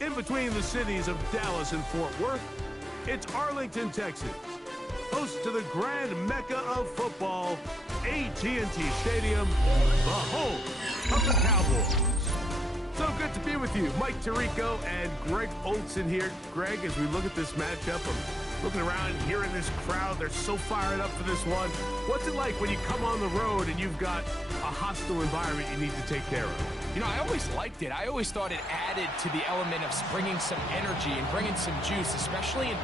In between the cities of Dallas and Fort Worth, it's Arlington, Texas, host to the grand mecca of football, AT&T Stadium, the home of the Cowboys. So good to be with you. Mike Tirico and Greg Olsen here. Greg, as we look at this matchup, I'm looking around and hearing this crowd. They're so fired up for this one. What's it like when you come on the road and you've got a hostile environment you need to take care of? You know, I always liked it. I always thought it added to the element of bringing some energy and bringing some juice, especially in...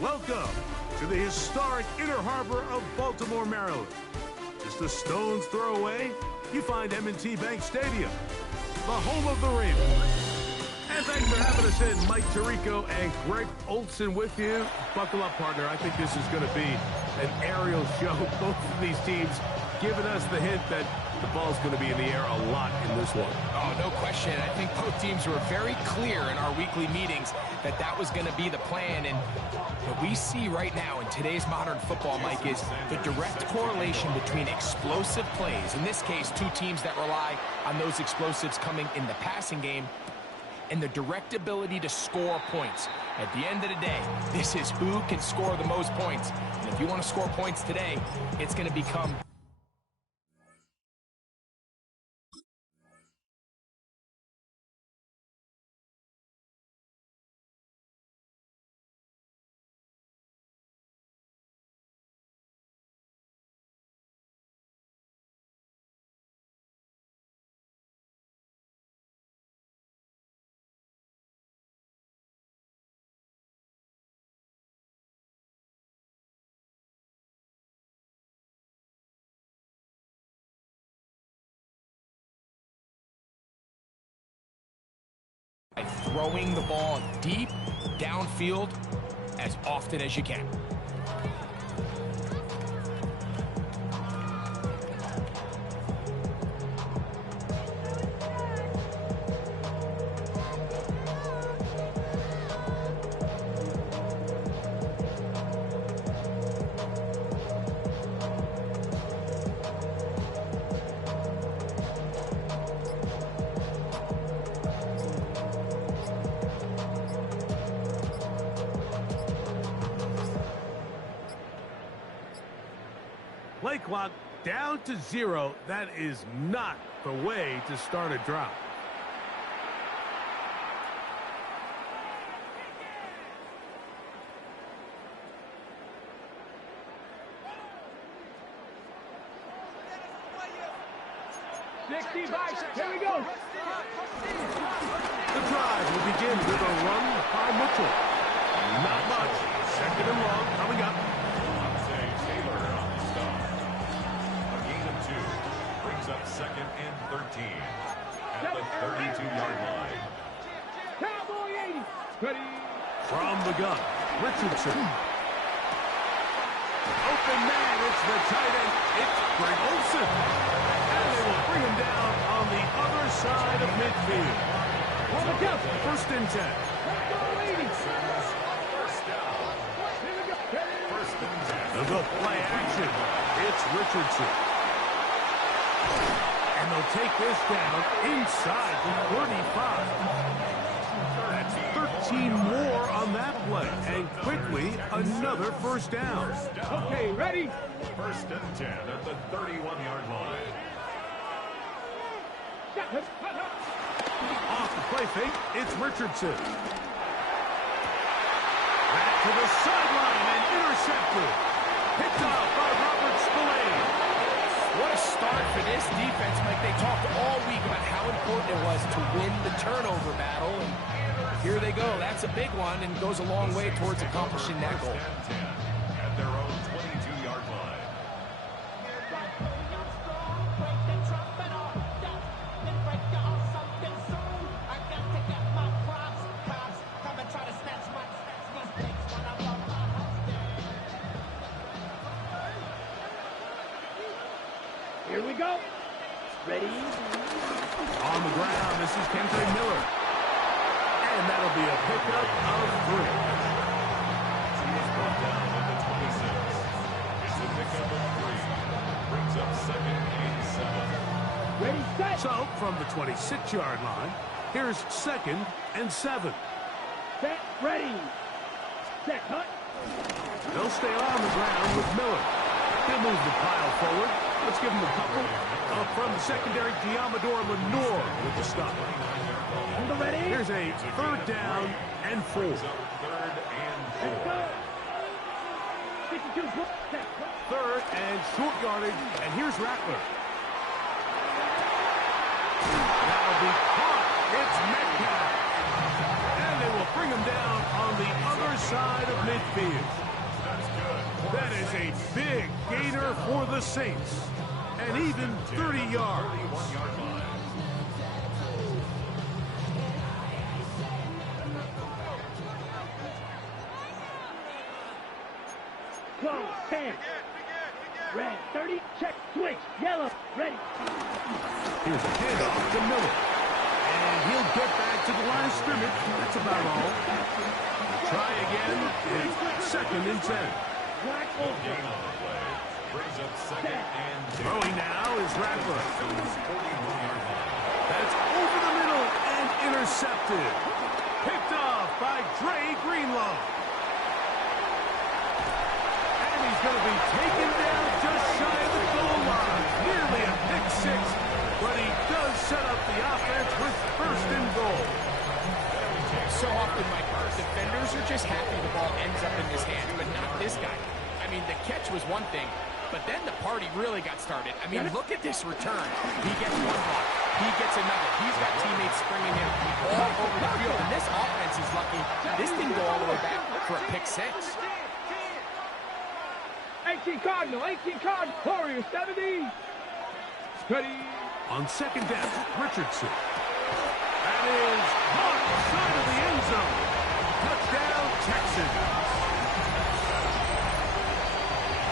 Welcome to the historic Inner Harbor of Baltimore, Maryland. Just a stone's throw away, you find M&T Bank Stadium, the home of the Ravens. And thanks for having us in. Mike Tirico and Greg Olsen with you. Buckle up, partner. I think this is going to be an aerial show. Both of these teams giving us the hint that the ball's going to be in the air a lot in this one. Oh, no question. I think both teams were very clear in our weekly meetings that that was going to be the plan. And what we see right now in today's modern football, Mike, is the direct correlation between explosive plays, in this case, two teams that rely on those explosives coming in the passing game, and the direct ability to score points. At the end of the day, this is who can score the most points. And if you want to score points today, it's going to become... throwing the ball deep downfield as often as you can. Play clock down to 0. That is not the way to start a drive. Here we go. The drive will begin with a run by Mitchell. Not much. Second and long coming up. Taylor on the stop. A gain of 2 brings up second and 13 at the 32-yard line. Cowboy 80. Ready. From the gun, Richardson. Open man, it's the tight end. It's Greg Olsen. And they will bring him down on the other side of midfield. On the count. First and 10. Cowboy 80. They'll go play action. It's Richardson. And they'll take this down inside the 35. That's 13 more on that play. And quickly, another first down. Okay, ready. First and 10 at the 31-yard line. Off the play fake, it's Richardson. Back to the sideline and intercepted. Picked off by Robert Spillane. What a start for this defense, Mike. They talked all week about how important it was to win the turnover battle. And here they go. That's a big one and goes a long way towards accomplishing that goal. First and 10 at their own 22-yard line. Here we go. Ready. On the ground, this is Kendre Miller. And that'll be a pickup of 3. He's brought down at the 26. It's a pickup of 3. Brings up second and 7. Ready, set. So, from the 26-yard line, here's second and 7. Set. Ready. Set. Hut. They'll stay on the ground with Miller. He'll move the pile forward. Let's give him a couple. From the secondary, Diamador Lenore with the stop. On the ready. Here's a third down and 4. Third and 4. Let's go. 52. Set. Third and short yardage, and here's Rattler. That'll be caught. It's Metcalf. And they will bring him down on the other side of midfield. That is a big gainer for the Saints. And even 30 yards. 31-yard line. Close. 10. Red. 30. Check. Switch. Yellow. Ready. Here's a handoff to Miller. And he'll get back to the line of scrimmage. That's about all. Try again. It's second and 10. Black Gain over. on the play. Brings up second and 2. Throwing now is Rattler. 41-yard line. That's over the middle and intercepted. Picked off by Dre Greenlaw. And he's going to be taken down just shy of the goal line. Nearly a pick 6, but he does set up the offense with first and goal. So often, Mike, defenders are just happy the ball ends up in his hands, but not this guy. I mean, the catch was one thing, but then the party really got started. I mean, look at this return. He gets one block. He gets another. He's got teammates springing him all over the field, and this offense is lucky. This didn't go all the way back for a pick 6. 18 Cardinal. 18 Cardinal. Warrior 70. Ready. On second down, Richardson. That is on the side of the end zone. Touchdown, Texans.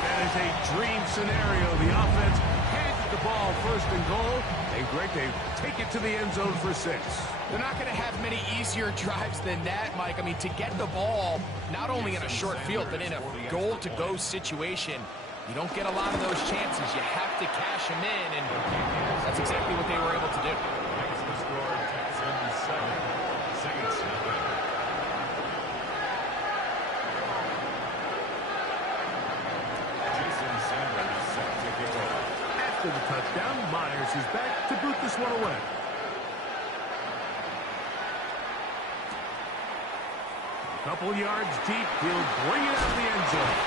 That is a dream scenario. The offense handed the ball first and goal. And Greg, they take it to the end zone for 6. They're not going to have many easier drives than that, Mike. I mean, to get the ball, not only in a short field, but in a goal-to-go situation, you don't get a lot of those chances. You have to cash them in, and that's exactly what they were able to do. Makes the score Texans 7. Saints nothing. Jason Sanders set to After the touchdown, Myers is back to boot this one away. A couple yards deep, he'll bring it out of the end zone.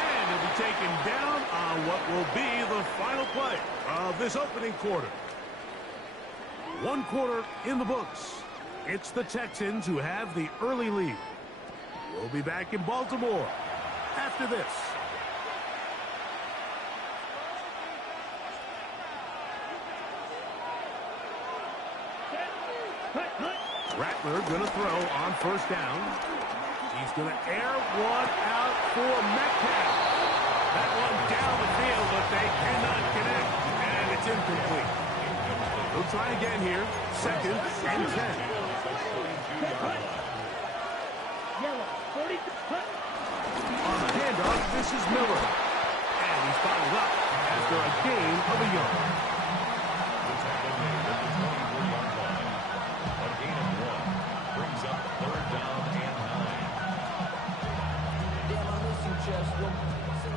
And he'll be taken down on what will be the final play of this opening quarter. One quarter in the books. It's the Texans who have the early lead. We'll be back in Baltimore after this. Rattler going to throw on first down. He's going to air one out for Metcalf. That one down the field, but they cannot connect, and it's incomplete. He'll try again here. Second and 10. On the handoff, this is Miller. And he's bottled up after a gain of a yard.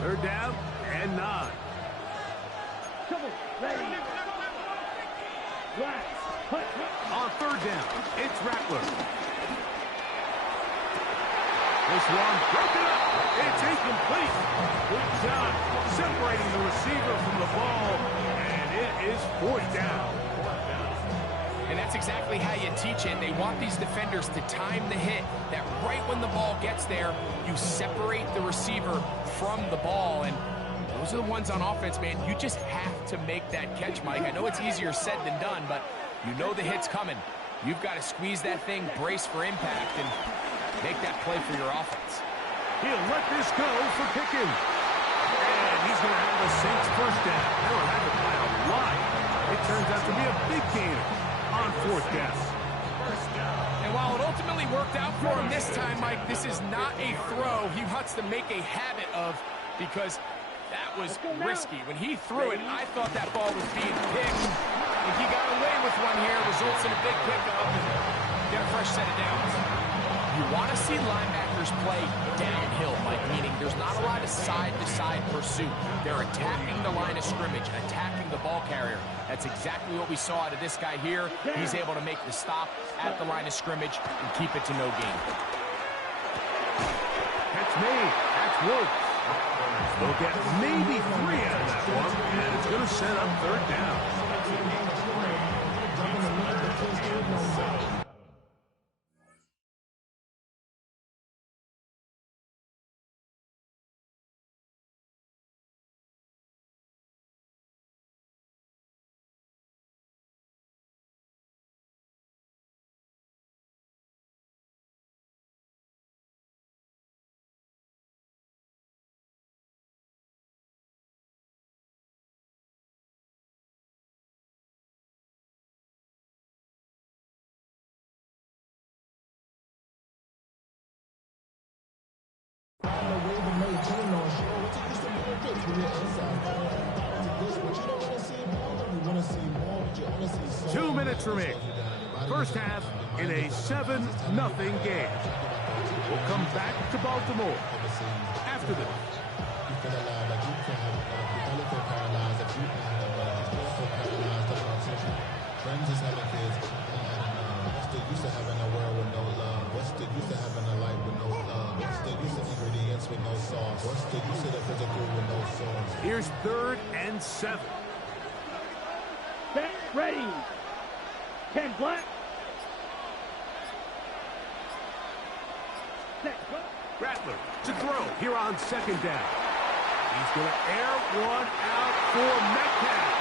Third down and 9. On third down, it's Rattler. This one broken up. It's incomplete. Good job separating the receiver from the ball, and it is fourth down. And that's exactly how you teach it. They want these defenders to time the hit, that right when the ball gets there, you separate the receiver from the ball. And those are the ones on offense, man. You just have to make that catch, Mike. I know it's easier said than done, but you know the hit's coming. You've got to squeeze that thing, brace for impact, and make that play for your offense. He'll let this go for Pickens. And he's going to have the Saints first down. They'll have it by a lot. It turns out to be a big gain on fourth down. And while it ultimately worked out for him this time, Mike, this is not a throw he wants to make a habit of, because that was risky. When he threw it, I thought that ball was being picked. If he got away with one here, results in a big pickup and get a fresh set of downs. You want to see linebackers play downhill, Mike, meaning there's not a lot of side-to-side pursuit. They're attacking the line of scrimmage, attacking the ball carrier. That's exactly what we saw out of this guy here. He's able to make the stop at the line of scrimmage and keep it to no gain. That's made. That's Woods. They'll get maybe 3 out of that one, and it's going to set up third down. Two minutes remaining. First half in a 7-0 game. We'll come back to Baltimore after this. Friends is having kids. What's the use of having a world with no love? What's the use of having a life with no love? What's the use of ingredients with no sauce? What's the use of the physical with no sauce? Here's third and 7. Set, ready. 10 black. Set, go. Rattler to throw here on second down. He's going to air one out for Metcalf.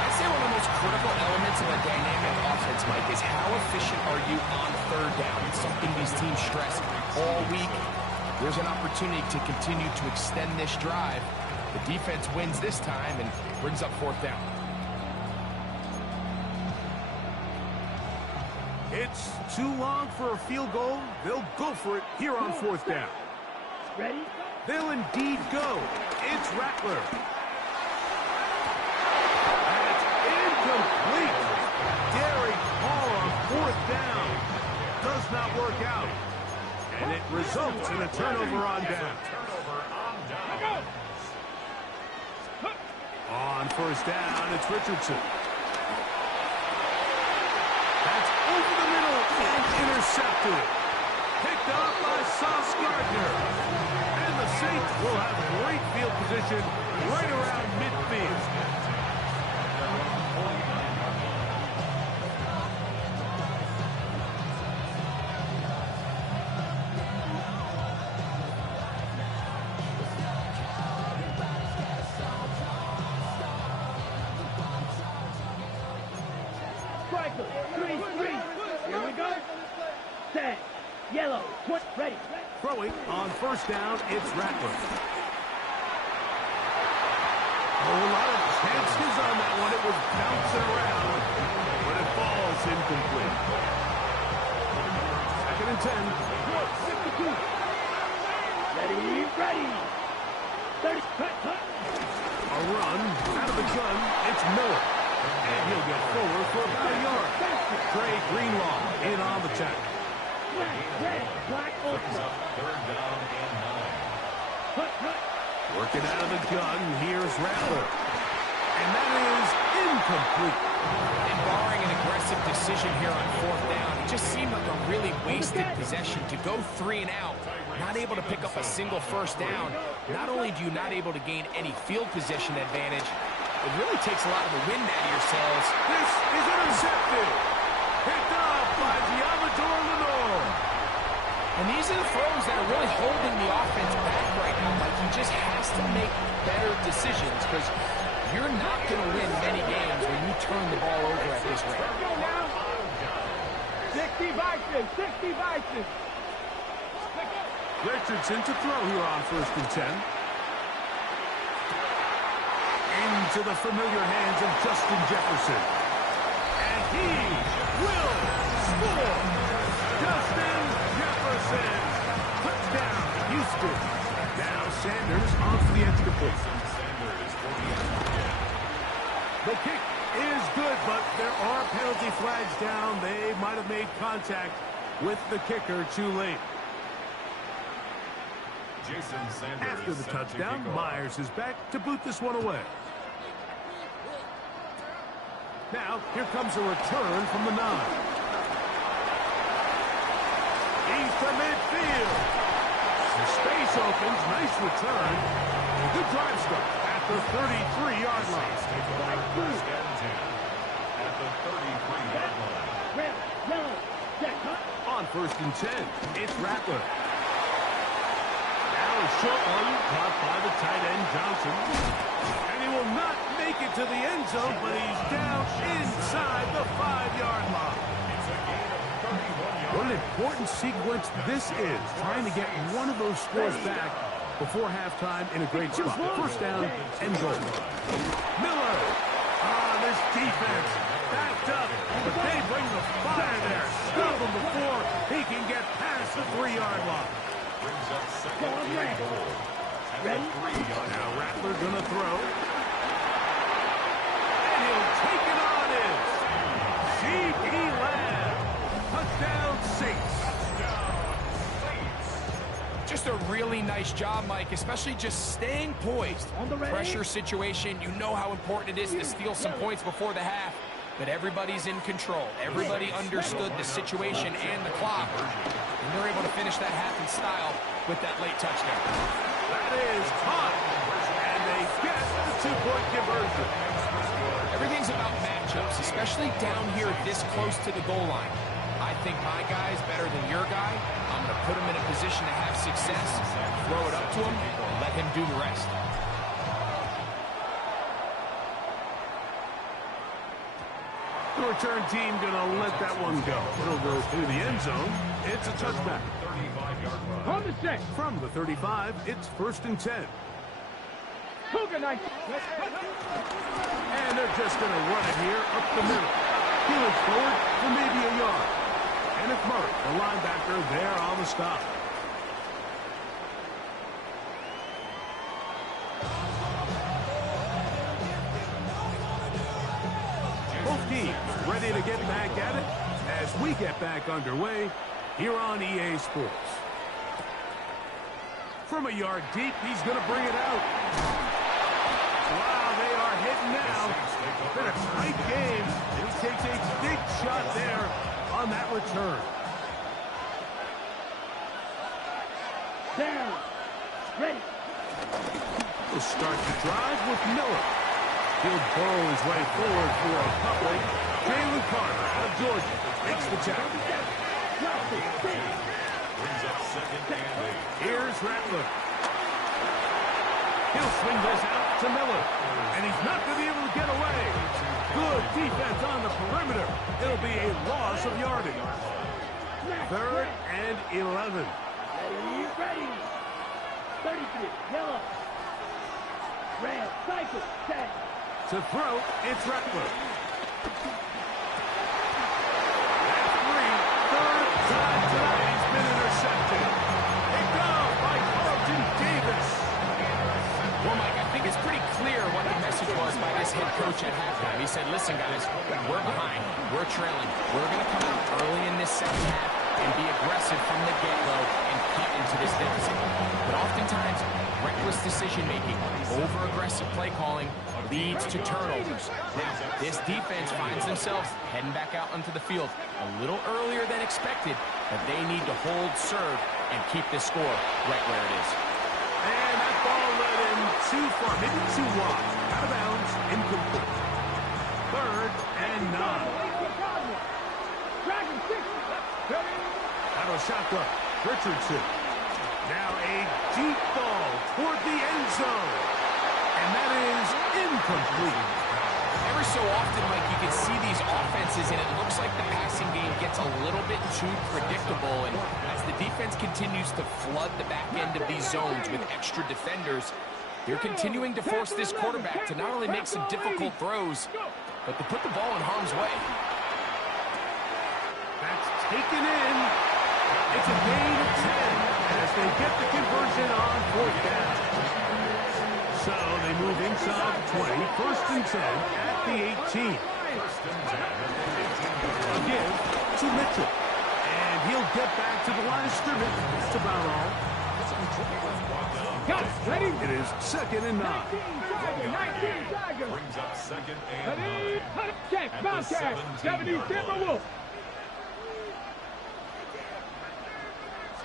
I'd say one of the most critical elements of a dynamic offense, Mike, is how efficient are you on third down? It's something these teams stress all week. There's an opportunity to continue to extend this drive. The defense wins this time and brings up fourth down. It's too long for a field goal. They'll go for it here on fourth down. Ready? They'll indeed go. It's Rattler. That's incomplete. Derek Hall on fourth down. Does not work out. And it results in a turnover on down. On first down, it's Richardson. That's over the middle and intercepted. Picked up by Sauce Gardner. And the Saints will have great field position right around midfield. Striker, 3-3. Here we go. Set. Yellow. Ready. Throwing on first down, it's Rattler. A lot of chances on that one. It was bouncing around, but it falls incomplete. Second and 10. 52. Ready. 30. Cut. A run out of the gun. It's Miller. And he'll get forward for about a yard. Trey Greenlaw in on the tackle. Red. Black ultra. Third down and 9. Cut. Working out of the gun, here's Rattler. And that is incomplete. And barring an aggressive decision here on fourth down, it just seemed like a really wasted possession to go 3 and out, not able to pick up a single first down. Not only do you not able to gain any field position advantage, it really takes a lot of the wind out of your sails. This is intercepted. Picked off by Diamador Lenore. And these are the throws that are really holding the offense back right now. Like, he just has to make better decisions because you're not going to win many games when you turn the ball over at this rate. 60 Vikings. Richardson to throw here on first and 10. Into the familiar hands of Justin Jefferson. And he will score. Justin Jefferson. Touchdown, Houston. Now Sanders on to the extra point. The kick is good, but there are penalty flags down. They might have made contact with the kicker too late. Jason Sanders After the touchdown, Myers is back to boot this one away. Now, here comes a return from the 9. He's to midfield. The space opens. Nice return. A good drive start at the 33-yard line. At the 33-yard line. Red. Yellow. Check. Cut. On first and 10, it's Rattler. Now a short one caught by the tight end Johnson. And he will not make it to the end zone, but he's down inside the 5-yard line. What an important sequence this is, trying to get one of those scores back before halftime in a great spot. First down and goal. Miller on this defense, backed up, but they bring the fire there. Stop him before he can get past the 3-yard line. Brings up second and goal. At the 3-yard line. Now Rattler gonna throw. And he'll take it on in. C.D. Lamb. Touchdown Saints. Just a really nice job, Mike, especially just staying poised. Pressure situation, you know how important it is to steal some points before the half, but everybody's in control. Everybody understood the situation and the clock, and they're able to finish that half in style with that late touchdown. That is caught, and they get the 2-point conversion. Everything's about matchups, especially down here this close to the goal line. I think my guy's better than your guy. I'm going to put him in a position to have success, throw it up to him, and let him do the rest. The return team gonna let that one go. It'll go through the end zone. It's a touchback. 35-yard run. On the 6. From the 35, it's first and 10. Cougar night. And they're just gonna run it here up the middle. He looks forward for maybe a yard. Kenneth Murray, the linebacker, there on the stop. Both teams ready to get back at it as we get back underway here on EA Sports. From a yard deep, he's going to bring it out. Wow, they are now. It's been a tight game. And he takes a big shot there on that return. Down. Ready. He'll start the drive with Miller. He'll burrow his way forward for a couple. Jalen Carter out of Georgia makes the tackle. Brings up second and 8. Here's Rattler. He'll swing this out to Miller. And he's not going to be able to get away. Good defense on the perimeter. It'll be a loss of yardage. 3rd and 11. Ready. 33. Yellow. Red. Cycle. Set. To throw, it's Rattler. That's 3. 3rd time tonight he's been intercepted. Picked off by Carlton Davis. Well, Mike, I think it's pretty clear what the message was by this head coach at halftime. He said, listen, guys, we're behind. We're trailing. We're going to come out early in this second half and be aggressive from the get-go and cut into this deficit. But oftentimes, reckless decision-making, over-aggressive play calling leads to turnovers. Now, this defense finds themselves heading back out onto the field a little earlier than expected, but they need to hold serve and keep this score right where it is. And that ball led in too far, maybe too wide. Out of bounds, incomplete. 3rd and 9. Out of shotgun, Richardson. Now a deep ball toward the end zone. And that is incomplete. Every so often, Mike, you can see these offenses, and it looks like the passing game gets a little bit too predictable. And as the defense continues to flood the back end of these zones with extra defenders, they're continuing to force this quarterback to not only make some difficult throws, but to put the ball in harm's way. That's taken in. It's a gain of 10 as they get the conversion on 4th down. So they move inside the 20, 1st and 10 at the 18. A give to Mitchell. And he'll get back to the line of scrimmage. That's about all. Got it. Ready. It is 2nd and 9. 19 Tiger. Brings up second and 9. Check. At Bounce the check. 70 17-yard line. Timberwolf.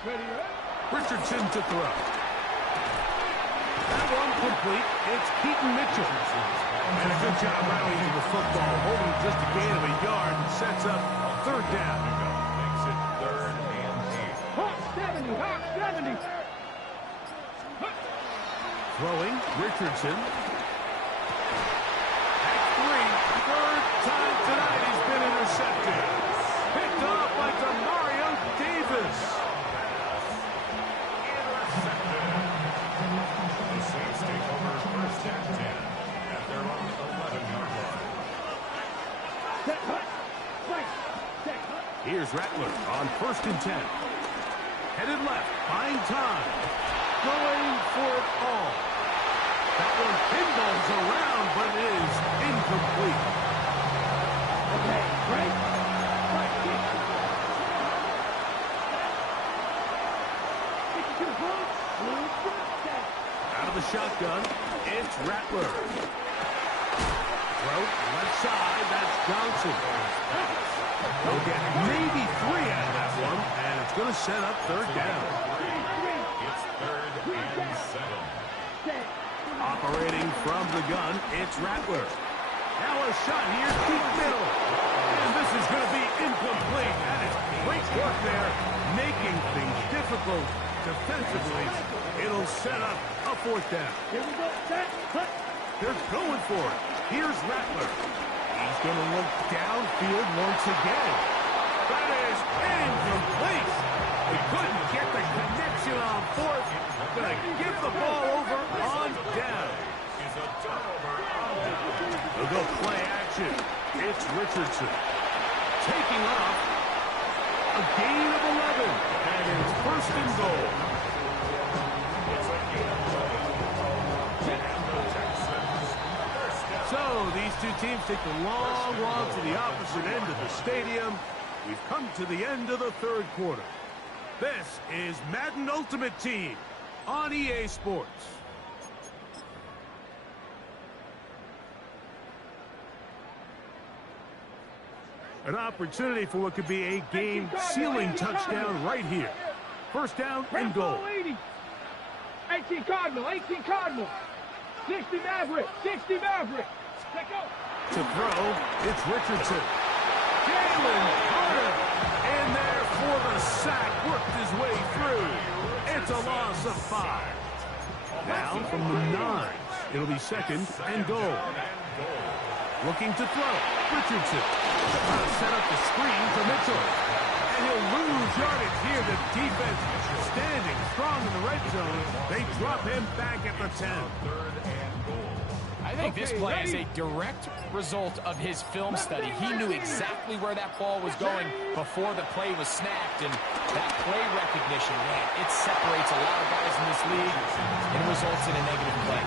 Ready. Richardson to throw. That one complete. It's Keaton Mitchell. And a good job rallying the football, holding just a gain of a yard and sets up 3rd down. Makes it 3rd and 8. Hawk 70. Hawk 70. Throwing, Richardson. At 3, 3rd time tonight he's been intercepted. Picked off by Demario Davis. The Saints take over 1st and 10 at their own 11-yard line. Set. Hut. Right. Set. Hut. Here's Rattler on 1st and 10. Headed left, buying time. Going for it all. That one pinballs around, but it is incomplete. Okay. Right. Right. Kick. 52 blue. Blue. Set. Out of the shotgun, it's Rattler. Throw, left side, that's Johnson. They'll get maybe 3 out of that one, and it's going to set up 3rd down. It's 3rd and 7. Set. Operating from the gun, it's Rattler. Now a shot here, deep middle. And this is going to be incomplete. That is great work there, making things difficult defensively. It'll set up a 4th down. Here we go. Set. Hut. They're going for it. Here's Rattler. He's going to look downfield once again. That is incomplete. He couldn't get the connection on 4th. Going to give the ball over on down. Is a turnover on down. They'll go play action. It's Richardson. Taking off. A gain of 11. And it's 1st and goal. So these two teams take the long walk to the opposite end of the stadium. We've come to the end of the 3rd quarter. This is Madden Ultimate Team on EA Sports. An opportunity for what could be a game-sealing touchdown right here. First down and goal. 18 Cardinal, 18 Cardinal. 60 Maverick, 60 Maverick. Let go. To throw, it's Richardson. Jalen Carter in there for the sack, worked his way through. It's a loss of 5. Now from the 9, it'll be second and goal. Looking to throw, Richardson. Trying to set up the screen to Mitchell. And he'll lose yardage here. The defense standing strong in the red zone. They drop him back at the 10. I think this play is a direct result of his film study. He knew exactly where that ball was going before the play was snapped, and that play recognition, man, it separates a lot of guys in this league and results in a negative play.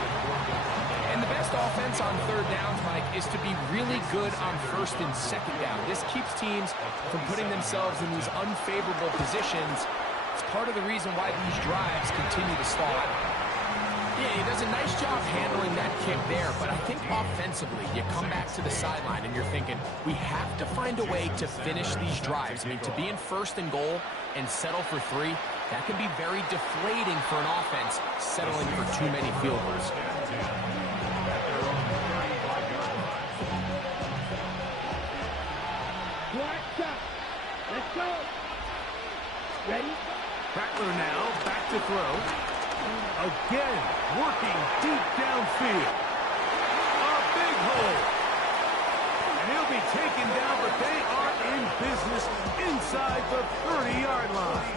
And the best offense on third downs, Mike, is to be really good on first and second down. This keeps teams from putting themselves in these unfavorable positions. It's part of the reason why these drives continue to stall out. Yeah, he does a nice job handling that kick there, but I think offensively, you come back to the sideline and you're thinking, we have to find a way to finish these drives. I mean, to be in first and goal and settle for 3, that can be very deflating for an offense settling for too many field goals. Let's go. Ready? Rattler now back to throw. Again, working deep downfield. A big hole. And he'll be taken down, but they are in business inside the 30-yard line.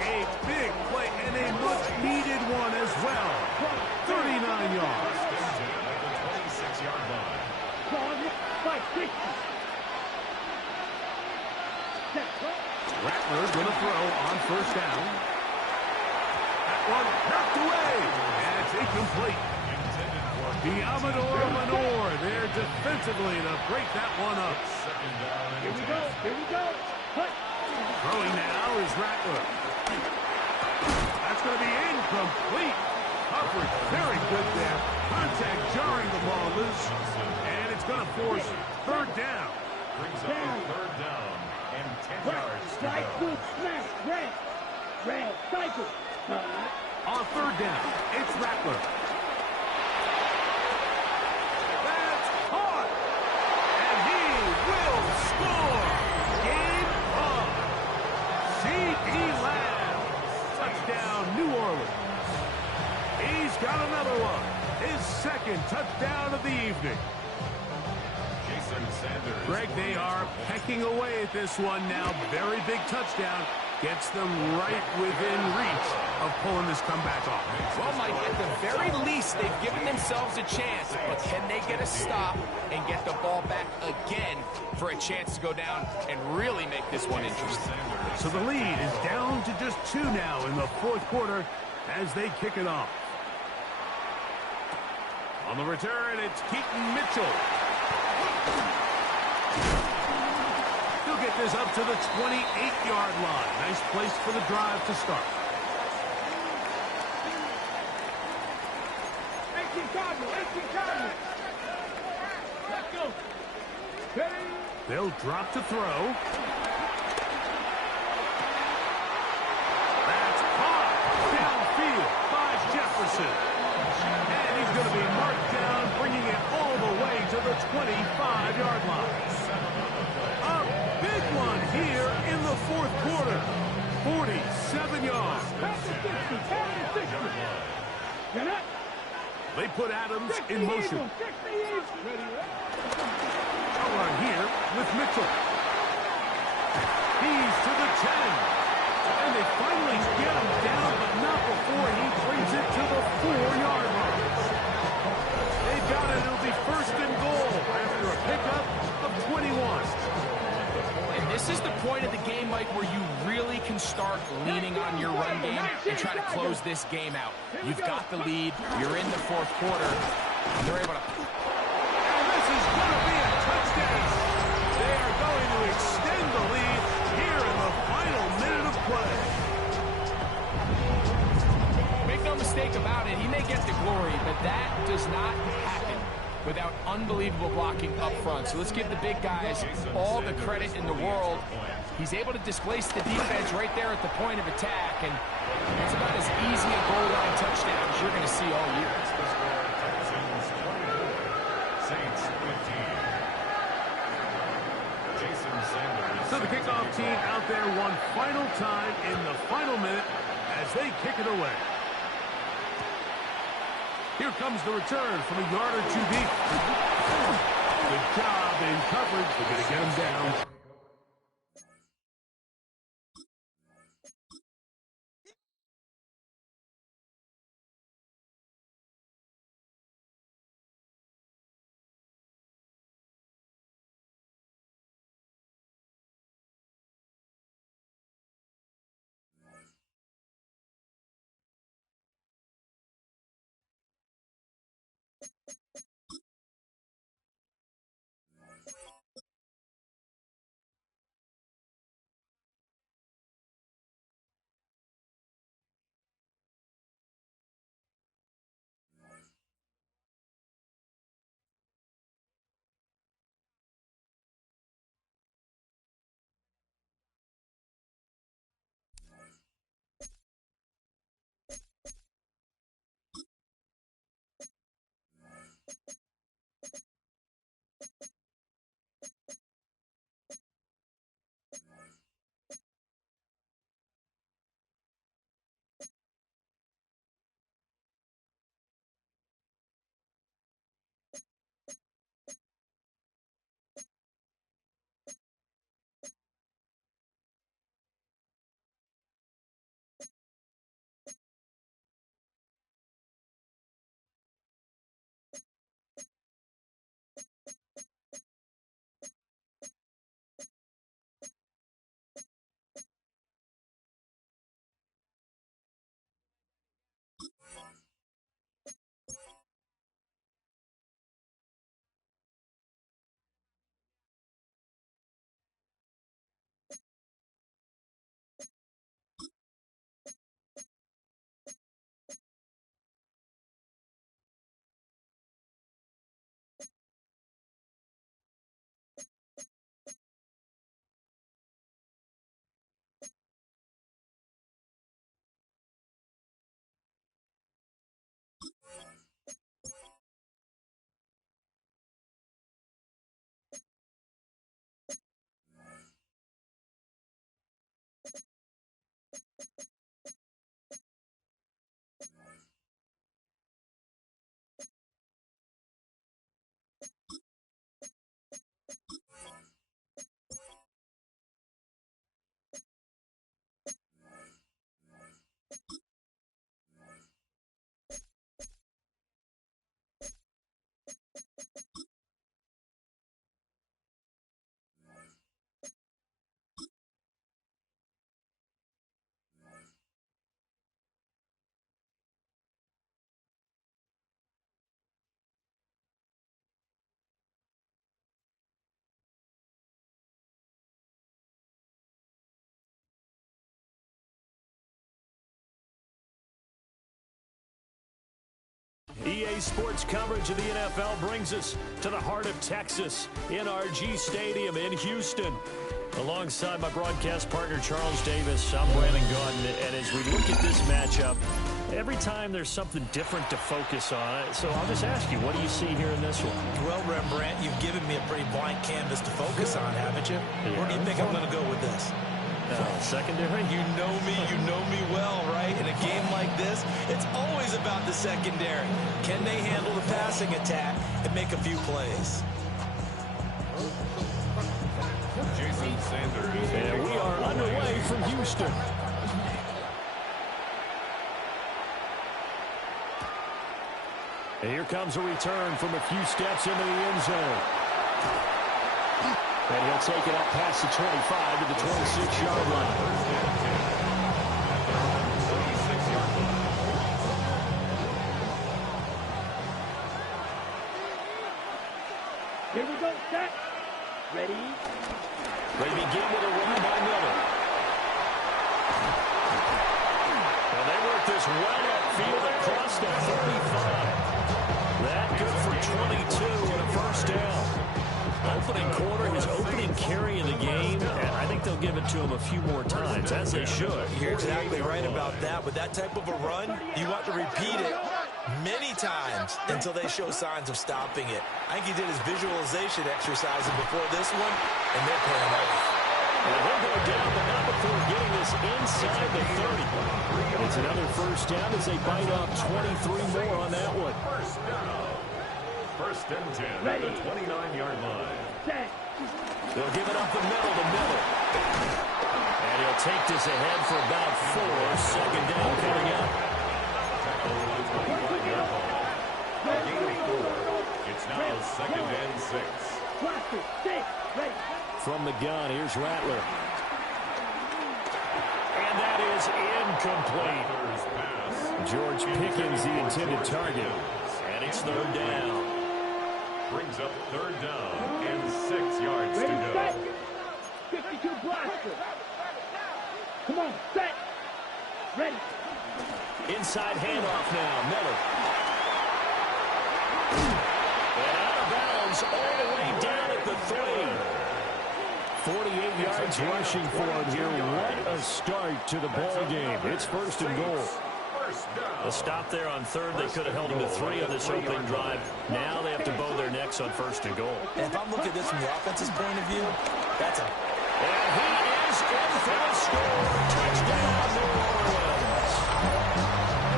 A big play and a much-needed one as well. 39 yards. 26-yard line. By 60. Rattler's going to throw on first down. That one knocked away, and it's incomplete. The Amador Manor there defensively to break that one up. Here we go, here we go. Hut. Throwing now is Rattler. That's going to be incomplete. Coverage very good there. Contact jarring the ball loose, and it's going to force third down. Brings up a third down and 10 yards to Right go. foot, snap, red, cycle. On third down, it's Rattler. That's caught. And he will score. Game on. C.D. Lamb. Touchdown, New Orleans. He's got another one. His second touchdown of the evening. Jason Sanders. Greg, they are pecking away at this one now. Very big touchdown. Gets them right within reach of pulling this comeback off. Well, Mike, at the very least, they've given themselves a chance, but can they get a stop and get the ball back again for a chance to go down and really make this one interesting? So the lead is down to just 2 now in the fourth quarter as they kick it off. On the return, it's Keaton Mitchell. He'll get this up to the 28-yard line. Nice place for the drive to start. 18 Cardinal, 18 Cardinal. Let's go. Ready? They'll drop to throw. That's caught downfield by Jefferson. And he's going to be marked down, bringing it all the way to the 25-yard line. A big one here in the fourth quarter. 47 yards. Pass the 60, pass the 60. Get up. They put Adams 60 in motion. Eagles, 60 Eagles. Ready, Are here with Mitchell. He's to the 10. And they finally get him down, but not before he brings it to the 4-yard line. They've got it. It'll be first and goal after a pickup of 21. And this is the point of the game, Mike, where you really can start leaning on your run game and try to close this game out. You've got the lead. You're in the fourth quarter. And they're able to... And this is going to be a touchdown. They are going to extend the lead here in the final minute of play. Make no mistake about it, he may get the glory, but that does not happen without unbelievable blocking up front. So let's give the big guys all the credit in the world. He's able to displace the defense right there at the point of attack, and it's about as easy a goal line touchdown as you're going to see all year. Saints 15. Jason Sanders. So the kickoff team out there one final time in the final minute as they kick it away. Here comes the return from a yard or two deep. Good job in coverage. They're going to get him down. EA Sports coverage of the NFL brings us to the heart of Texas, NRG Stadium in Houston. Alongside my broadcast partner, Charles Davis, I'm Brandon Gaudin. And as we look at this matchup, every time there's something different to focus on. So I'll just ask you, what do you see here in this one? Well, Rembrandt, you've given me a pretty blank canvas to focus on, haven't you? Yeah. Where do you think I'm going to go with this? Secondary? You know me well, right? In a game like this, it's always about the secondary. Can they handle the passing attack and make a few plays? Jason Sanders. And we are underway from Houston. And here comes a return from a few steps into the end zone. And he'll take it up past the 25 to the 26-yard line. Here we go, set. Ready? They begin with a run by Miller. Well, they work this right upfield across the 35. That good for 22 and a first down. Opening quarter, his opening carry in the game, and I think they'll give it to him a few more times, as they should. You're exactly right about that. With that type of a run, you want to repeat it many times until they show signs of stopping it. I think he did his visualization exercises before this one, and they're paying off. And he'll go down, but not before getting this inside the 30. It's another first down as they bite off 23 more on that one. First and 10 at the 29-yard line. They'll give it up the middle to Miller. And he'll take this ahead for about 4. Second down coming up. It's now second and 6. From the gun, here's Rattler. And that is incomplete. George Pickens, the intended target. And it's third down. Brings up third down and 6 yards to go. 52 blaster. Come on, set. Ready. Inside handoff now, Miller. And out of bounds all the way down at the 3. 48 yards rushing for him here. What a start to the ball game. It's first and goal. A stop there on third. They could have held him to 3 on this opening drive. Now they have to bow their necks on first and goal. And if I'm looking at this from the offense's point of view, that's a... And he is in for the score. Touchdown, New Orleans.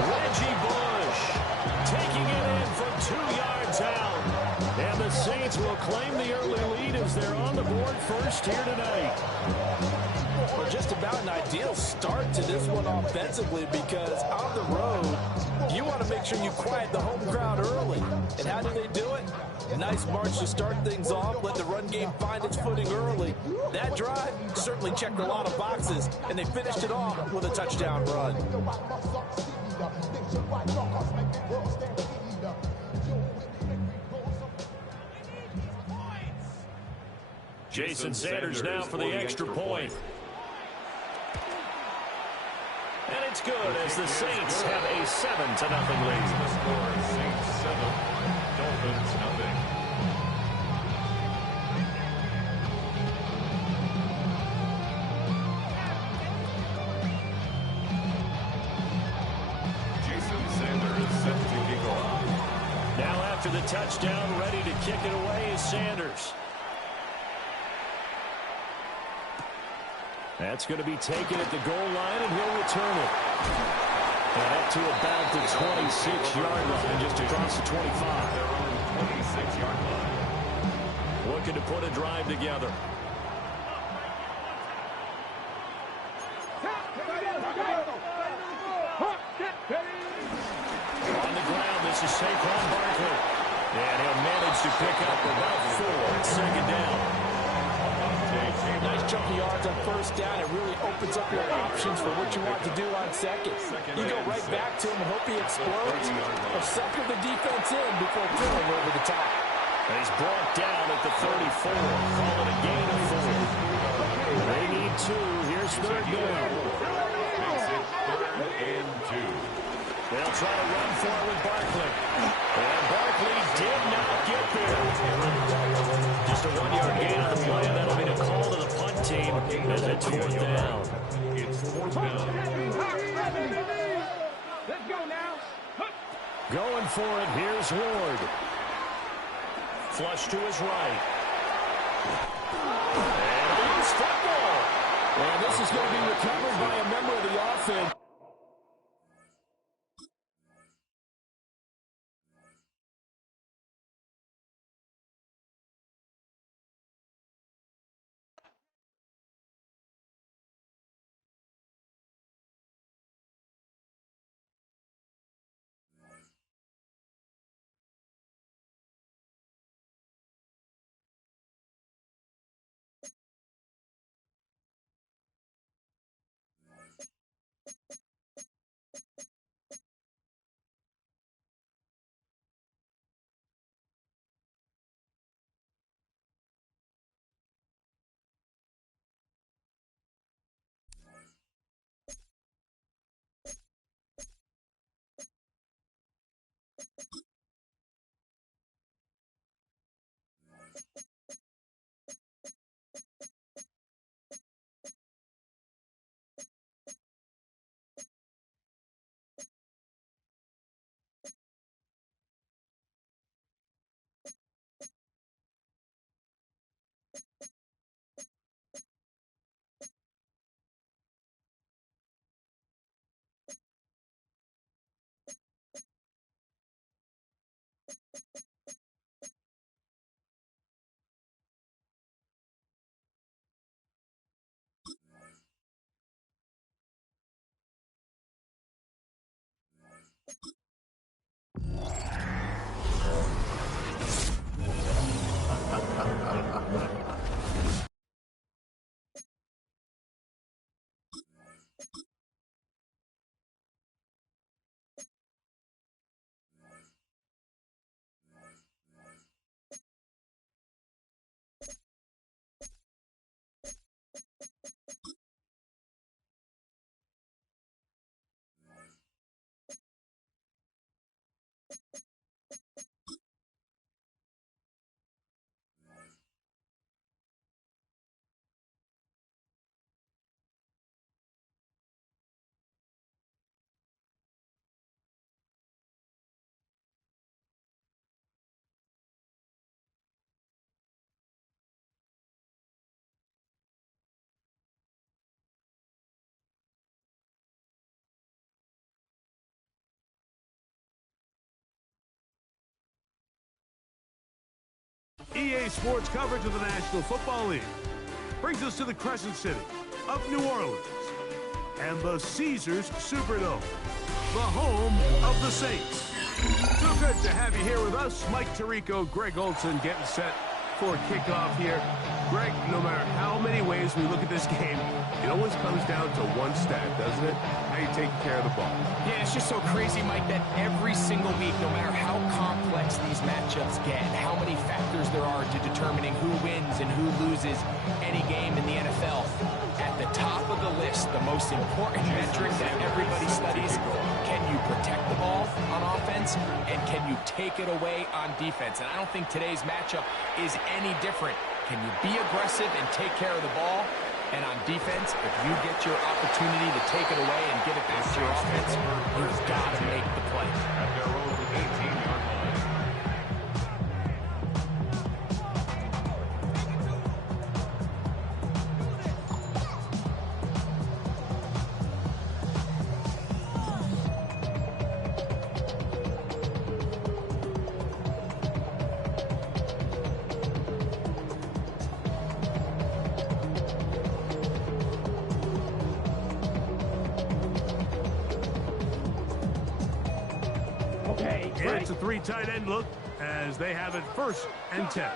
Reggie Bush taking it in from 2 yards out. And the Saints will claim the early lead as they're on the board first here tonight. Well, just about an ideal start to this one offensively, because on the road, you want to make sure you quiet the home crowd early. And how do they do it? A nice march to start things off, let the run game find its footing early. That drive certainly checked a lot of boxes, and they finished it off with a touchdown run. Jason Sanders now for the extra point. And it's good as the Saints have a 7-0 lead. Saints 7, Dolphins nothing. Jason Sanders set to kick off. Now after the touchdown, ready to kick it away is Sanders. That's going to be taken at the goal line, and he'll return it. And up to about the 26-yard line, just across the 25. Their own 26-yard line. Looking to put a drive together. On the ground, this is Saquon Barkley. And he'll manage to pick up about 4 at second down. Nice chunky yards on first down. It really opens up your options for what you want to do on second. You go right back to him and hope he explodes, or sucker the defense in before throwing over the top. And he's brought down at the 34. Call it a gain of 4. They need 2. Here's third down. Makes it third and 2. They'll try to run for it with Barkley. And Barkley did not get there. Just a 1-yard gain on the play. That'll be a call to the punt team as it's 4th down. It's 4th down. Let's go now. Going for it. Here's Ward. Flush to his right. And it's football. And this is going to be recovered by a member of the offense. EA Sports coverage of the National Football League brings us to the Crescent City of New Orleans and the Caesars Superdome, the home of the Saints. So good to have you here with us. Mike Tirico, Greg Olson getting set for kickoff here. Greg, no matter how many ways we look at this game, it always comes down to one stat, doesn't it? How you take care of the ball. Yeah, it's just so crazy, Mike, that every single week, no matter how complex these matchups get, how many factors there are to determining who wins and who loses any game in the NFL, at the top of the list, the most important metric that everybody studies, can you protect the ball on offense, and can you take it away on defense? And I don't think today's matchup is any different. Can you be aggressive and take care of the ball? And on defense, if you get your opportunity to take it away and give it back to your offense, you've got to make the play. At their own 18-yard line. It's a three tight end look as they have it 1st and 10.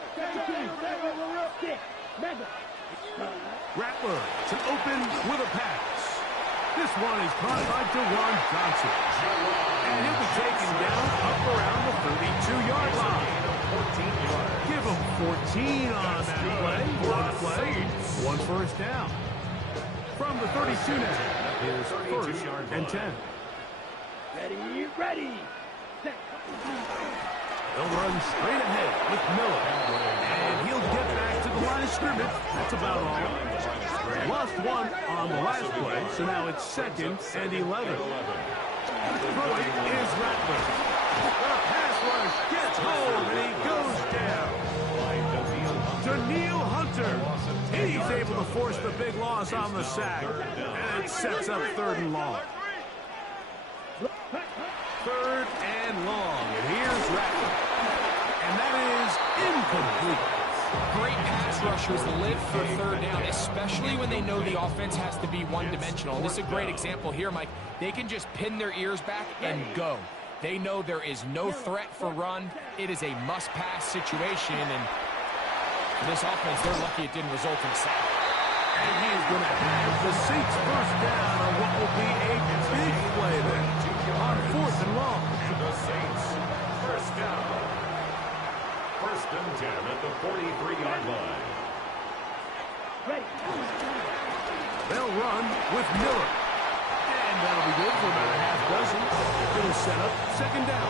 Rattler to open with a pass. This one is caught by Jawan Johnson. And he'll be taken down up around the 32-yard line. Give him 14 on that play. One first down. From the 32 now, here's 1st and 10. Ready. They'll run straight ahead with Miller. And he'll get back to the line of scrimmage. That's about all. Lost one on the last play, so now it's 2nd and 11. Throwing is Rattler. The pass rush gets home, and he goes down. Danielle Hunter. He's able to force the big loss on the sack. And it sets up 3rd and long. 3rd and long, and here's Rattler. And that is incomplete. Great pass rushers live for 3rd down, especially when they know the offense has to be one-dimensional. And this is a great example here, Mike. They can just pin their ears back and go. They know there is no threat for run. It is a must-pass situation, and for this offense, they're lucky it didn't result in a sack. And he's going to have the Saints 1st down on what will be a big play there on 4th and long. The Saints 1st down. 1st and 10 at the 43-yard line. They'll run with Miller. And that'll be good for about a half dozen. It'll set up 2nd down.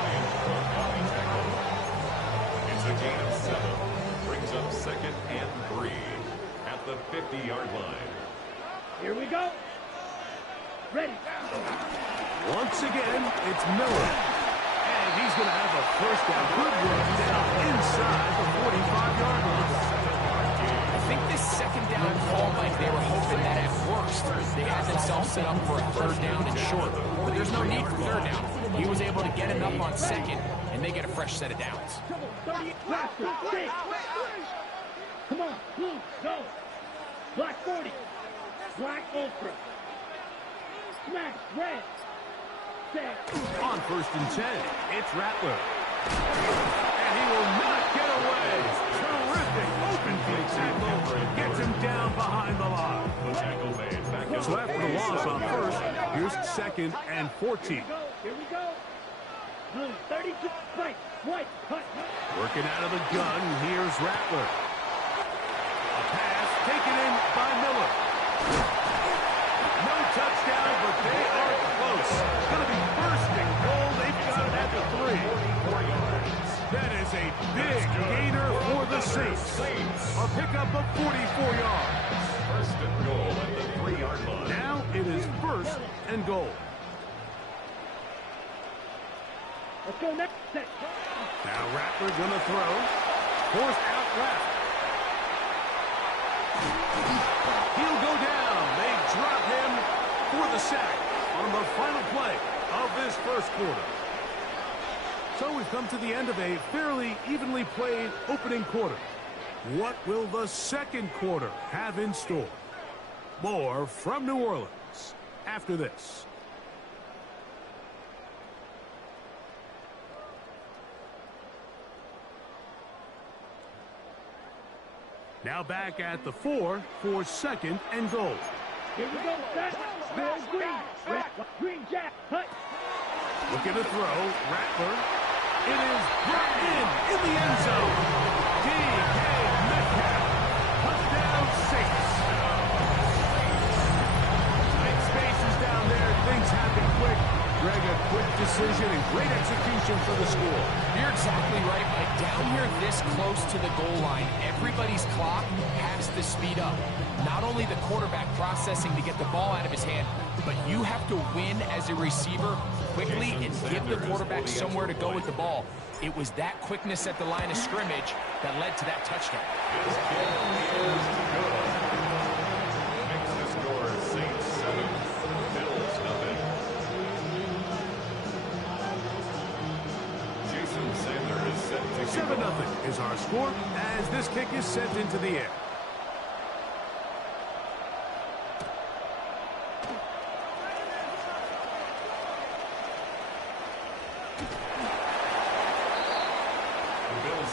It's a gain of 7. Brings up 2nd and 3 at the 50-yard line. Here we go. Ready. Once again, it's Miller. And he's going to have a 1st down. Good run down inside the 45-yard line. I think this 2nd down call, Mike, they were hoping that at worst they had themselves set up for a 3rd down and short. But there's no need for 3rd down. He was able to get enough on 2nd, and they get a fresh set of downs. Come on, blue, go. Black 40. Black ultra. Smash, red. On 1st and 10, it's Rattler. And he will not get away. Terrific open field tackle. Gets him down behind the line. So after the loss on 1st, here's 2nd and 14. Here we go. 32, right, cut. Working out of the gun, here's Rattler. A pass taken in by Miller. No touchdown, but they are close. Going to be first and goal. They've got it at the 3. That is a big gainer for the Saints. A pickup of 44 yards. First and goal at the 3-yard line. Now it is 1st and goal. Let's go next. Now Rattler going to throw. Forced out left. He'll go down. They drop him for the sack on the final play of this 1st quarter. So we've come to the end of a fairly evenly played opening quarter. What will the 2nd quarter have in store? More from New Orleans after this. Now back at the 4 for 2nd and goal. Here we go. Green Jack. Cut. Looking to throw. Rattler. It is brought in the end zone. DK Metcalf. Touchdown Saints. Tight spaces down there. Things happen quick. Greg, a quick decision and great execution for the score. You're exactly right, Mike. Down here this close to the goal line, everybody's clock has to speed up. Not only the quarterback processing to get the ball out of his hand, but you have to win as a receiver quickly and give the quarterback somewhere to go with the ball. It was that quickness at the line of scrimmage that led to that touchdown. This kick is good. Makes the score Saints 7, Bills nothing. Jason Sandler is set to kick 7-0 is our score as this kick is sent into the air.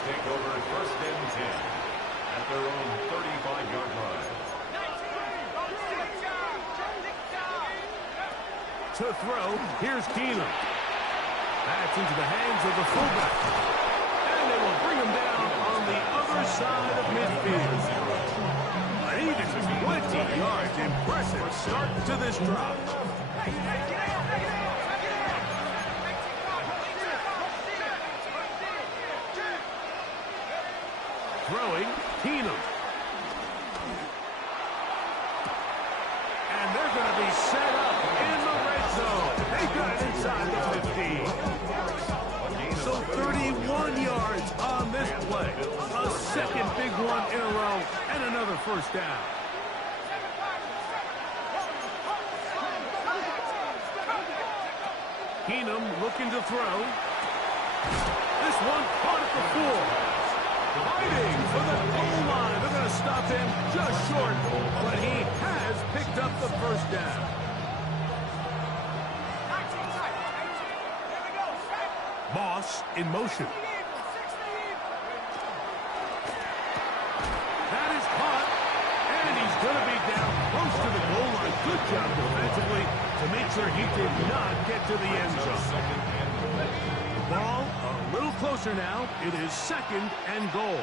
take over 1st and 10 at their own 35-yard line. To throw, here's Keenum. That's into the hands of the fullback. And they will bring him down on the other side of midfield. An even 20 yards. Impressive start to this drive. Throwing, Keenum. And they're going to be set up in the red zone. They got it inside the 15. So 31 yards on this play. A second big one in a row and another first down. Keenum looking to throw. This one caught at the 4. Fighting for the goal line. They're going to stop him just short, but he has picked up the first down. Moss in motion. That is caught, and he's going to be down close to the goal line. Good job defensively to make sure he did not get to the end zone. The ball a little closer now. It is 2nd and goal.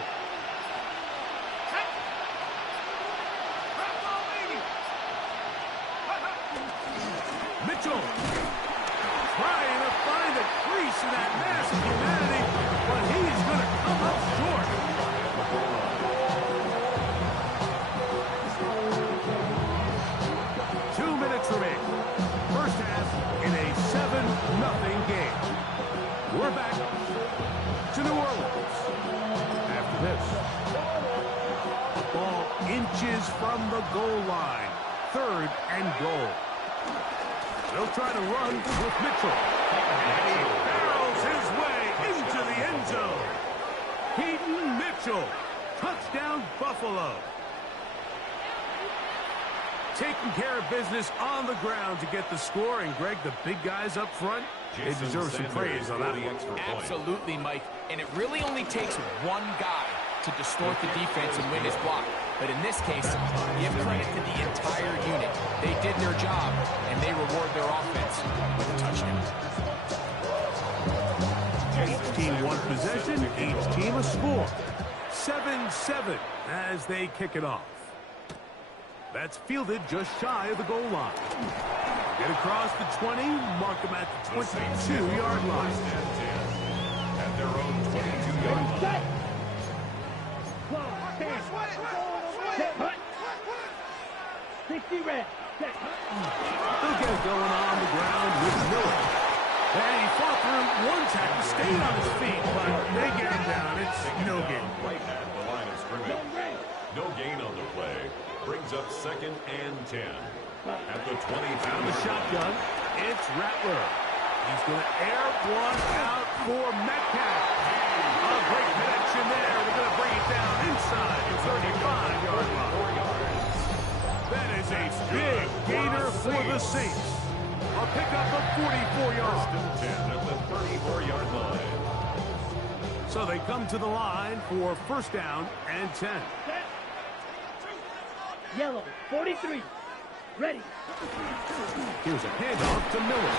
Mitchell trying to find a crease in that mass of humanity, but he's going to come up short. 2 minutes remaining. First half in a 7-0 game. We're back to New Orleans after this. Ball inches from the goal line. 3rd and goal. They'll try to run with Mitchell. And he barrels his way into the end zone. Keaton Mitchell. Touchdown, Buffalo. taking care of business on the ground to get the score. And, Greg, the big guys up front, they deserve some praise on that one. Absolutely, Mike. And it really only takes one guy to distort the defense and win his block. But in this case, give credit to the entire unit. They did their job, and they reward their offense with a touchdown. Each team one possession, each team a score. 7-7 as they kick it off. That's fielded just shy of the goal line. Get across the 20, mark them at the 22-yard line. At their own 22-yard line. 60 red. They'll get it going on the ground with Miller. And he fought through one tackle, stayed on his feet, but they get him down. It's no gain. Right at the line of scrimmage. No gain on the play. Brings up 2nd and 10. At the 20. Out of the shotgun, it's Rattler. He's going to air one out for Metcalf. A great connection there. They're going to bring it down inside the 35-yard line. That is a big gainer for the Saints. A pickup of 44 yards. 10 at the 34-yard line. So they come to the line for 1st down and 10. Yellow, 43. Ready. Here's a handoff to Miller.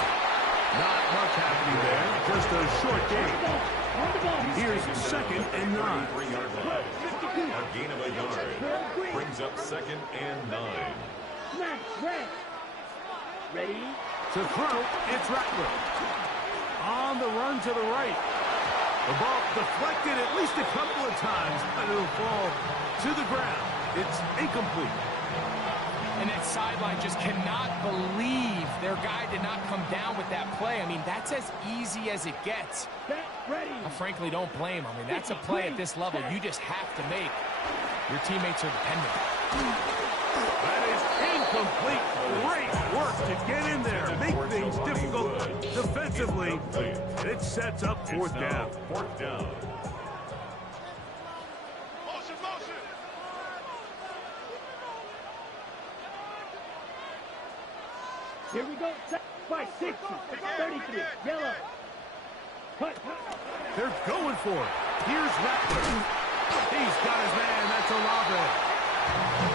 Not much happening there. Just a short gain. Here's 2nd and 9. 3-yard line. A gain of a yard. Brings up 2nd and 9. Snap, red. Ready. To throw, it's Rattler. On the run to the right. The ball deflected at least a couple of times, but it'll fall to the ground. It's incomplete. And that sideline just cannot believe their guy did not come down with that play. I mean, that's as easy as it gets. Ready. I frankly don't blame him. I mean, that's a play at this level you just have to make. Your teammates are dependent. That is incomplete. Great work to get in there. Make things difficult defensively. And it sets up 4th down. 4th down. Here we go. By 60. 33. Yellow. Cut. They're going for it. Here's Rattler. He's got his man. That's Olave.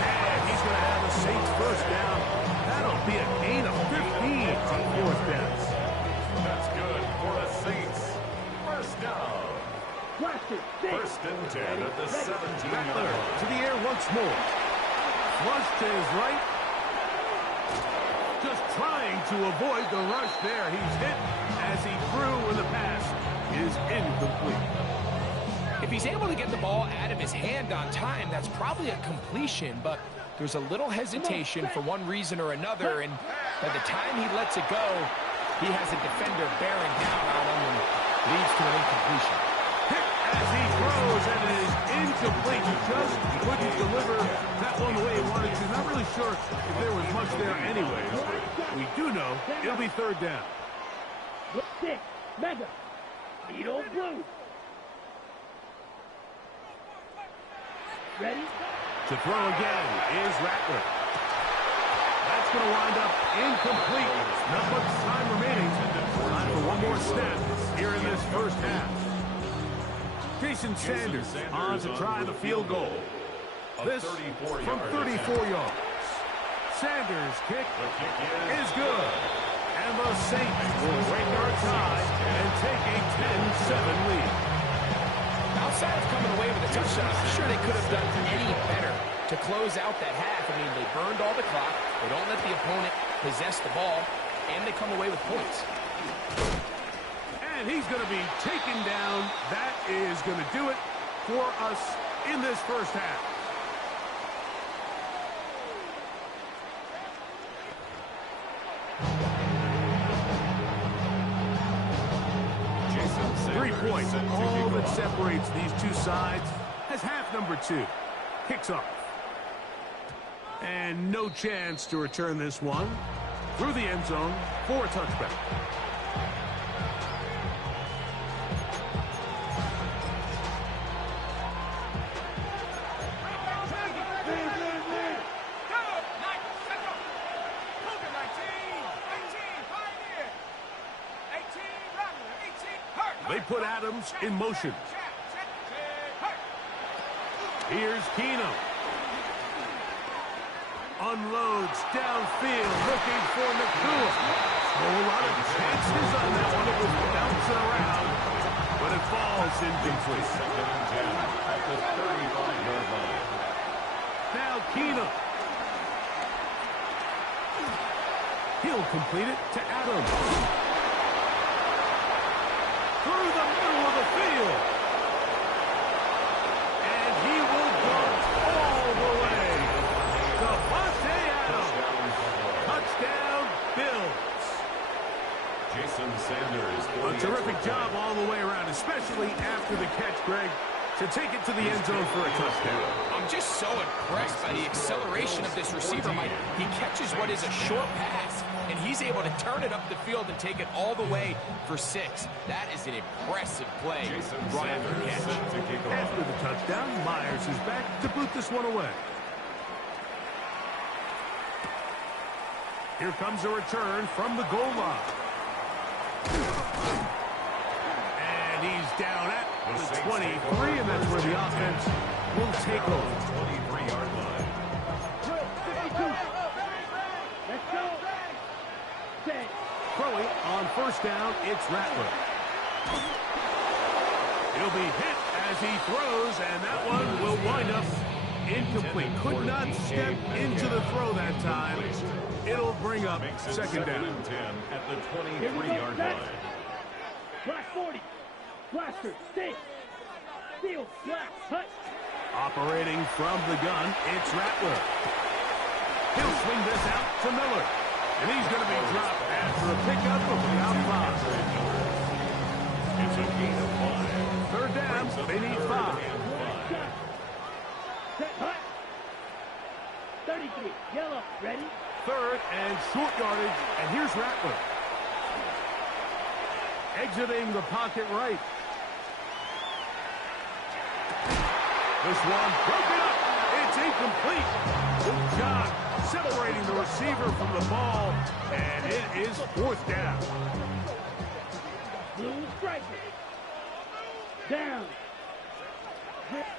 And he's going to have a Saints 1st down. That'll be a gain of 15 on 4th down. That's good for the Saints. 1st down. Blaster. 1st and 10 at the 17-yard Rattler line. to the air once more. Flush to his right. Just trying to avoid the rush there. He's hit as he threw, and the pass is incomplete. If he's able to get the ball out of his hand on time, that's probably a completion, but there's a little hesitation for one reason or another, and by the time he lets it go, he has a defender bearing down on him and leads to an incompletion. Hit as he throws, and it is incomplete. He just couldn't deliver that one the way he wanted to. Not really sure if there was much there anyway. We do know it'll be 3rd down. 6. Mega. Needle blue. Ready? To throw again is Rattler. That's going to wind up incomplete. Not much time remaining. Time for one more snap here in this 1st half. Jason Sanders on to try the field goal. This from 34 yards. Sanders' kick is good. And the Saints will break our tie and take a 10-7 lead. Outside of coming away with a touchdown, I'm sure they could have done any better to close out that half. I mean, they burned all the clock. They don't let the opponent possess the ball, and they come away with points. And he's going to be taken down. That is going to do it for us in this 1st half. Jason 3 points, set to all kick that off. separates these two sides as half number 2 kicks off. And no chance to return this one through the end zone for a touchback. They put Adams in motion. Here's Keenum. Unloads downfield, looking for Nakua. A lot of chances on that one. It was bouncing around, but it falls incomplete. Second and 10 at the 35-yard line. Now Keenum. He'll complete it to Adams. Through the middle of the field. And he will go all the way. Davante Adams. Touchdown, Bills. Jason Sanders. A terrific job all the way around, especially after the catch, Greg, to take it to the end zone for a touchdown. I'm just so impressed by the acceleration of this receiver, Mike. He catches what is a short pass, and he's able to turn it up the field and take it all the way for 6. That is an impressive play. Right after the catch. After the touchdown, Myers is back to boot this one away. Here comes a return from the goal line. And he's down at the 23, and that's where the offense will take over. 23-yard line. 52. Let's go. Set. Throwing on first down, it's Rattler. He'll be hit as he throws, and that one will wind up incomplete. Could not step into the throw that time. It'll bring up second down. And 10 at the 23-yard line. Black 40. Blaster. Stay. Steal. Black. Hut. Operating from the gun, it's Rattler. He'll swing this out to Miller. And he's going to be dropped after a pickup of about 5. It's a gain of 5. Third down, they need 5. Set. Hut. 33. Yellow. Ready? Third and short yardage, and here's Rattler. Exiting the pocket right. This one broken up. It's incomplete. Good job separating the receiver from the ball, and it is fourth down. Blue striker. Down.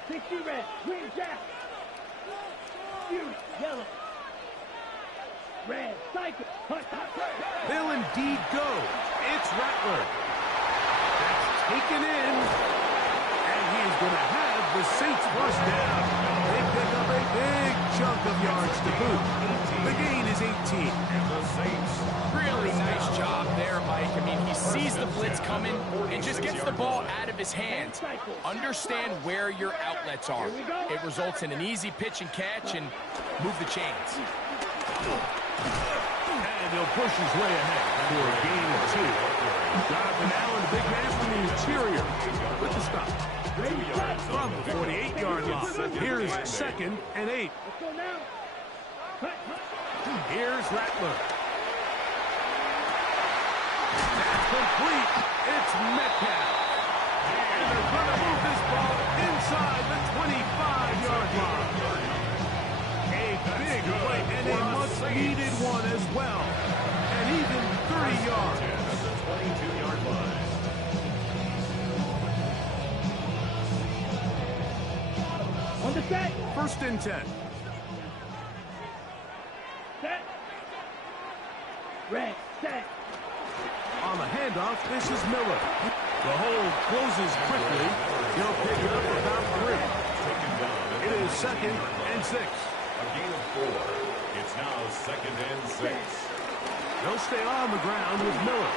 60 red. Green jack. Fury. Yellow. Red. Cycle. Hut. They'll indeed go. It's Rattler. That's taken in. And he is going to have the Saints first down. They pick up a big chunk of yards to boot. The gain is 18. And the Saints. Really nice job there, Mike. I mean, he sees the blitz coming and just gets the ball out of his hands. Understand where your outlets are. It results in an easy pitch and catch and move the chains. And he'll push his way ahead for a gain of 2. Jonathan Allen, the big man from the interior, with the stop. From the 48-yard line. Here's second and 8. Let's go now. Hut. Here's Rattler. That's complete. It's Metcalf. And they're going to move this ball inside the 25-yard line. A big play and a much-needed one as well. And even 30 yards. At the 22-yard line. On the set. First and 10. Set. Red. Set. On the handoff, this is Miller. The hole closes quickly. He'll pick up about 3. It is second and 6. A gain of 4. It's now second and 6. They'll stay on the ground with Miller.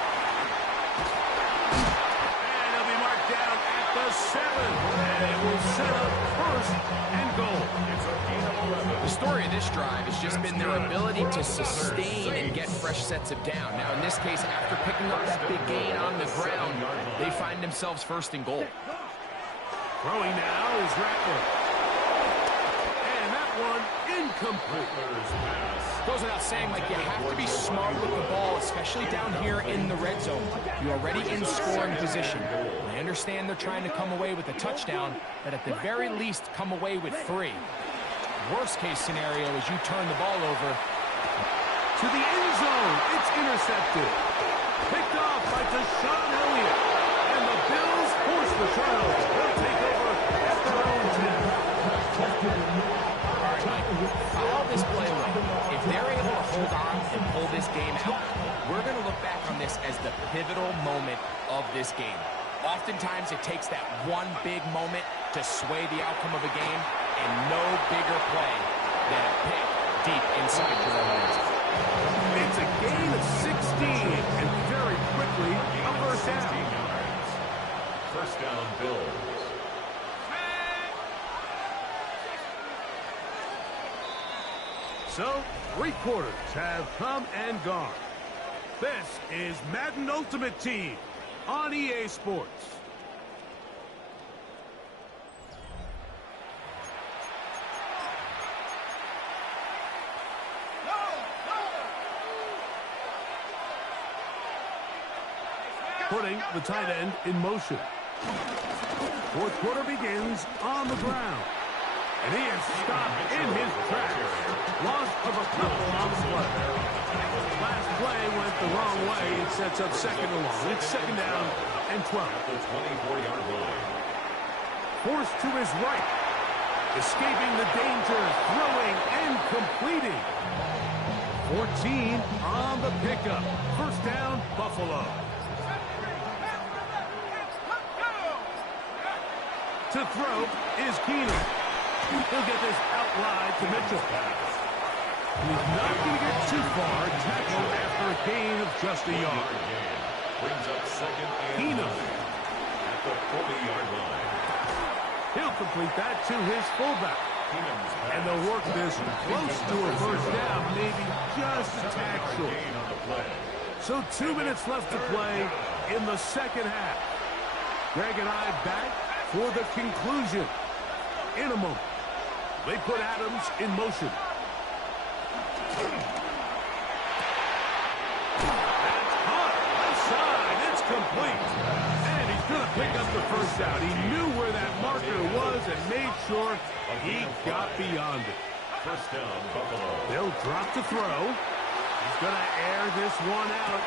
And he'll be marked down at the 7. And it will set up first and goal. It's a gain of 11. The story of this drive has just been their ability to sustain and get fresh sets of down. Now, in this case, after picking up that big gain on the ground, they find themselves first and goal. Throwing now is Rattler. And that one incomplete. Goes without saying, like, you have to be smart with the ball, especially down here in the red zone. You're already in scoring position. I understand they're trying to come away with a touchdown, but at the very least, come away with 3. Worst case scenario is you turn the ball over. To the end zone. It's intercepted. Picked off by Deshaun Elliott. And the Bills force the turnover. They'll take over at their own 10. All right, Mike, follow this play away. If they're able to hold on and pull this game out, we're going to look back on this as the pivotal moment of this game. Oftentimes, it takes that one big moment to sway the outcome of a game, and no bigger play than a pick deep inside your own end zone. It's a gain of 16, and very quickly, a first down. First down, Bills. So, 3 quarters have come and gone. This is Madden Ultimate Team on EA Sports. Putting the tight end in motion. 4th quarter begins on the ground. And he is stopped in his tracks. Loss of a couple on the play. Last play went the wrong way. It sets up second and long. It's second down and 12. At the 24-yard line. Forced to his right. Escaping the danger. Throwing and completing. 14 on the pickup. First down, Buffalo. To throw is Keenum. He'll get this out wide to Mitchell. He's not going to get too far. Tackle after a gain of just a yard. Brings up second and Keenum. at the 40-yard line. He'll complete that to his fullback. Keenum's pass. And they'll work this close to a first down, maybe just a tad short. Gain on the play. So 2 minutes left to play in the second half. Greg and I back for the conclusion in a moment. They put Adams in motion. That's hot. Left side. It's complete. And he's going to pick up the first down. He knew where that marker was and made sure he got beyond it. First down, Buffalo. They'll drop to throw. He's going to air this one out.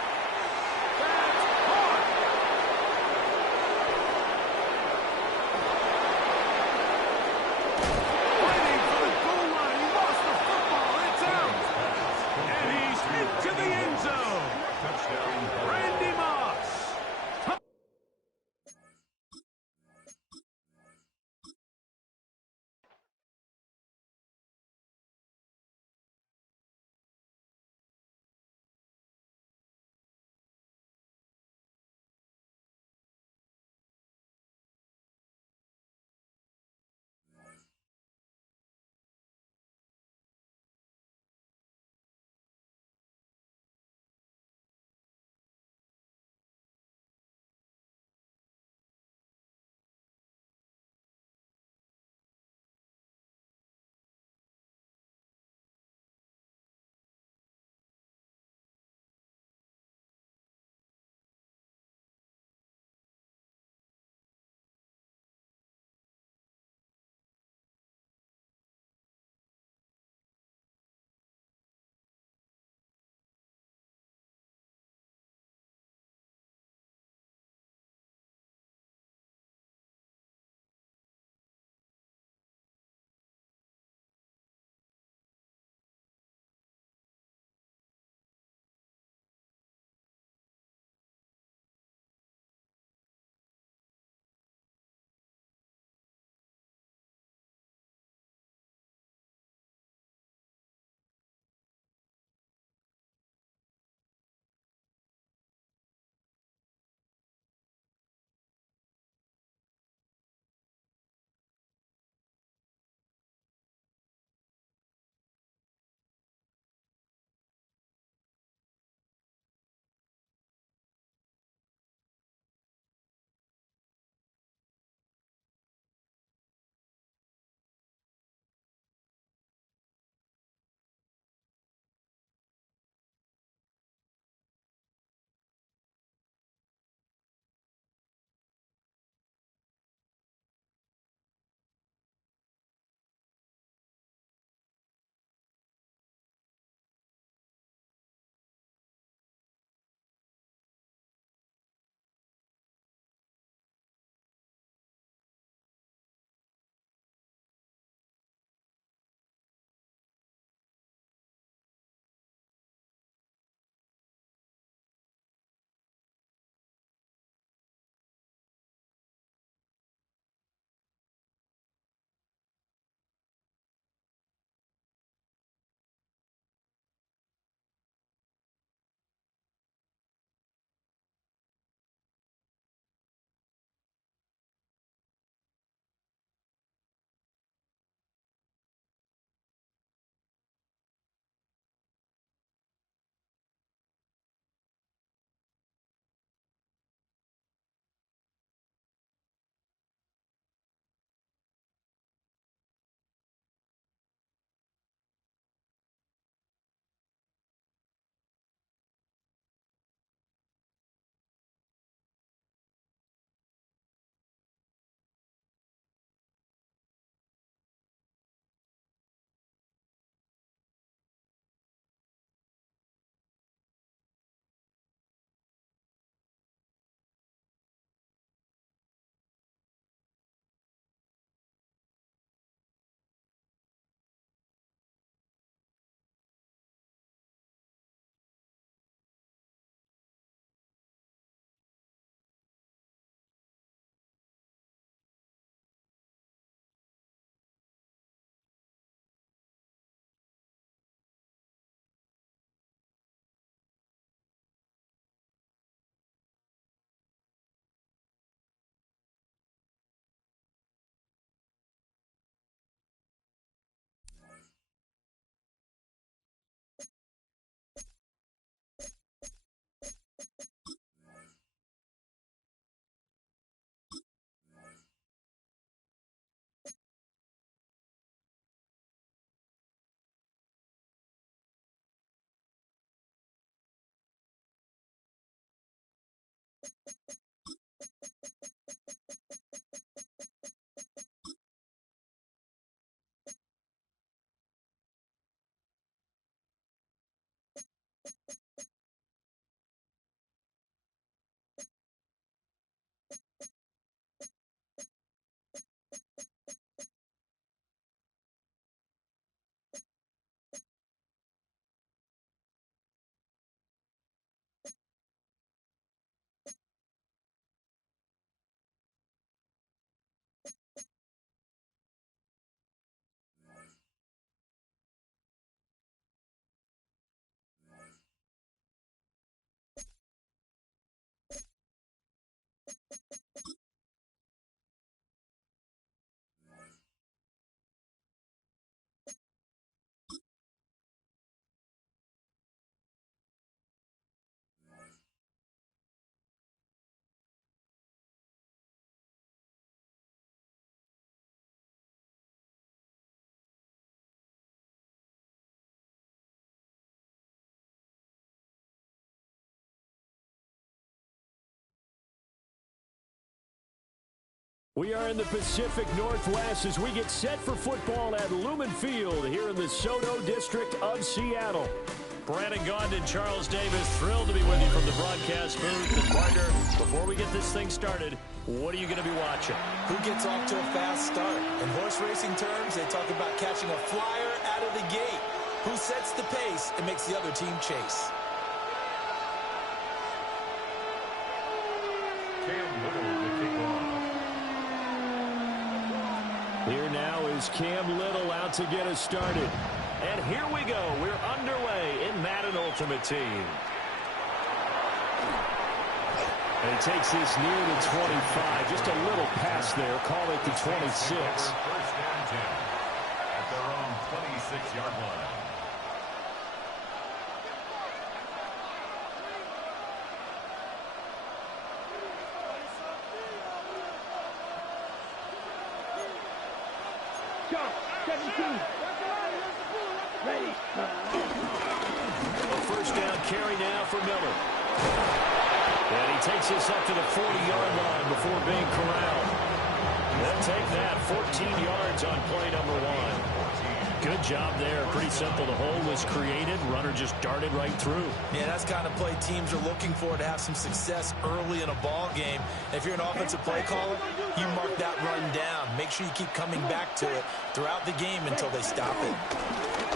We are in the Pacific Northwest as we get set for football at Lumen Field here in the SoDo District of Seattle. Brandon Gaudin and Charles Davis, thrilled to be with you from the broadcast booth. And partner, before we get this thing started, what are you going to be watching? Who gets off to a fast start? In horse racing terms, they talk about catching a flyer out of the gate. Who sets the pace and makes the other team chase? Cam Little to kick off. Here now is Cam Little out to get us started. And here we go. We're underway in Madden Ultimate Team. And he takes this near the 25. Just a little pass there. Call it the 26. First down 10 at their own 26-yard line. A first down carry now for Miller. And he takes us up to the 40-yard line before being corralled. They'll take that 14 yards on play number 1. Good job there. Pretty simple. The hole was created. Runner just darted right through. Yeah, that's the kind of play teams are looking for to have some success early in a ball game. If you're an offensive play caller, you mark that run down. Make sure you keep coming back to it throughout the game until they stop it.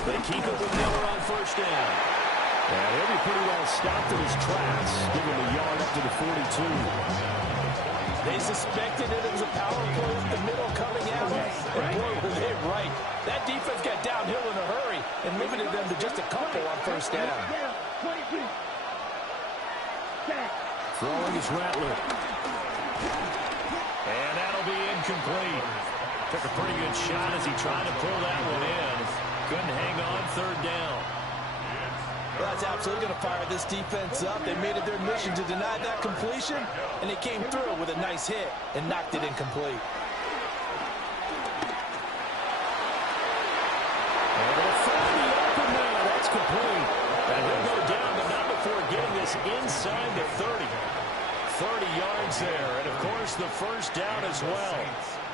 They keep it with Miller on first down. And he'll be pretty well stopped in his tracks. Give him a yard up to the 42. They suspected it was a power play up the middle coming out. And boy, were they right. That defense got downhill in a hurry and limited them to just a couple on first down. Throwing is Rattler. And that'll be incomplete. Took a pretty good shot as he tried to pull that one in. Couldn't hang on third down. Well, that's absolutely going to fire this defense up. They made it their mission to deny that completion, and they came through with a nice hit and knocked it incomplete. And they'll find the open man. That's complete. And he'll go down, but not before getting this inside the 30. 30 yards there, and of course the first down as well.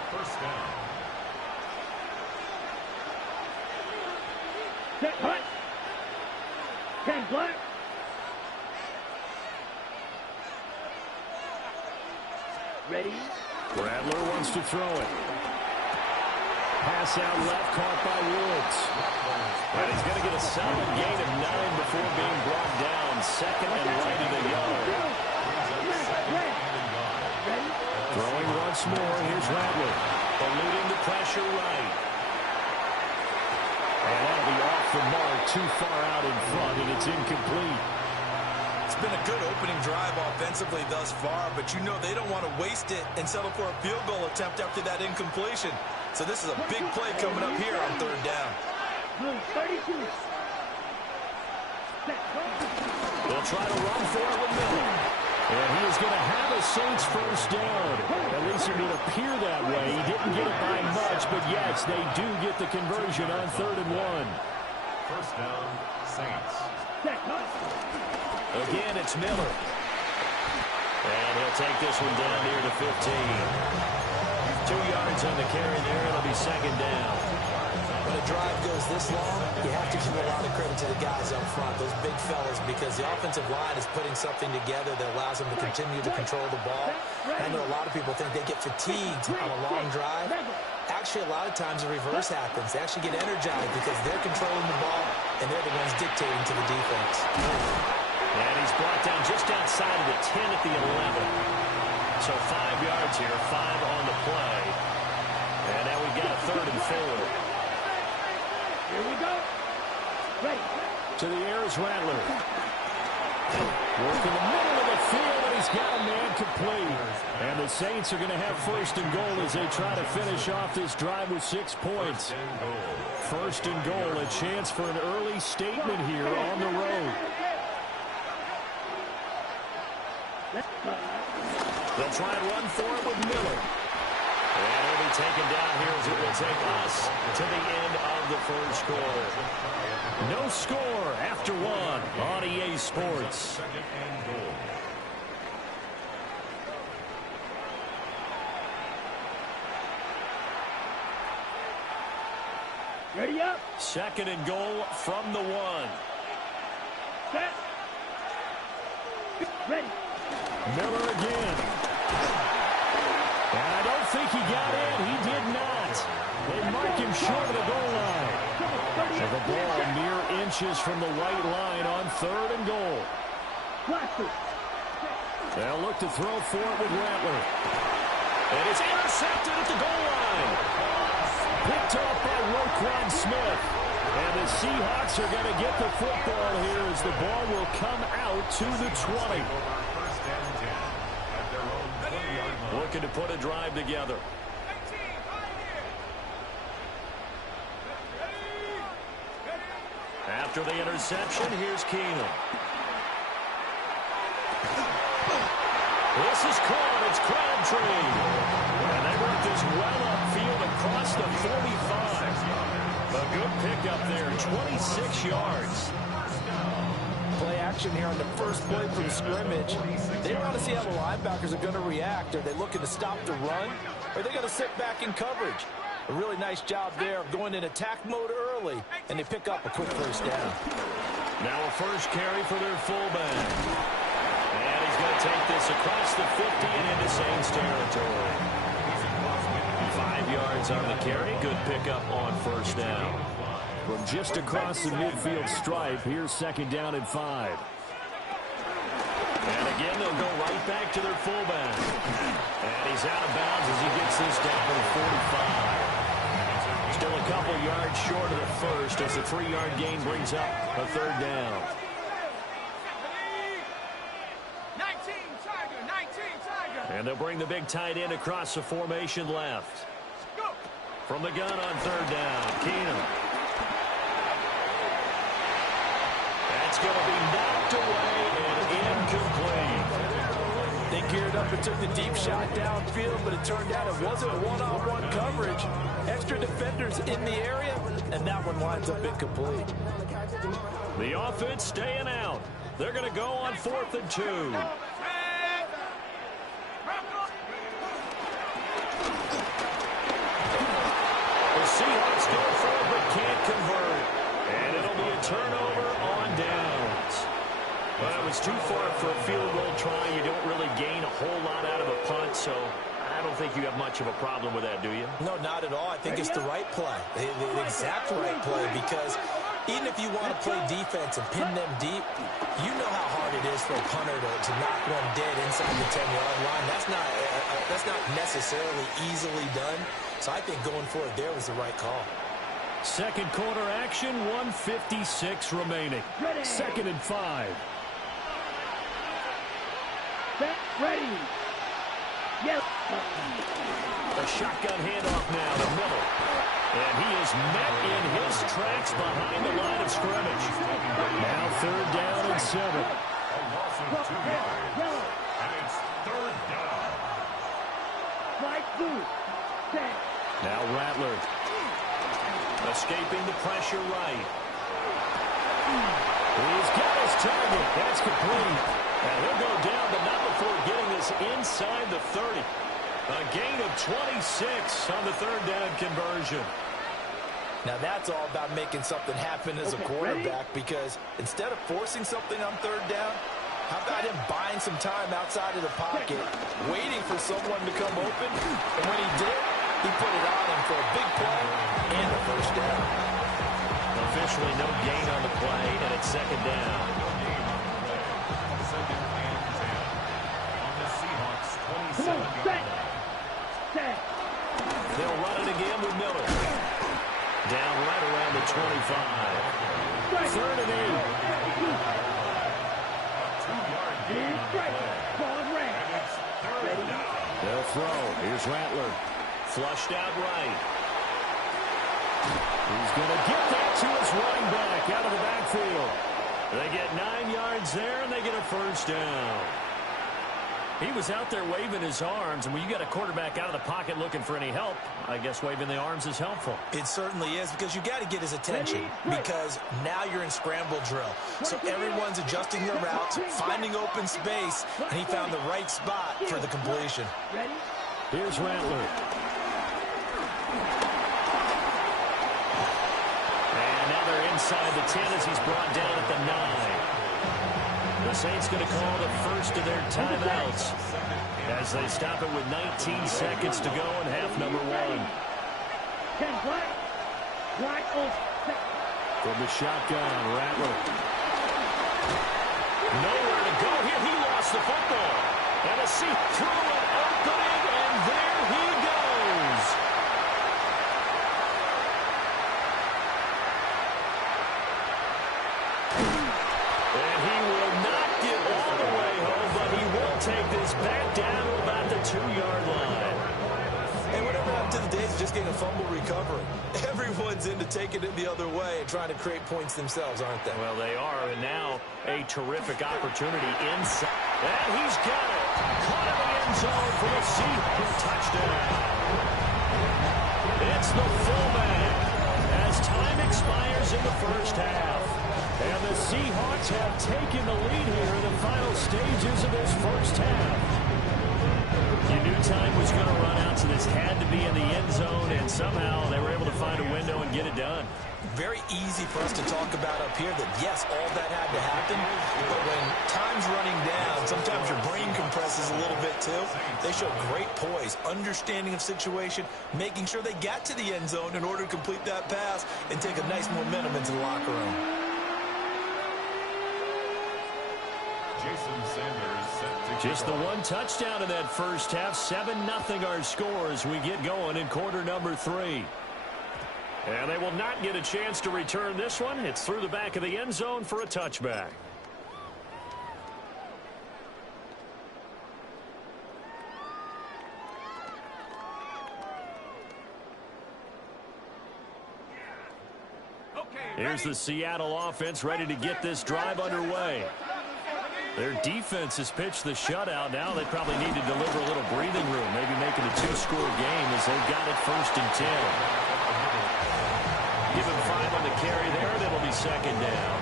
First down. Set hut. 10 black. Ready. Rattler wants to throw it. Pass out left, caught by Woods. And he's going to get a solid gain of 9 before being brought down. Second and right of the yard. Throwing once more. Here's Rattler. Eluding the pressure right. And that'll be off the mark, too far out in front, and it's incomplete. It's been a good opening drive offensively thus far, but you know they don't want to waste it and settle for a field goal attempt after that incompletion. So this is a big play coming up here on third down. Blue 32. They'll try to run for it with Miller. And he is going to have a Saints first down. At least it would appear that way. He didn't get it by much, but yes, they do get the conversion on 3rd and 1. First down, Saints. Again, it's Miller. And he'll take this one down near the 15. 2 yards on the carry there. It'll be second down. When a drive goes this long, you have to give a lot of credit to the guys up front, those big fellas, because the offensive line is putting something together that allows them to continue to control the ball. I know a lot of people think they get fatigued on a long drive. Actually, a lot of times the reverse happens. They actually get energized because they're controlling the ball, and they're the ones dictating to the defense. And he's brought down just outside of the 10 at the 11. So 5 yards here, 5 on the play. And now we've got a 3rd and 4. Here we go. Ready. To the air is Rattler. Work in the middle of the field, and he's got a man complete. And the Saints are going to have 1st and goal as they try to finish off this drive with 6 points. 1st and goal, a chance for an early statement here on the road. They'll try and run for it with Miller. And it'll be taken down here as it will take us to the end of the 1st quarter. No score after 1 on EA Sports. Ready up. 2nd and goal from the 1. Set. Ready. Miller again. And I don't think he got in. He did not. They mark him short of the goal line. So the ball mere inches from the white line on 3rd and goal. They'll look to throw for it with Rattler. And it's intercepted at the goal line. Picked off by Roquan Smith. And the Seahawks are going to get the football here as the ball will come out to the 20. Looking to put a drive together. After the interception, here's Keenum. This is caught. It's Crabtree. And they work this well upfield across the 45. A good pickup there, 26 yards. Play action here on the first play from scrimmage. They want to see how the linebackers are going to react. Are they looking to stop the run? Or are they going to sit back in coverage? A really nice job there of going in attack mode early, and they pick up a quick 1st down. Now a 1st carry for their fullback. And he's going to take this across the 50 and into Saints territory. 5 yards on the carry. Good pickup on 1st down. From just across the midfield stripe, here's 2nd down and 5. And again, they'll go right back to their fullback. And he's out of bounds as he gets this down to the 45. Still a couple yards short of the 1st as the 3-yard gain brings up a 3rd down. 19 Tiger. And they'll bring the big tight end across the formation left. From the gun on 3rd down, Keenum. That's going to be knocked away and incomplete. They geared up and took the deep shot downfield, but it turned out it wasn't one-on-one coverage. Extra defenders in the area, and that one winds up incomplete. The offense staying out. They're going to go on 4th and 2. The Seahawks go for it, but can't convert. And it'll be a turnover on downs. Well, it was too far for a field goal try. You don't really gain a whole lot out of a punt, so I don't think you have much of a problem with that, do you? No, not at all. I think it's the right play, the exact right play, because even if you want to play defense and pin them deep, you know how hard it is for a punter to knock one dead inside the 10-yard line. That's not necessarily easily done. So I think going for it there was the right call. 2nd quarter action, 1:56 remaining. 2nd and 5. Set. Ready. Yes. A shotgun handoff now to Miller. And he is met in his tracks behind the line of scrimmage. Now 3rd down and 7. A loss of 2 yards. And it's 3rd down. Slide 2. Set. Now Rattler. Escaping the pressure right. He's got his target. That's complete. And he'll go down, but not before getting this is inside the 30. A gain of 26 on the third down conversion. Now that's all about making something happen as a quarterback, because instead of forcing something on third down, how about him buying some time outside of the pocket, waiting for someone to come open, and when he did, he put it on him for a big play and a first down. Officially no gain on the play, and it's second down. Second and 10 on the Seahawks 27-yard line. They'll run it again with Miller. Down right around the 25. Third and 8. They'll throw. Here's Rattler. Flushed out right. He's going to get that to his running back out of the backfield. They get 9 yards there, and they get a first down. He was out there waving his arms, and when you got a quarterback out of the pocket looking for any help, I guess waving the arms is helpful. It certainly is, because you got to get his attention, because now you're in scramble drill. So everyone's adjusting their routes, finding open space, and he found the right spot for the completion. Here's Rattler. And now they're inside the 10 as he's brought down at the 9. The Saints going to call the first of their timeouts as they stop it with 19 seconds to go in half number 1. From the shotgun, Rattler. Nowhere to go here. He lost the football. And a seat through an opening, and there he goes. And he will not get all the way home, but he will take this back down to about the 2-yard line. And whatever happened to the days of just getting a fumble recovery? Everyone's into taking it the other way and trying to create points themselves, aren't they? Well, they are, and now a terrific opportunity inside. And he's got it. Caught in the end zone for the Seahawks touchdown. It's the fullback as time expires in the first half. And the Seahawks have taken the lead here in the final stages of this first half. You knew time was going to run out, so this had to be in the end zone, and somehow they were able to find a window and get it done. Very easy for us to talk about up here that, yes, all that had to happen, but when time's running down, sometimes your brain compresses a little bit too. They show great poise, understanding of situation, making sure they got to the end zone in order to complete that pass and take a nice momentum into the locker room. Jason Sanders set to Just the one touchdown in that first half. 7-0 our score as we get going in quarter number 3. And they will not get a chance to return this one. It's through the back of the end zone for a touchback. Here's the Seattle offense ready to get this drive underway. Their defense has pitched the shutout. Now they probably need to deliver a little breathing room, maybe make it a 2-score game as they've got it 1st and 10. Give him 5 on the carry there, and it'll be second down.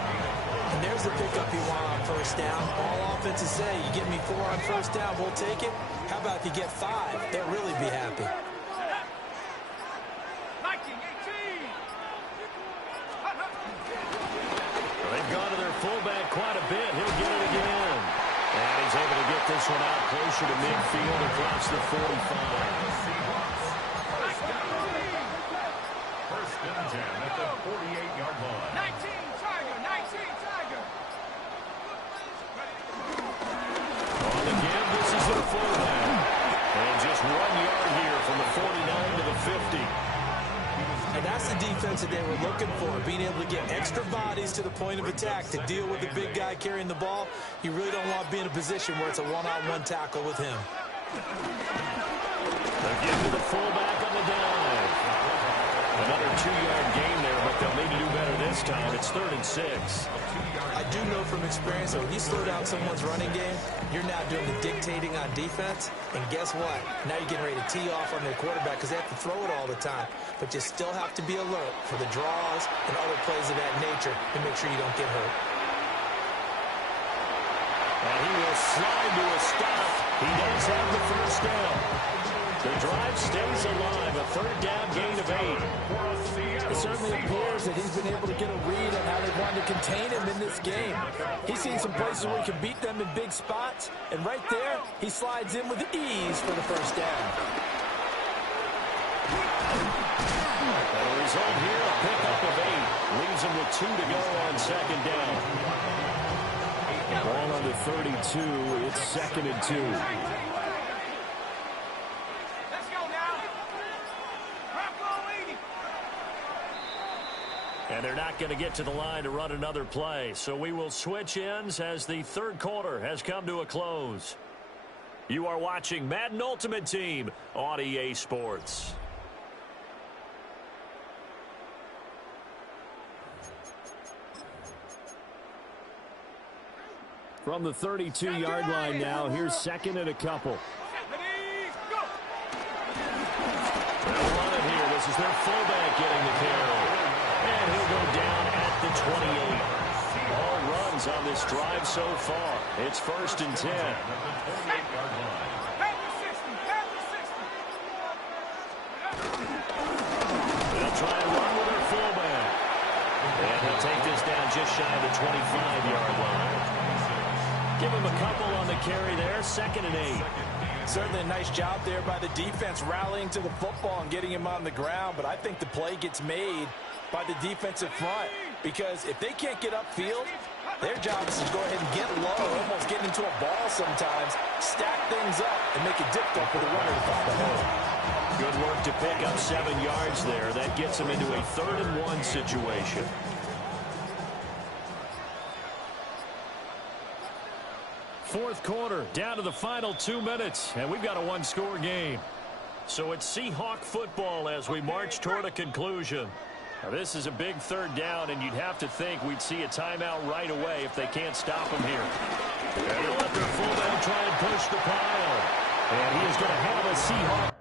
And there's the pickup you want on first down. All offenses say, you get me 4 on first down, we'll take it. How about if you get 5? They'll really be happy. They've gone to their fullback quite a bit. He'll get it again. And he's able to get this one out closer to midfield across the 45. First and 10 at the 48-yard line. 19 Tiger, 19 Tiger. On the give, this is their fullback. And just 1 yard here from the 49 to the 50. And that's the defense that they were looking for, being able to get extra bodies to the point of attack to deal with the big guy carrying the ball. You really don't want to be in a position where it's a one-on-one tackle with him. They'll give to the fullback on the dive. Another 2-yard gain there, but they'll need to do better this time. It's 3rd and 6. I do know from experience that when you slow down someone's running game, you're now doing the dictating on defense. And guess what? Now you're getting ready to tee off on their quarterback because they have to throw it all the time. But you still have to be alert for the draws and other plays of that nature to make sure you don't get hurt. And he will slide to a stop. He does have the first down. The drive stays alive. A third down gain of 8. It certainly appears that he's been able to get a read on how they want to contain him in this game. He's seen some places where he can beat them in big spots, and right there, he slides in with ease for the first down. And the result here, a pickup of 8. Leaves him with 2 to go on second down. Ball under 32. It's 2nd and 2. Let's go now. Rock 80. And they're not going to get to the line to run another play. So we will switch ends as the third quarter has come to a close. You are watching Madden Ultimate Team on EA Sports. From the 32-yard line now, here's 2nd and a couple. They'll run it here. This is their fullback getting the carry. And he'll go down at the 28. All runs on this drive so far. It's 1st and 10. They'll try and run with their fullback. And he'll take this down just shy of the 25-yard line. Give him a couple on the carry there. 2nd and 8. Certainly a nice job there by the defense rallying to the football and getting him on the ground, but I think the play gets made by the defensive front because if they can't get upfield, their job is to go ahead and get low, almost get into a ball sometimes, stack things up, and make it difficult for the runner to find a hole. Good work to pick up 7 yards there. That gets him into a 3rd and 1 situation. Fourth quarter, down to the final 2 minutes, and we've got a one-score game. So it's Seahawk football as we march toward a conclusion. Now, this is a big third down, and you'd have to think we'd see a timeout right away if they can't stop him here. And they'll let their fullback try and push the pile. And he is going to have a Seahawk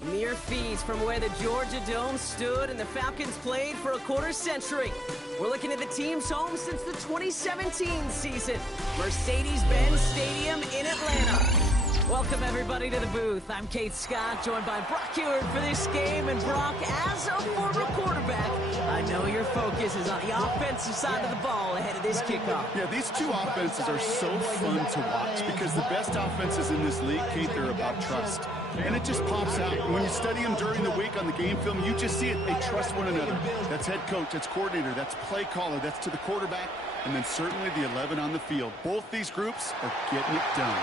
Mere feet from where the Georgia Dome stood and the Falcons played for a quarter century. We're looking at the team's home since the 2017 season, Mercedes-Benz Stadium in Atlanta. Welcome, everybody, to the booth. I'm Kate Scott, joined by Brock Huard for this game. And Brock, as a former quarterback, I know your focus is on the offensive side of the ball ahead of this kickoff. Yeah, these two offenses are so fun to watch because the best offenses in this league, Kate, they're about trust. And it just pops out. And when you study them during the week on the game film, you just see it. They trust one another. That's head coach, that's coordinator, that's play caller, that's to the quarterback, and then certainly the 11 on the field. Both these groups are getting it done.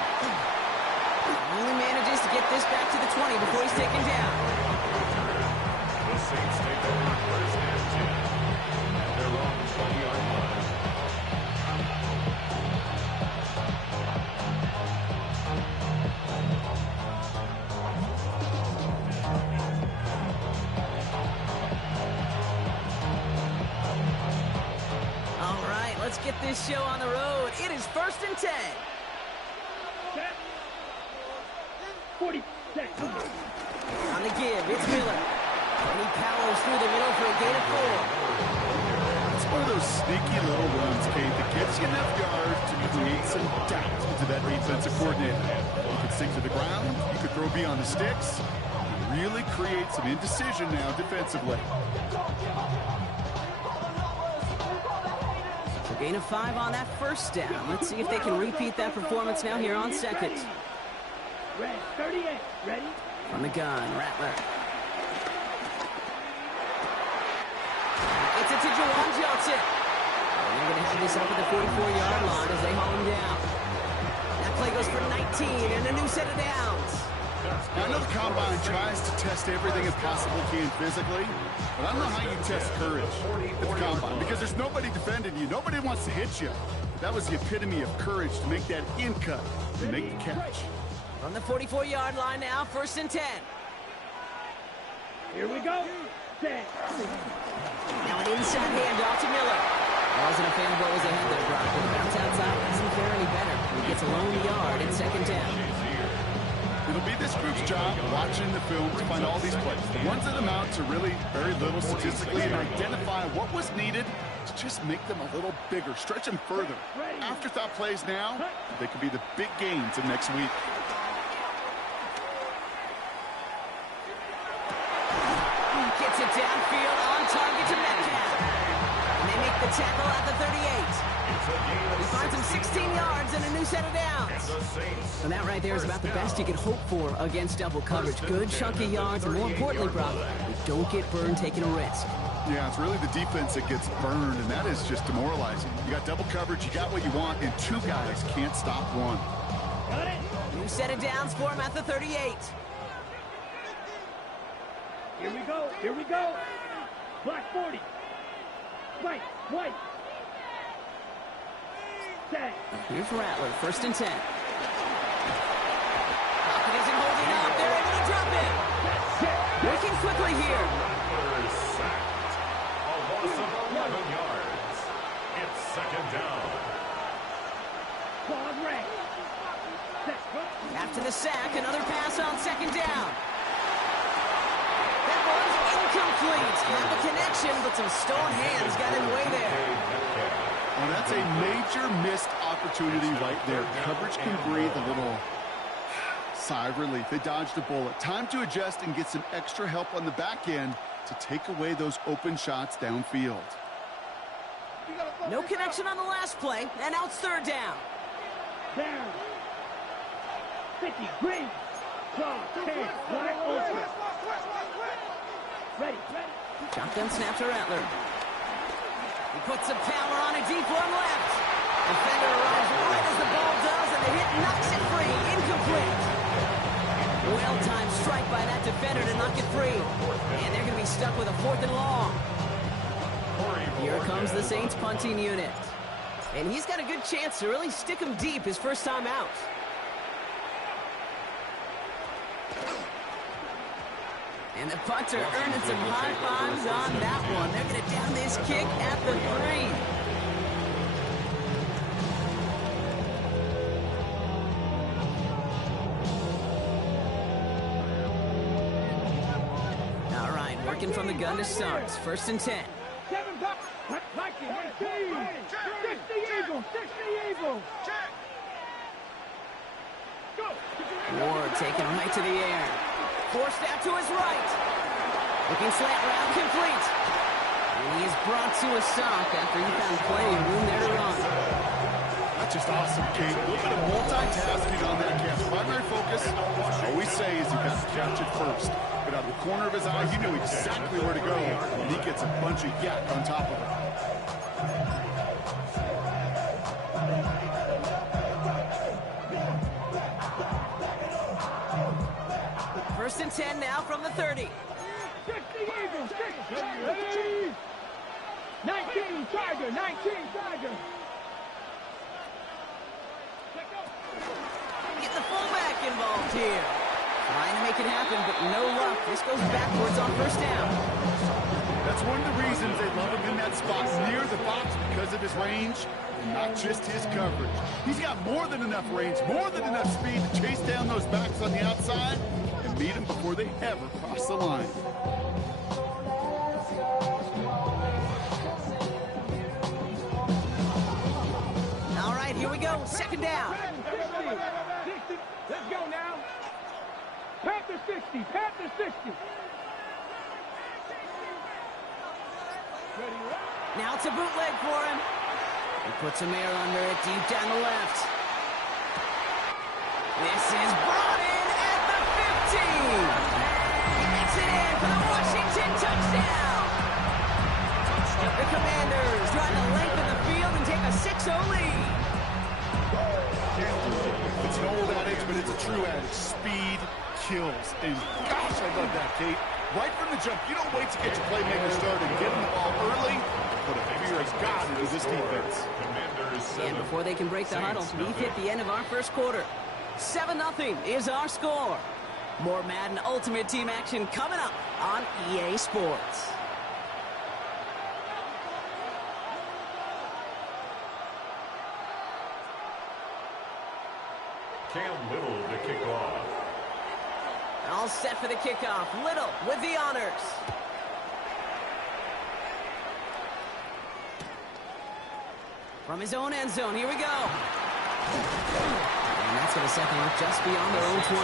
Only manages to get this back to the 20 before he's taken down. The Saints take over first and 10 at their own 20-yard line. All right, let's get this show on the road. It is 1st and 10. 40. On the give, it's Miller. And he powers through the middle for a gain of 4. It's one of those sneaky little runs, Kate, that gets you enough yards to create some doubt into that defensive coordinator. You could sink to the ground, you could throw beyond the sticks, really create some indecision now defensively. So gain of 5 on that first down. Let's see if they can repeat that performance now here on second. Red, 38. Ready? On the gun, Rattler. It's it to Juwan Johnson. And they're going to have this up at the 44-yard line as they haul him down. That play goes for 19 and a new set of downs. I know the Combine tries to test everything it possibly can physically, but I don't know how you test courage at the Combine because there's nobody defending you. Nobody wants to hit you. That was the epitome of courage to make that in cut and make the catch. On the 44-yard line now, 1st and 10. Here we go. 10. Now an inside handoff to Miller. Wasn't a fan of what was ahead there, Brock. But the bounce outside doesn't fare any better. He gets a lone yard in 2nd down. It'll be this group's job watching the film to find all these plays. The ones that amount to really very little statistically and identify what was needed to just make them a little bigger, stretch them further. Afterthought plays now, they could be the big gains of next week. Gets it downfield on target to Metcalf. And they make the tackle at the 38. He finds him 16 yards and a new set of downs. And that right there is about the best you could hope for against double coverage. Good chunky yards, and more importantly, Brock, you don't get burned taking a risk. Yeah, it's really the defense that gets burned, and that is just demoralizing. You got double coverage, you got what you want, and two guys can't stop one. Got it. New set of downs for him at the 38. Here we go. Here we go. Black 40. White. White. 10. Here's Rattler, 1st and 10. Pocket isn't holding up. They're able to drop it. Working quickly here. Rattler is sacked. A loss of 11 yards. It's 2nd down. Claude Ray. After the sack, another pass on 2nd down. That one's incomplete. Had the connection, but some stone hands got in the way there. Well, that's a major missed opportunity right there. Coverage can breathe a little sigh of relief. They dodged a bullet. Time to adjust and get some extra help on the back end to take away those open shots downfield. No connection on the last play, and now it's 3rd down. Down. 50. Green. Claw. 10. Black ultra. Ready. Shotgun snap to Rattler. He puts some power on a deep one left. Defender arrives right as the ball does, and the hit knocks it free. Incomplete. Well-timed strike by that defender to knock it free. And they're going to be stuck with a 4th and long. Here comes the Saints punting unit. And he's got a good chance to really stick him deep his first time out. And the punter earning some high fives on that one. They're going to down this kick at the 3. looking from the gun to start. First and 10. 7 back. Like it. 60 Eagles. 60 Eagles. Ward taking right to the air. Forced out to his right. Looking slant route complete. And he is brought to a stop after he found plenty of room there to run. That's just awesome, Kate. A little bit of multitasking on that catch. Primary focus, I always say, is you got to catch it first. But out of the corner of his eye, he knew exactly where to go, and he gets a bunch of yak on top of it. First and 10 now from the 30. 60 Eagles. 60. 19 Tiger. 19 Tiger. Get the fullback involved here. Trying to make it happen, but no luck. This goes backwards on first down. That's one of the reasons they love him in that spot near the box, because of his range and not just his coverage. He's got more than enough range, more than enough speed to chase down those backs on the outside and meet them before they ever cross the line. All right, here we go. Second down. 60. Let's go now. Panther 60. Panther 60. Now it's a bootleg for him. He puts some air under it deep down the left. This is brought in at the 15. He makes it in for the Washington touchdown. The Commanders trying to lengthen the field and take a 6-0 lead. It's an old adage, but it's a true adage. Speed kills. And gosh, I love that, Kate. Right from the jump, you don't wait to get your playmaker started. Get him the ball early. Put a fear of God into this defense. And before they can break the huddle, we've hit the end of our first quarter. 7-0 is our score. More Madden Ultimate Team action coming up on EA Sports. Cam Little to kick off. All set for the kickoff. Little with the honors. From his own end zone, here we go. And that's going to set them up just beyond their own 20.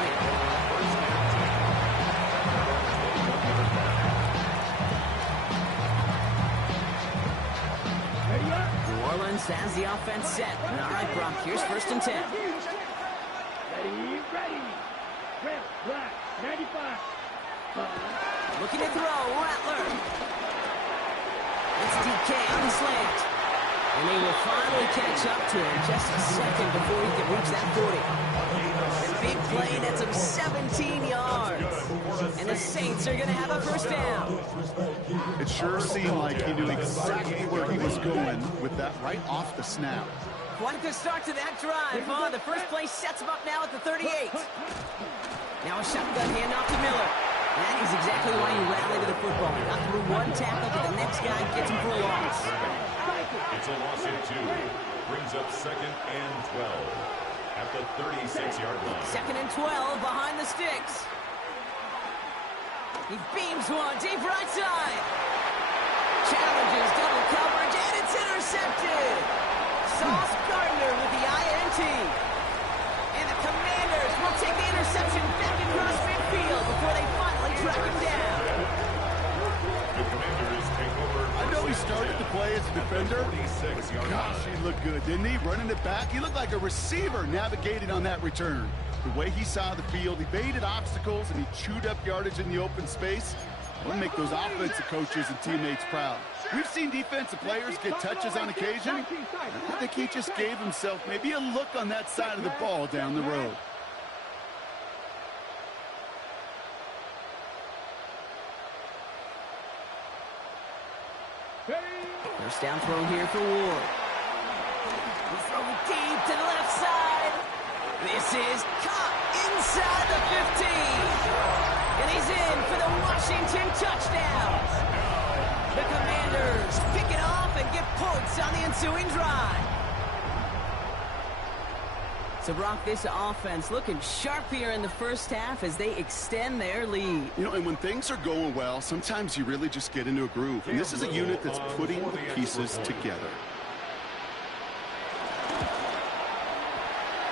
New Orleans has the offense set. All right, Brock, here's first and 10. Ready. Red, black, 95. Looking to throw, Rattler. It's DK on the slant. And they will finally catch up to him just a second before he can reach that 40. A big play that's of 17 yards. And the Saints are going to have a first down. It sure seemed like he knew exactly where he was going with that right off the snap. Quite a start to that drive, huh? The first play sets him up now at the 38. Now a shotgun handoff to Miller. That is exactly why you rally to the football. He got through one tackle, but the next guy gets him for a loss. It's a loss in 2. Brings up 2nd and 12 at the 36-yard line. 2nd and 12 behind the sticks. He beams one deep right side. Challenges double coverage, and it's intercepted. Sauce Gardner with the INT. And the Commanders will take the interception back across midfield before they finally track him down. The Commanders take over. I know he started to play as a defender. Gosh, he looked good, didn't he? Running it back. He looked like a receiver navigating on that return. The way he saw the field, he evaded obstacles, and he chewed up yardage in the open space. It'll make those offensive coaches and teammates proud. We've seen defensive players get touches on occasion. I think he just gave himself maybe a look on that side of the ball down the road. First down throw here for Ward. He throws it deep to the left side. This is caught inside the 15. And he's in for the Washington touchdown. The Commanders pick it off and get points on the ensuing drive. So, Brock, this offense looking sharp here in the first half as they extend their lead. You know, and when things are going well, sometimes you really just get into a groove. And this is a unit that's putting the pieces together.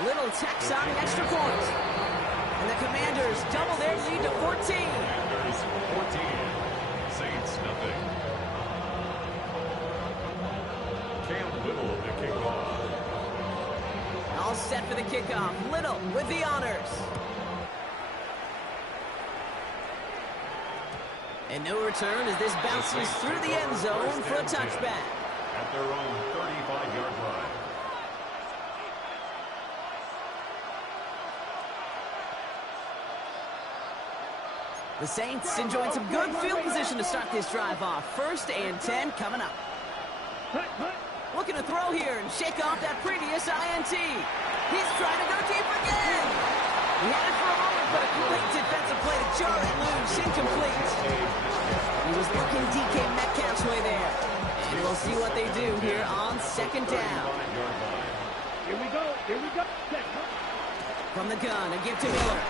Little tacks on the extra point. And the Commanders double their lead to 14. Commanders 14. Saints nothing. Cam Little to kick off. All set for the kickoff. Little with the honors. And no return as this bounces through the end zone for a touchback. At their own 35-yard line. The Saints enjoying some good field position to start this drive off. 1st and 10 coming up. Looking to throw here and shake off that previous INT. He's trying to go deep again. He had it for a moment, but a great defensive play to jar it loose. Incomplete. He was looking DK Metcalf's way there. And we'll see what they do here on 2nd down. Here we go. Here we go. From the gun, a give to Miller.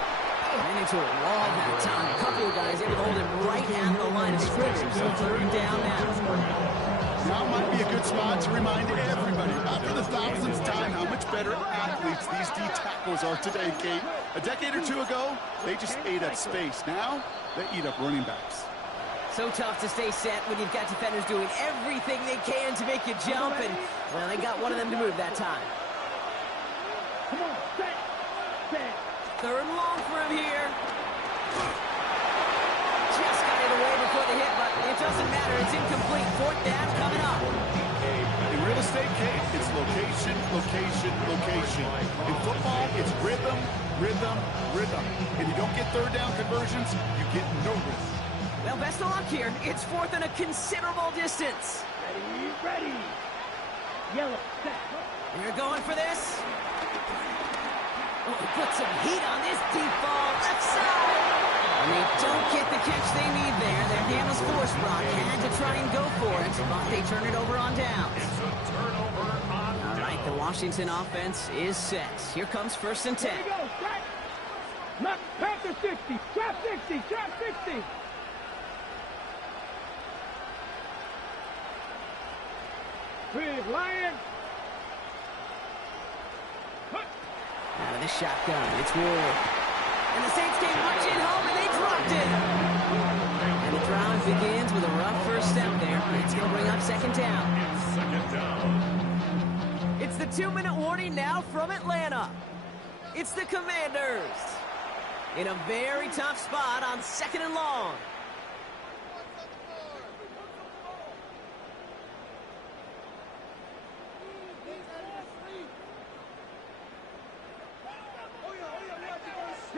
Ran into a wall that time. A couple of guys able to hold him right at the line of scrimmage. So 3rd down now. Now might be a good spot to remind everybody, after the 1000th time, how much better athletes these D tackles are today, Kate. A decade or two ago, they just ate up space. Now, they eat up running backs. So tough to stay set when you've got defenders doing everything they can to make you jump, and, well, they got one of them to move that time. Come on, set. 3rd and long for him here. Just got it away before the hit, but it doesn't matter. It's incomplete. 4th down coming up. In real estate, Kate, it's location, location, location. In football, it's rhythm, rhythm, rhythm. And you don't get 3rd down conversions, you get no rhythm. Well, best of luck here. It's 4th and a considerable distance. Ready. Yellow, set. They're going for this. Oh, put some heat on this deep ball. Left side. And they don't get the catch they need there. Their hand was forced, Brock. Had to try and go for it, but they turn it over on downs. It's a turnover on All right, the Washington offense is set. Here comes 1st and 10. Here we go, set. Knock, Panther 60. Trap 60. Trap 60. Big Lion. Out of the shotgun, it's Ward. And the Saints came marching home, and they dropped it. And the drive begins with a rough first step there. It's going to bring up 2nd down. It's 2nd down. It's the 2-minute warning now from Atlanta. It's the Commanders in a very tough spot on 2nd and long.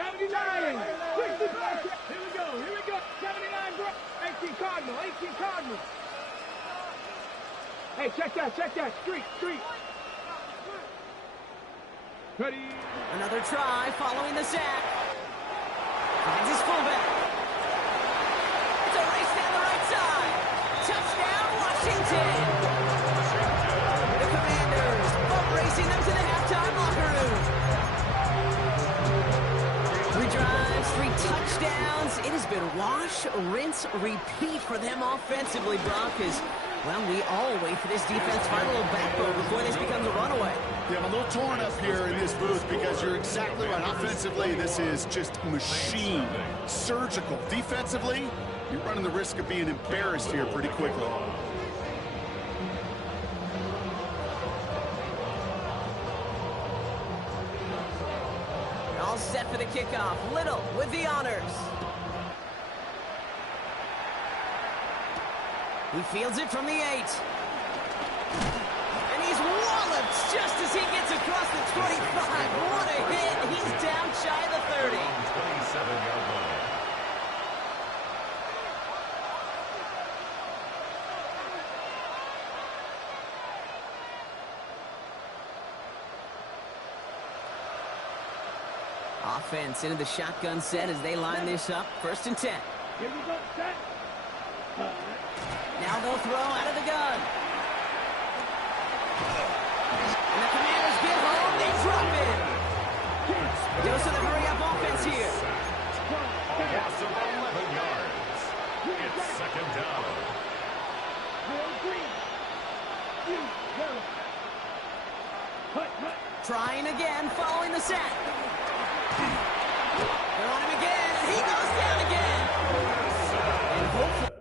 Here we go. 79, bro. 18 Cardinal. Hey, check that. Street. Ready. Another try following the sack. Finds his fullback. It's a race down the right side. Touchdown, Washington. The Commanders bump racing them to the halftime locker room. 3 drives, 3 touchdowns. It has been wash, rinse, repeat for them offensively, Brock, as, well, we all wait for this defense to find a little backbone before this becomes a runaway. Yeah, I'm a little torn up here in this booth because you're exactly right. Offensively, this is just machine, surgical. Defensively, you're running the risk of being embarrassed here pretty quickly. All set for the kickoff. Little with the honors. He fields it from the 8. And he's walloped just as he gets across the 25. What a hit. He's down shy of the 30. 27-yard line. Offense into the shotgun set as they line this up. 1st and 10. Here we go, set. Now they'll throw out of the gun. And the Commanders get home. They drop it. Trying again, following the set. They're on him again, and he goes down again. And hopefully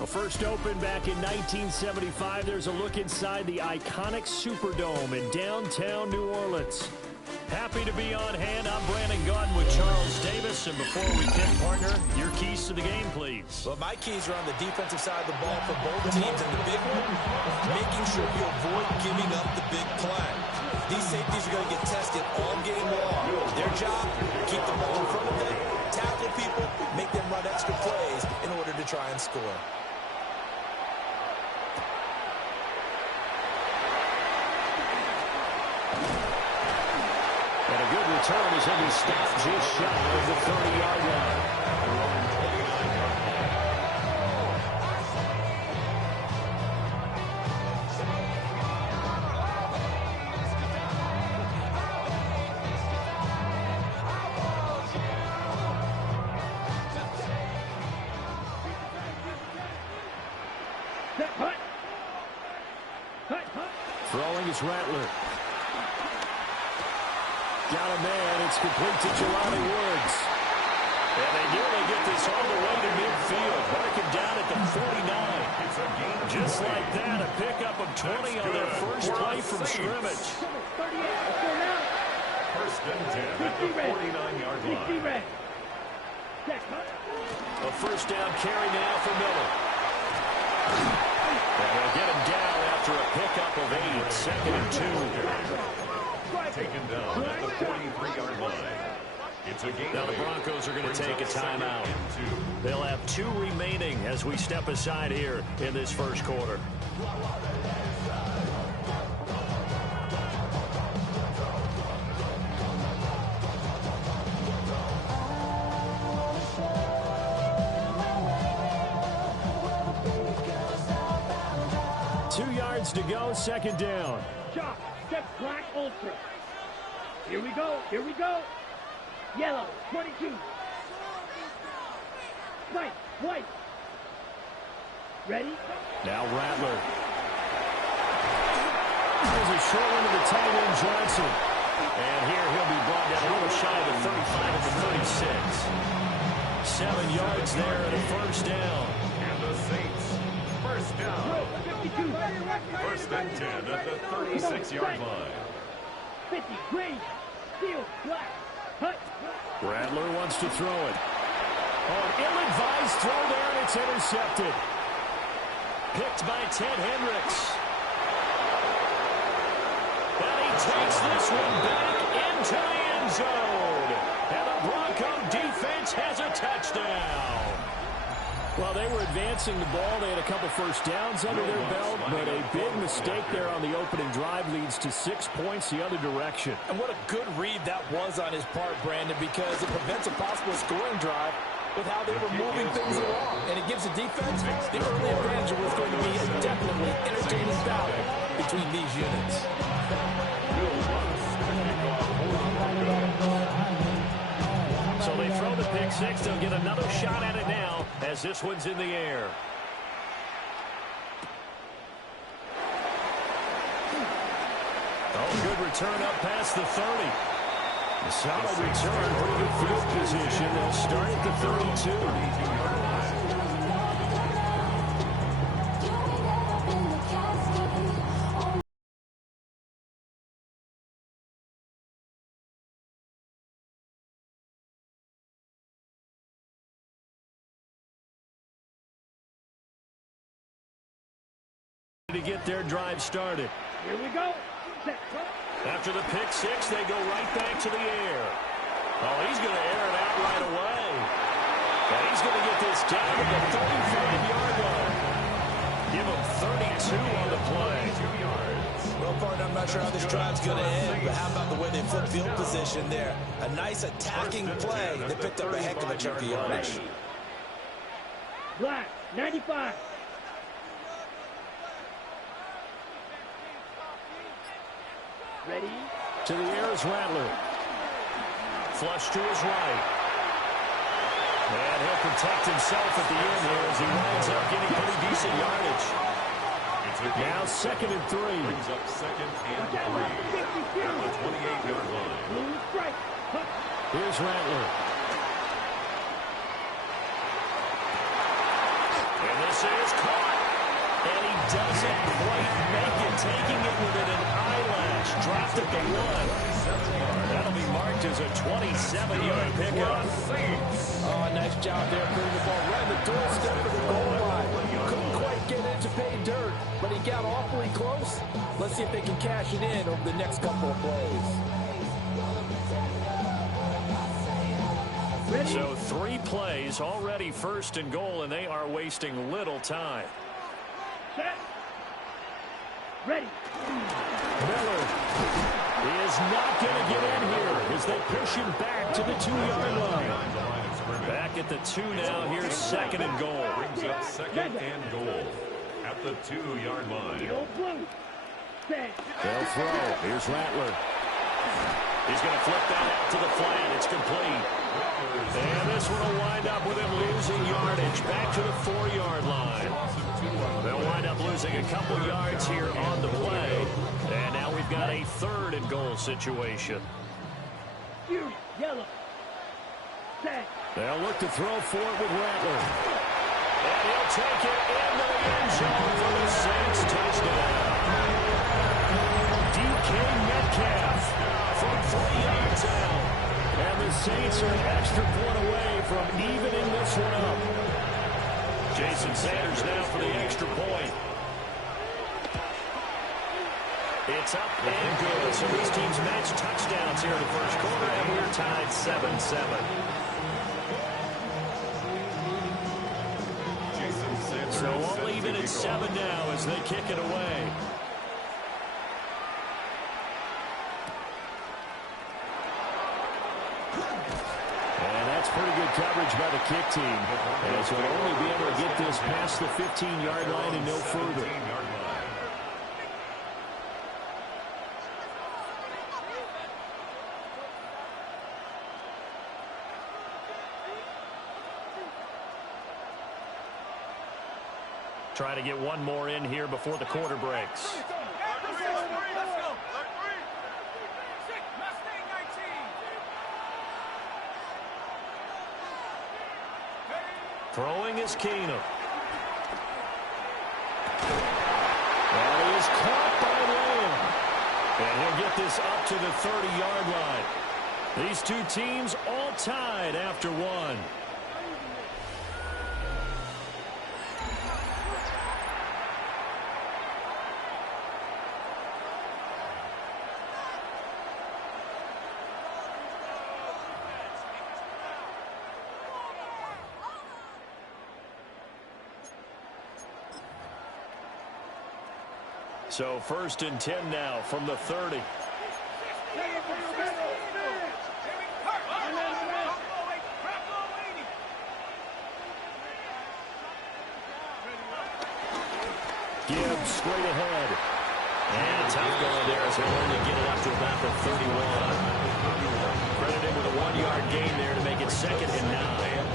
Well, first opened back in 1975, there's a look inside the iconic Superdome in downtown New Orleans. Happy to be on hand. I'm Brandon Gaudin with Charles Davis. And before we kick, partner, your keys to the game, please. Well, my keys are on the defensive side of the ball for both teams. And the big one, making sure you avoid giving up the big play. These safeties are going to get tested all game long. Their job, keep the ball in front of them, tackle people, make them run extra plays in order to try and score. And a good return is he'll be stopped just shy of the 30-yard line. Throwing is Rattler. Got a man. It's complete to Jelani Woods. And they nearly get this all the way to midfield. Marking down at the 49. Just like that, a pickup of 20 on their first play from scrimmage. First and 10 at the 49-yard line. A first down carry now for Miller. And they'll get him down after a pickup of 8. Second and 2. Taken down at the 43-yard line. It's a game. Now the Broncos are going to take a timeout. They'll have 2 remaining as we step aside here in this first quarter. To go, second down. Jock, step black ultra. Here we go, here we go. Yellow, 22. White. Ready? Now Rattler. There's a short one to the tight end, Johnson. And here he'll be brought down a little shy of the 35 at the 36. 7 yards there and a first down. And the Saints, first down. 52. First and 10 at the 36-yard line. 50, green, steel, black, hut. Rattler wants to throw it. Oh, an ill-advised throw there, and it's intercepted. Picked by Ted Hendricks. And he takes this one back into the end zone. And the Bronco defense has a touchdown. Well, they were advancing the ball. They had a couple first downs under their belt, but a big mistake there on the opening drive leads to 6 points the other direction. And what a good read that was on his part, Brandon, because it prevents a possible scoring drive with how they were moving things along. And it gives the defense the early advantage of what's going to be a definitely entertaining battle between these units. So they throw the pick six. They'll get another shot at it now as this one's in the air. Oh, good return up past the 30. A solid return, pretty good field position. They'll start at the 32. To get their drive started. Here we go. After the pick six, they go right back to the air. Oh, he's going to air it out right away. And he's going to get this down to the 35-yard line. Give him 32 on the play. 2 yards. Well, partner, I'm not sure how this drive's going to end, but how about the way they flip field position there? A nice attacking play. They picked up a heck of a chunk of yardage. Black, 95. Ready? To the air is Rattler. Flush to his right. And he'll protect himself at the end here as he winds up getting pretty decent yardage. Now 2nd and 3. Brings up 2nd and 3 at the 28-yard line. Here's Rattler. And this is caught. And he doesn't quite make it, taking it within an eyelash. Dropped at the 1. That'll be marked as a 27-yard pickup. Oh, nice job there putting the ball right in the doorstep of the goal line. Couldn't quite get it to pay dirt, but he got awfully close. Let's see if they can cash it in over the next couple of plays. So 3 plays, already first and goal, and they are wasting little time. Set. Ready. Miller is not going to get in here as they push him back to the 2-yard line. Back at the 2 now. Here's second and goal. Brings up second and goal at the 2-yard line. They'll throw. Here's Rattler. He's going to flip that out to the flat. It's complete. And this one will wind up with him losing yardage. Back to the 4-yard line. They'll wind up losing a couple yards here on the play. And now we've got a third and goal situation. Yellow. Set. They'll look to throw for it with Rattler. And he'll take it into the end zone for the Saints touchdown. DK Metcalf from 3 yards out. And the Saints are an extra point away from evening this one up. Jason Sanders now for the extra point. It's up and good. So these teams match touchdowns here in the first quarter, and we're tied 7-7. So all even at 7 now as they kick it away. And that's pretty good coverage by the kick team, as they'll only be able to get this past the 15-yard line and no further. Trying to get one more in here before the quarter breaks. Throwing is Keenum. That is caught by Lamb. And he'll get this up to the 30-yard line. These two teams all tied after one. So first and 10 now from the 30. Gibbs straight ahead. And tough going there as he'll only get it up to about the 31. Credited with a 1-yard gain there to make it 2nd and 9.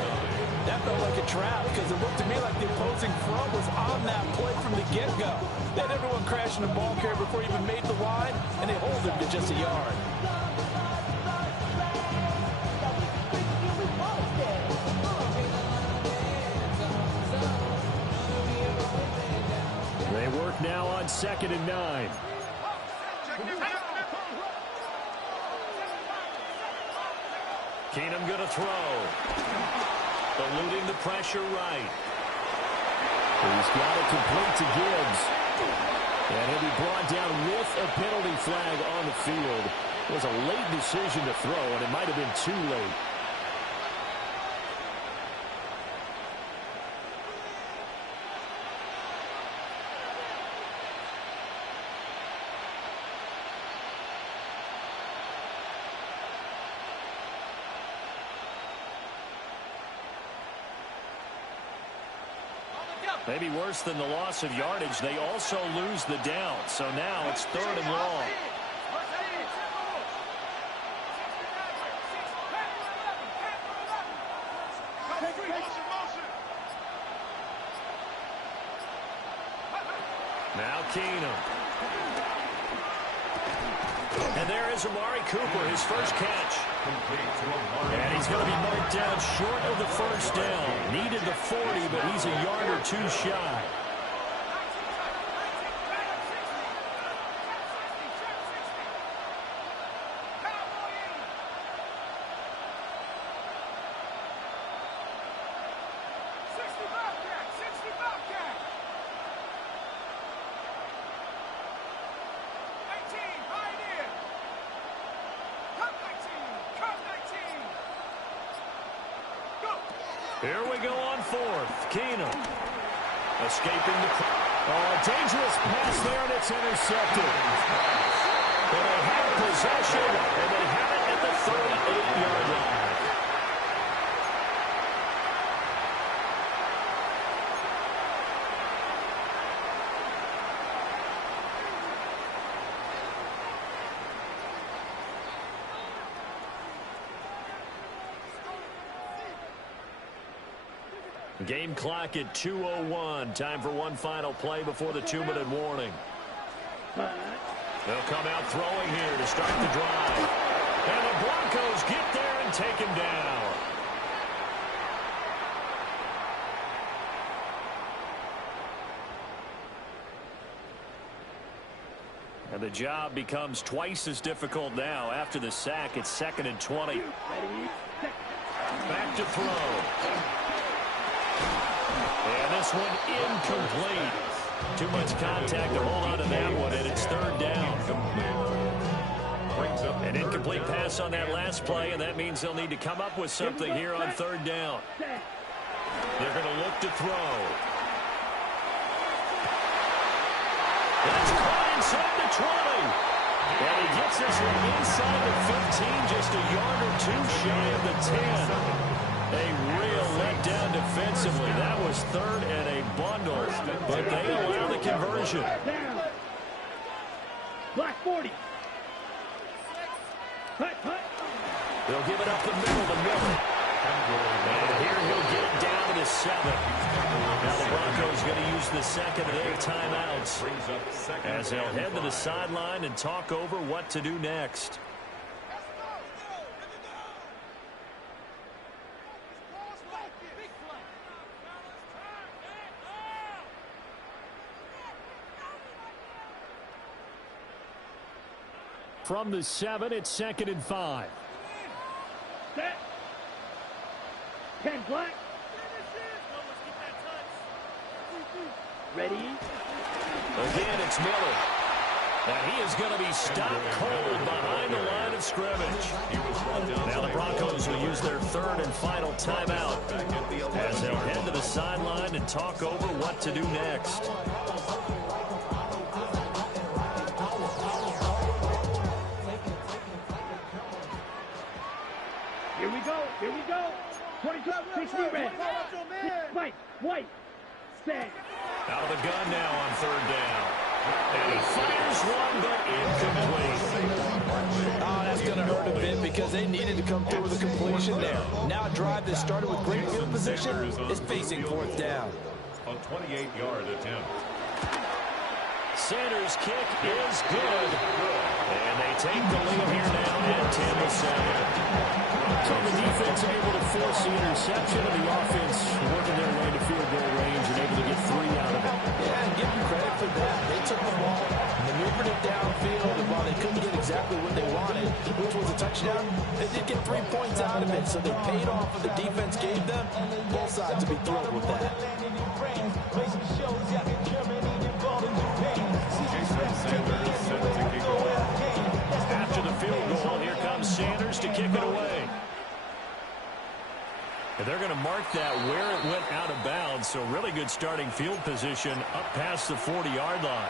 That felt like a trap because it looked to me like the opposing front was on that play from the get-go. They had everyone crashing the ball carrier before he even made the line, and they hold him to just a yard. They work now on 2nd and 9. Keenum going to throw. Eluding the pressure right. He's got it complete to Gibbs. And he'll be brought down with a penalty flag on the field. It was a late decision to throw, and it might have been too late. Maybe worse than the loss of yardage, they also lose the down. So now it's 3rd and long. Now Keenum. And there is Amari Cooper, his first catch. And he's going to be marked down short of the first down. Needed the 40, but he's a yard or two shy. Here we go on fourth. Keenum escaping the... Oh, a dangerous pass there, and it's intercepted. But they have possession, and they have it at the 38-yard line. Game clock at 2:01. Time for one final play before the 2-minute warning. They'll come out throwing here to start the drive. And the Broncos get there and take him down. And the job becomes twice as difficult now. After the sack, it's 2nd and 20. Back to throw. And this one incomplete. Too much contact to hold on to that one, and it's 3rd down. An incomplete pass on that last play, and that means they'll need to come up with something here on 3rd down. They're going to look to throw. That's caught inside the 20. And he gets this one inside the 15, just a yard or two shy of the 10. A real letdown defensively. That was 3rd and a bundle, but they allow the conversion. Black 40. They'll give it up the middle to Miller. And here he'll get it down to the 7. Now the Broncos going to use the 2nd of their timeouts as they'll head to the sideline and talk over what to do next. From the 7, it's 2nd and 5. Set. 10 black. Ready. Again, it's Miller. And he is going to be stopped cold behind the line of scrimmage. Now the Broncos will use their 3rd and final timeout as they'll head to the sideline and talk over what to do next. Here we go. Here we go. 22, 60 red. White. Set. Out of the gun now on 3rd down. And he fires one, but incomplete. Oh, that's going to hurt a bit because they needed to come through with a completion there. Now a drive that started with great field position is facing 4th down. A 28-yard attempt. Sanders' kick is good. And they take the lead here now at 10-7. So the defense able to force the interception, and the offense working their way to field goal range and able to get 3 out of it. Yeah, and give them credit for that. They took the ball, maneuvered it downfield, and while they couldn't get exactly what they wanted, which was a touchdown, they did get 3 points out of it. So they paid off what the defense gave them. Both sides to be thrilled with that. After the field goal, here comes Sanders to kick it away. And they're going to mark that where it went out of bounds, so really good starting field position up past the 40-yard line.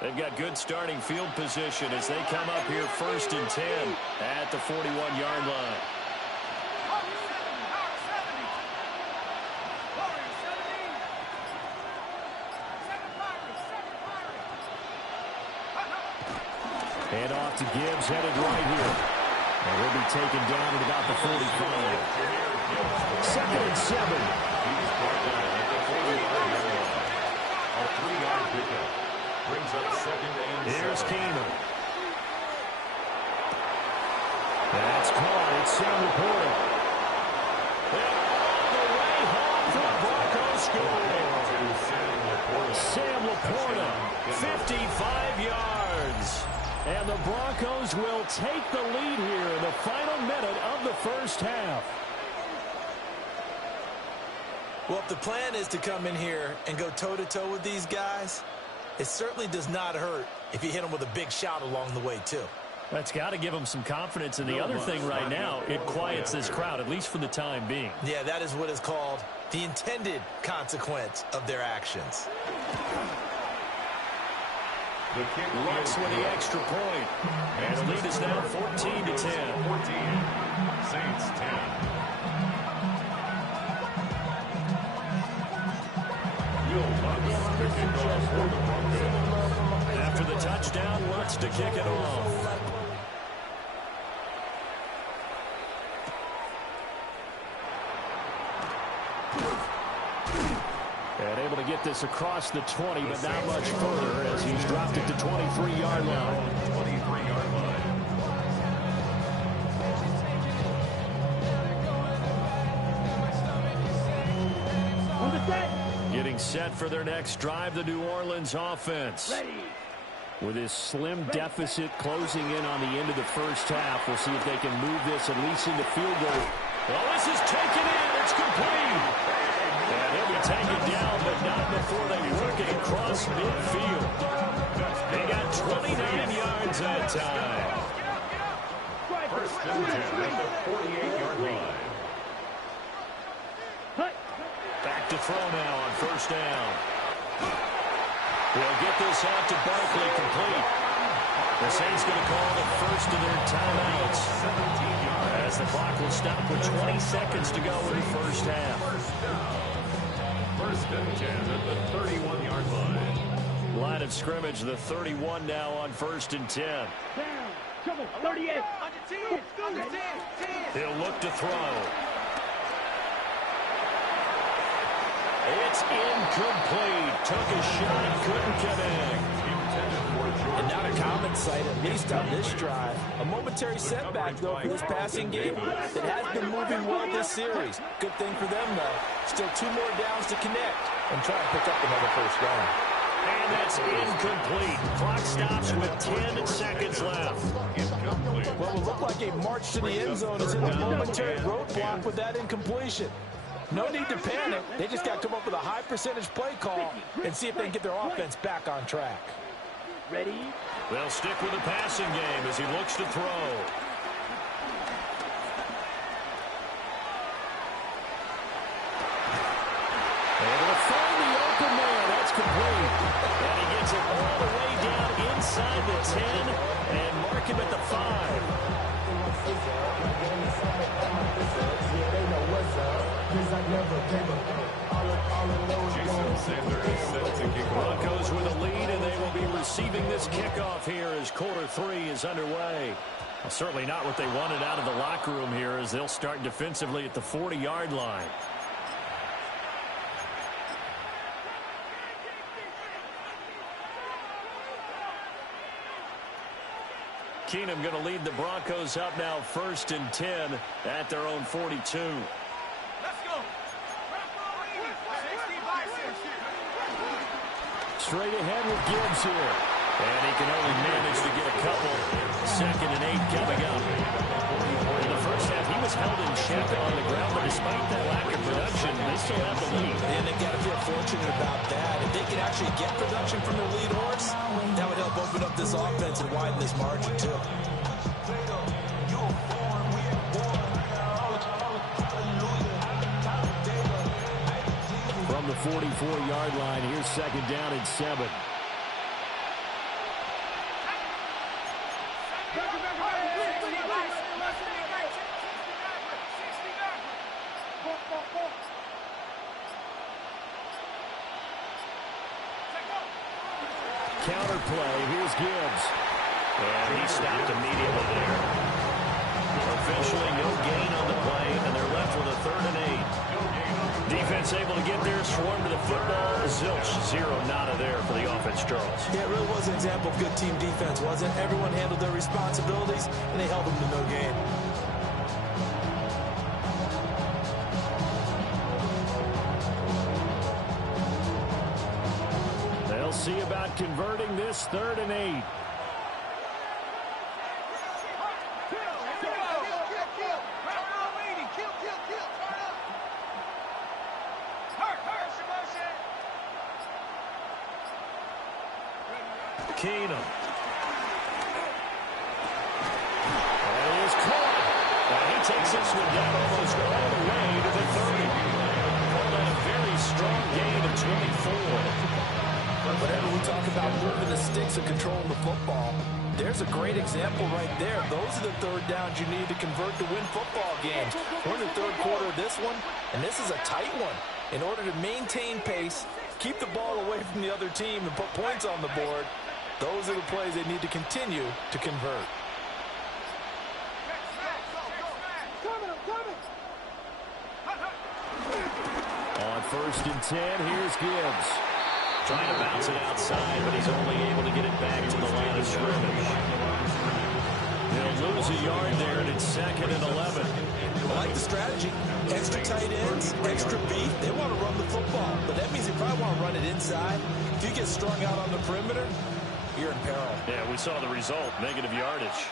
They've got good starting field position as they come up here 1st and 10 at the 41-yard line. And off to Gibbs, headed right here. And he'll be taken down at about the 45. 2nd and 7. He's brought down at the 40-yard line. A 3-yard pickup brings up 2nd and 7. Here's Keenum. That's caught. It's Sam Laporta. And all the way home for the Broncos score. Sam Laporta, 55 yards. And the Broncos will take the lead here in the final minute of the first half. Well, if the plan is to come in here and go toe-to-toe with these guys, it certainly does not hurt if you hit them with a big shout along the way, too. That's got to give them some confidence. And the other thing right now, it quiets this crowd, at least for the time being. Yeah, that is what is called the intended consequence of their actions. Looks with the extra point. And the lead is now 14-10. 14. Saints 10. After the touchdown, Lutz to kick it off. And able to get this across the 20, but not much further as he's dropped it to 23-yard line. 23-yard line. Getting set for their next drive, the New Orleans offense. Ready. With his slim deficit closing in on the end of the first half, we'll see if they can move this at least into field goal. Well, this is taken in. It's complete. And he'll be taken down, but not before they work it across midfield. They got 29 yards that time. First and 10 at the 48-yard line. Back to throw now on first down. They'll get this out to Barkley complete. The Saints going to call the first of their timeouts as the clock will stop with 20 seconds to go in the first half. First and 10 at the 31-yard line. Line of scrimmage, the 31 now on first and 10. Down. Trouble. 38. Under 10. He'll look to throw. It's incomplete. Took a shot, couldn't connect. And not a common sight, at least on this drive. A momentary setback, though, for this passing game that has been moving well this series. Good thing for them, though. Still 2 more downs to connect and try and pick up another first down. And that's incomplete. Clock stops with 10 seconds left. Well, it looked like a march to the end zone is in the momentary roadblock with that incompletion. No need to panic. They just got to come up with a high percentage play call and see if they can get their offense back on track. Ready. They'll stick with the passing game as he looks to throw. Able to find the open man. That's complete. And he gets it all the way down inside the 10 and mark him at the 5. Broncos with a lead, and they will be receiving this kickoff here as quarter 3 is underway. Well, certainly not what they wanted out of the locker room here as they'll start defensively at the 40-yard line. Keenum going to lead the Broncos up now first and 10 at their own 42. Let's go. Straight ahead with Gibbs here. And he can only manage to get a couple. 2nd and 8 coming up. In the first half, he was held in check on the ground, but despite that lack of production, they still have the lead. And they've got to feel fortunate about that. If they can actually get production from their lead horse, that would help open up this offense and widen this margin, too. From the 44-yard line, here's 2nd down and 7. Counter play. Here's Gibbs. And he stopped immediately there. Officially no gain on the play, and they're left with a 3rd and 8. Defense able to get there, swarm to the football. Zilch, 0 nada there for the offense, Charles. Yeah, it really was an example of good team defense, wasn't it? Everyone handled their responsibilities, and they held them to no gain. They'll see about converting this 3rd and 8. Keenum. And he is caught. And he takes this one down almost all the way to the 30. Called that a very strong gain of 24. Whenever we talk about moving the sticks and controlling the football, there's a great example right there. Those are the 3rd downs you need to convert to win football games. We're in the 3rd quarter of this one, and this is a tight one. In order to maintain pace, keep the ball away from the other team, and put points on the board, those are the plays they need to continue to convert. On 1st and 10, here's Gibbs. Trying to bounce it outside, but he's only able to get it back to the line of scrimmage. They'll lose a yard there, and it's 2nd and 11. I like the strategy. Extra tight ends, extra beef. They want to run the football, but that means they probably want to run it inside. If you get strung out on the perimeter, you're in peril. Yeah, we saw the result, negative yardage.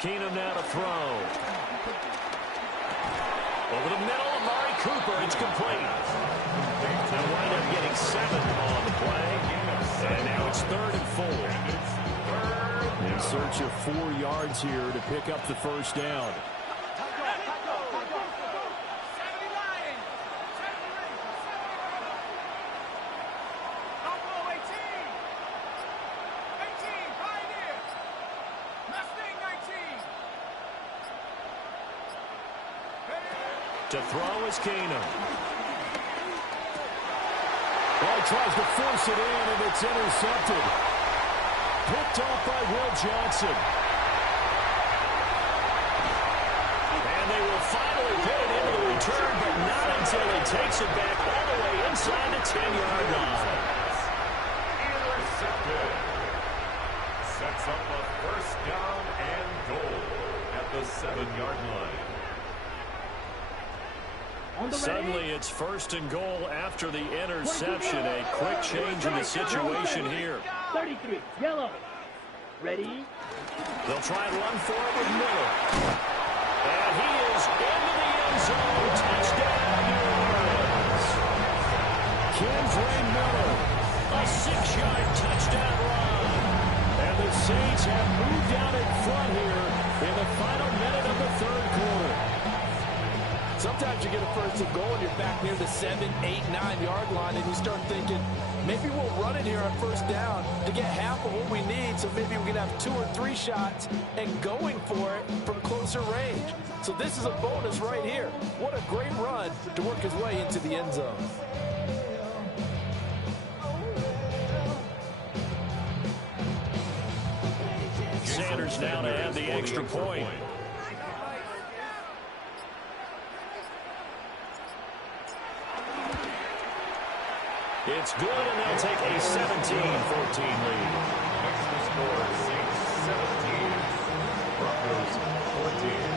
Keenum now to throw. Over the middle, Amari Cooper, it's complete. They'll wind up getting 7 on the play. And now it's 3rd and 4. In search of 4 yards here to pick up the 1st down. To throw is Keenum. Well, he tries to force it in, and it's intercepted. Picked off by Will Johnson. And they will finally get it into the return, but not until he takes it back all the way inside the 10-yard line. Intercepted. Sets up a 1st down and goal at the 7-yard line. Suddenly it's 1st and goal after the interception. A quick change in the situation here. 33, yellow. Ready? They'll try and run for it with Miller. And he is into the end zone. Touchdown, New Orleans. Kendre Miller, a 6-yard touchdown run. And the Saints have moved out in front here in the final minute of the 3rd quarter. Sometimes you get a 1st and goal and you're back near the 7, 8, 9-yard line, and you start thinking, maybe we'll run it here on 1st down to get half of what we need, so maybe we can have 2 or 3 shots and going for it from closer range. So this is a bonus right here. What a great run to work his way into the end zone. Sanders now to add the extra point. It's good, and they'll take a 17-14 lead. Next to score, Saints 17, Broncos 14.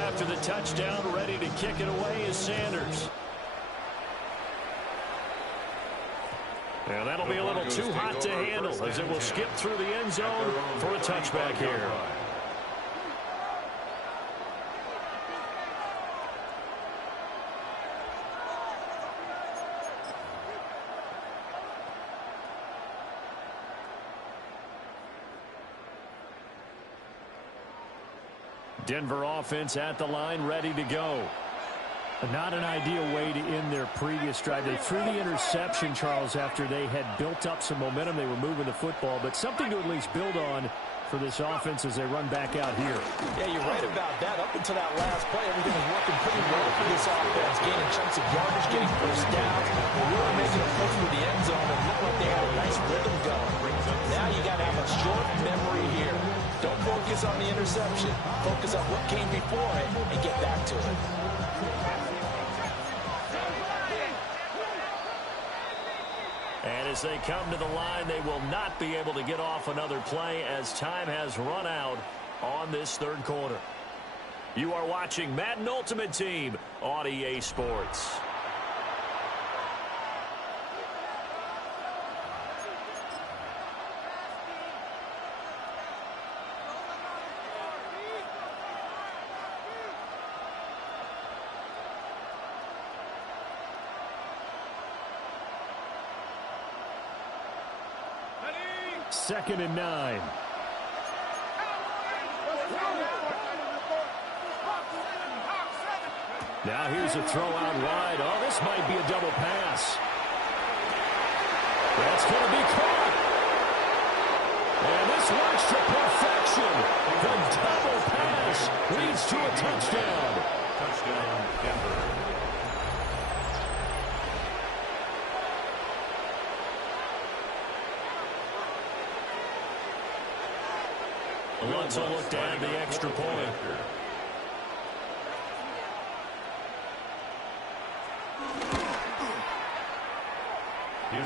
After the touchdown, ready to kick it away is Sanders. And that'll be a little too hot to handle as it will skip through the end zone for a touchback here. Denver offense at the line, ready to go. Not an ideal way to end their previous drive. They threw the interception, Charles, after they had built up some momentum. They were moving the football, but something to at least build on for this offense as they run back out here. Yeah, you're right about that. Up until that last play, everything was working pretty well for this offense, gaining chunks of yardage, getting first downs, really making a push for the end zone, and looked like they had a nice rhythm going. Now you got to have a short memory here. Don't focus on the interception. Focus on what came before it and get back to it. And as they come to the line, they will not be able to get off another play as time has run out on this third quarter. You are watching Madden Ultimate Team on EA Sports. Second and 9. Now here's a throw out wide. Oh, this might be a double pass. That's going to be caught. And this works to perfection. The double pass leads to a touchdown. Touchdown, Denver. Lutz will look to add the extra point.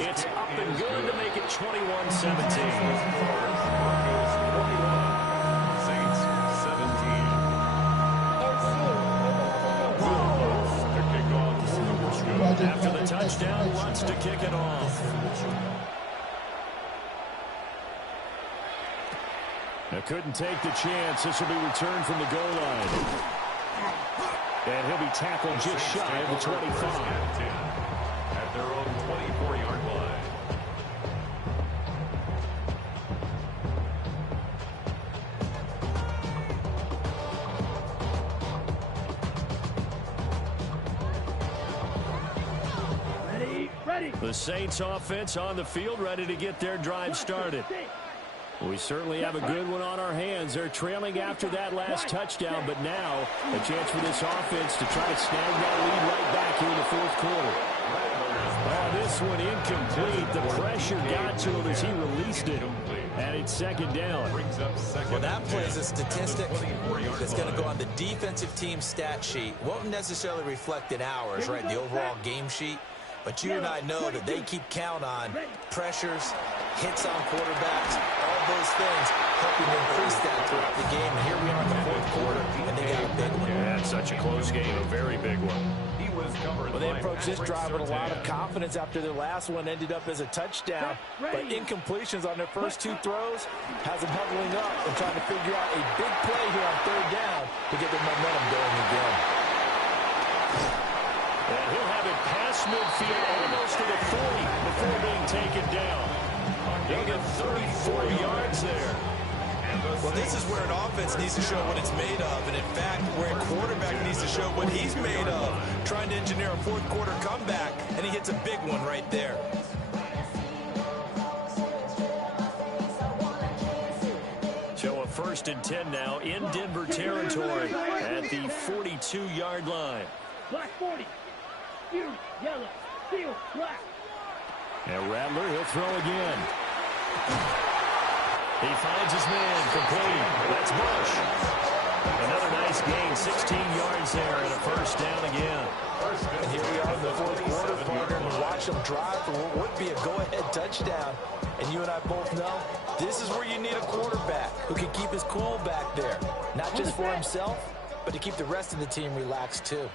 It's up and good to make it 21-17. Saints 17. After the touchdown, Lutz to kick it off. Now couldn't take the chance. This will be returned from the goal line. And he'll be tackled just shy of the 25. At their own 24-yard line. Ready. The Saints offense on the field, ready to get their drive started. We certainly have a good one on our hands. They're trailing after that last touchdown, but now a chance for this offense to try to snag that lead right back here in the fourth quarter. Oh, this one incomplete. The pressure got to him as he released it. And it's second down. Well, that play is a statistic that's going to go on the defensive team stat sheet. Won't necessarily reflect in ours, right, the overall game sheet. But you and I know that they keep count on pressures, hits on quarterbacks, all those things, helping to increase that throughout the game. And here we are in the fourth quarter, and they got a big one. Yeah, it's such a close game, a very big one. Well, they approached this drive with a lot of confidence after their last one ended up as a touchdown. But incompletions on their first two throws has them huddling up and trying to figure out a big play here on third down to get their momentum going again. And he'll have it past midfield, almost to the 40 before being taken down. He'll get 34 yards there. Well, this is where an offense needs to show what it's made of, and in fact, where a quarterback needs to show what he's made of, trying to engineer a fourth quarter comeback, and he hits a big one right there. So a 1st and 10 now in Denver territory at the 42-yard line. Black 40. Blue, yellow, steel, black. And Rattler, he'll throw again. He finds his man, complete. That's Bush. Another nice gain, 16 yards there, and a first down again. And here we are in the fourth quarter, partner, and watch them drive for what would be a go-ahead touchdown. And you and I both know this is where you need a quarterback who can keep his cool back there. Not just for himself, but to keep the rest of the team relaxed too.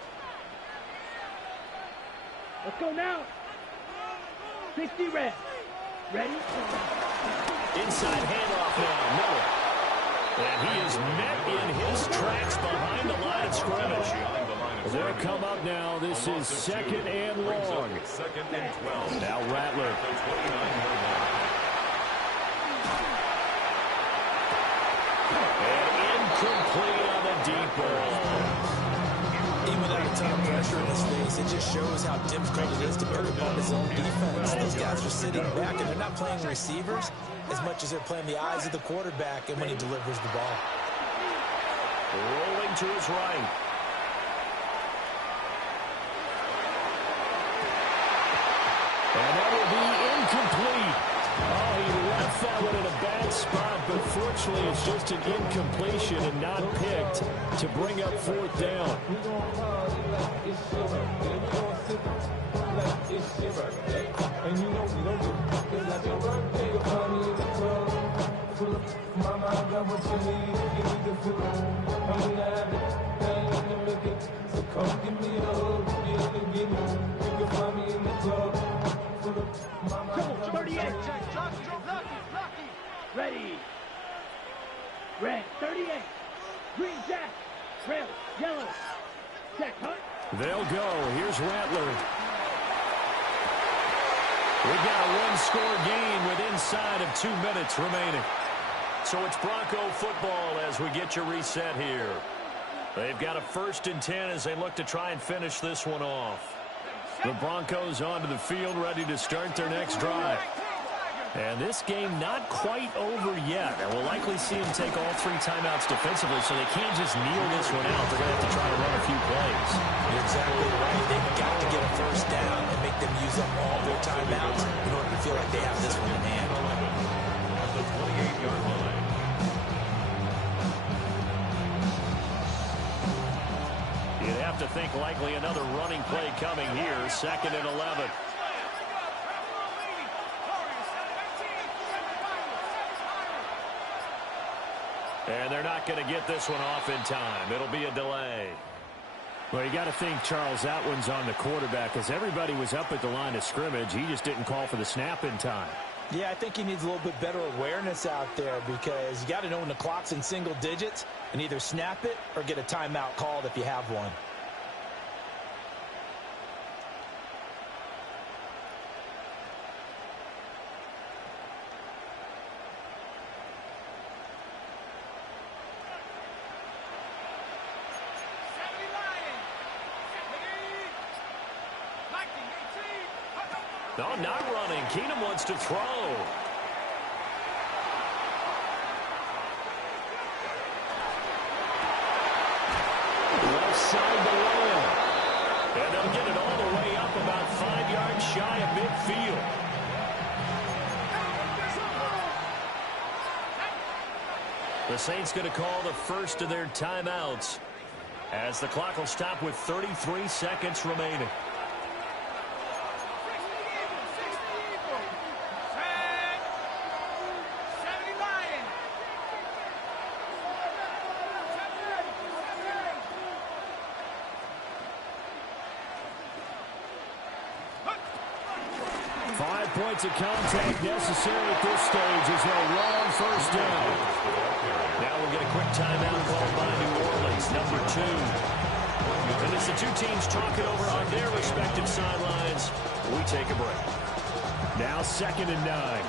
Let's go now. 60 red. Ready? Inside handoff now, Miller. And he is met in his tracks behind the line of scrimmage. They'll come up now. This is second and long. Second and 12. Now Rattler. And incomplete on the deep ball. Even without a ton of pressure in his face, it just shows how difficult it is to pick up on his own defense. Those guys are sitting back, and they're not playing receivers as much as they're playing the eyes of the quarterback and when he delivers the ball. Rolling to his right. And that will be incomplete. Oh, he left that one in a bad spot, but fortunately it's just an incompletion and not picked to bring up fourth down. Come 38. Lucky. Ready. Red, 38. Green jack. Red, yellow. Jack, hunt. They'll go. Here's Rattler. We've got a one-score game with inside of 2 minutes remaining. So it's Bronco football as we get you reset here. They've got a 1st and 10 as they look to try and finish this one off. The Broncos onto the field, ready to start their next drive. And this game not quite over yet. And we'll likely see them take all 3 timeouts defensively, so they can't just kneel this one out. They're going to have to try to run a few plays. You're exactly right. They've got to get a first down and make them use up all their timeouts in order to feel like they have this one in hand. At the 28-yard line. You'd have to think likely another running play coming here. 2nd and 11. And they're not going to get this one off in time. It'll be a delay. Well, you got to think, Charles, that one's on the quarterback because everybody was up at the line of scrimmage. He just didn't call for the snap in time. Yeah, I think he needs a little bit better awareness out there because you got to know when the clock's in single digits and either snap it or get a timeout called if you have one. No, not running. Keenum wants to throw. Left side to Lamb. And they'll get it all the way up about 5 yards shy of midfield. The Saints going to call the first of their timeouts as the clock will stop with 33 seconds remaining. Points of contact necessary at this stage as they'll run on first down. Now we'll get a quick timeout called by New Orleans, number 2. And as the 2 teams talk it over on their respective sidelines, we take a break. Now 2nd and 9.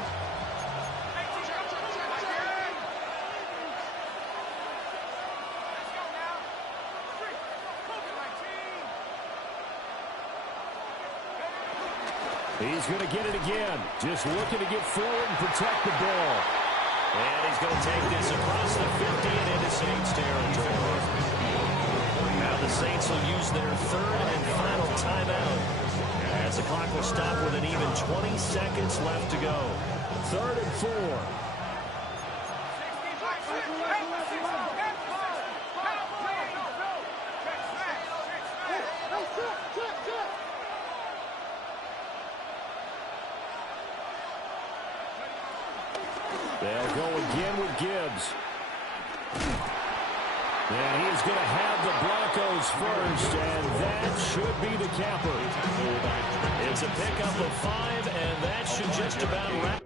He's going to get it again. Just looking to get forward and protect the ball. And he's going to take this across the 50 and into Saints territory. Now the Saints will use their 3rd and final timeout as the clock will stop with an even 20 seconds left to go. 3rd and 4. They'll go again with Gibbs. And he is going to have the Broncos first, and that should be the capper. It's a pickup of 5, and that should just about wrap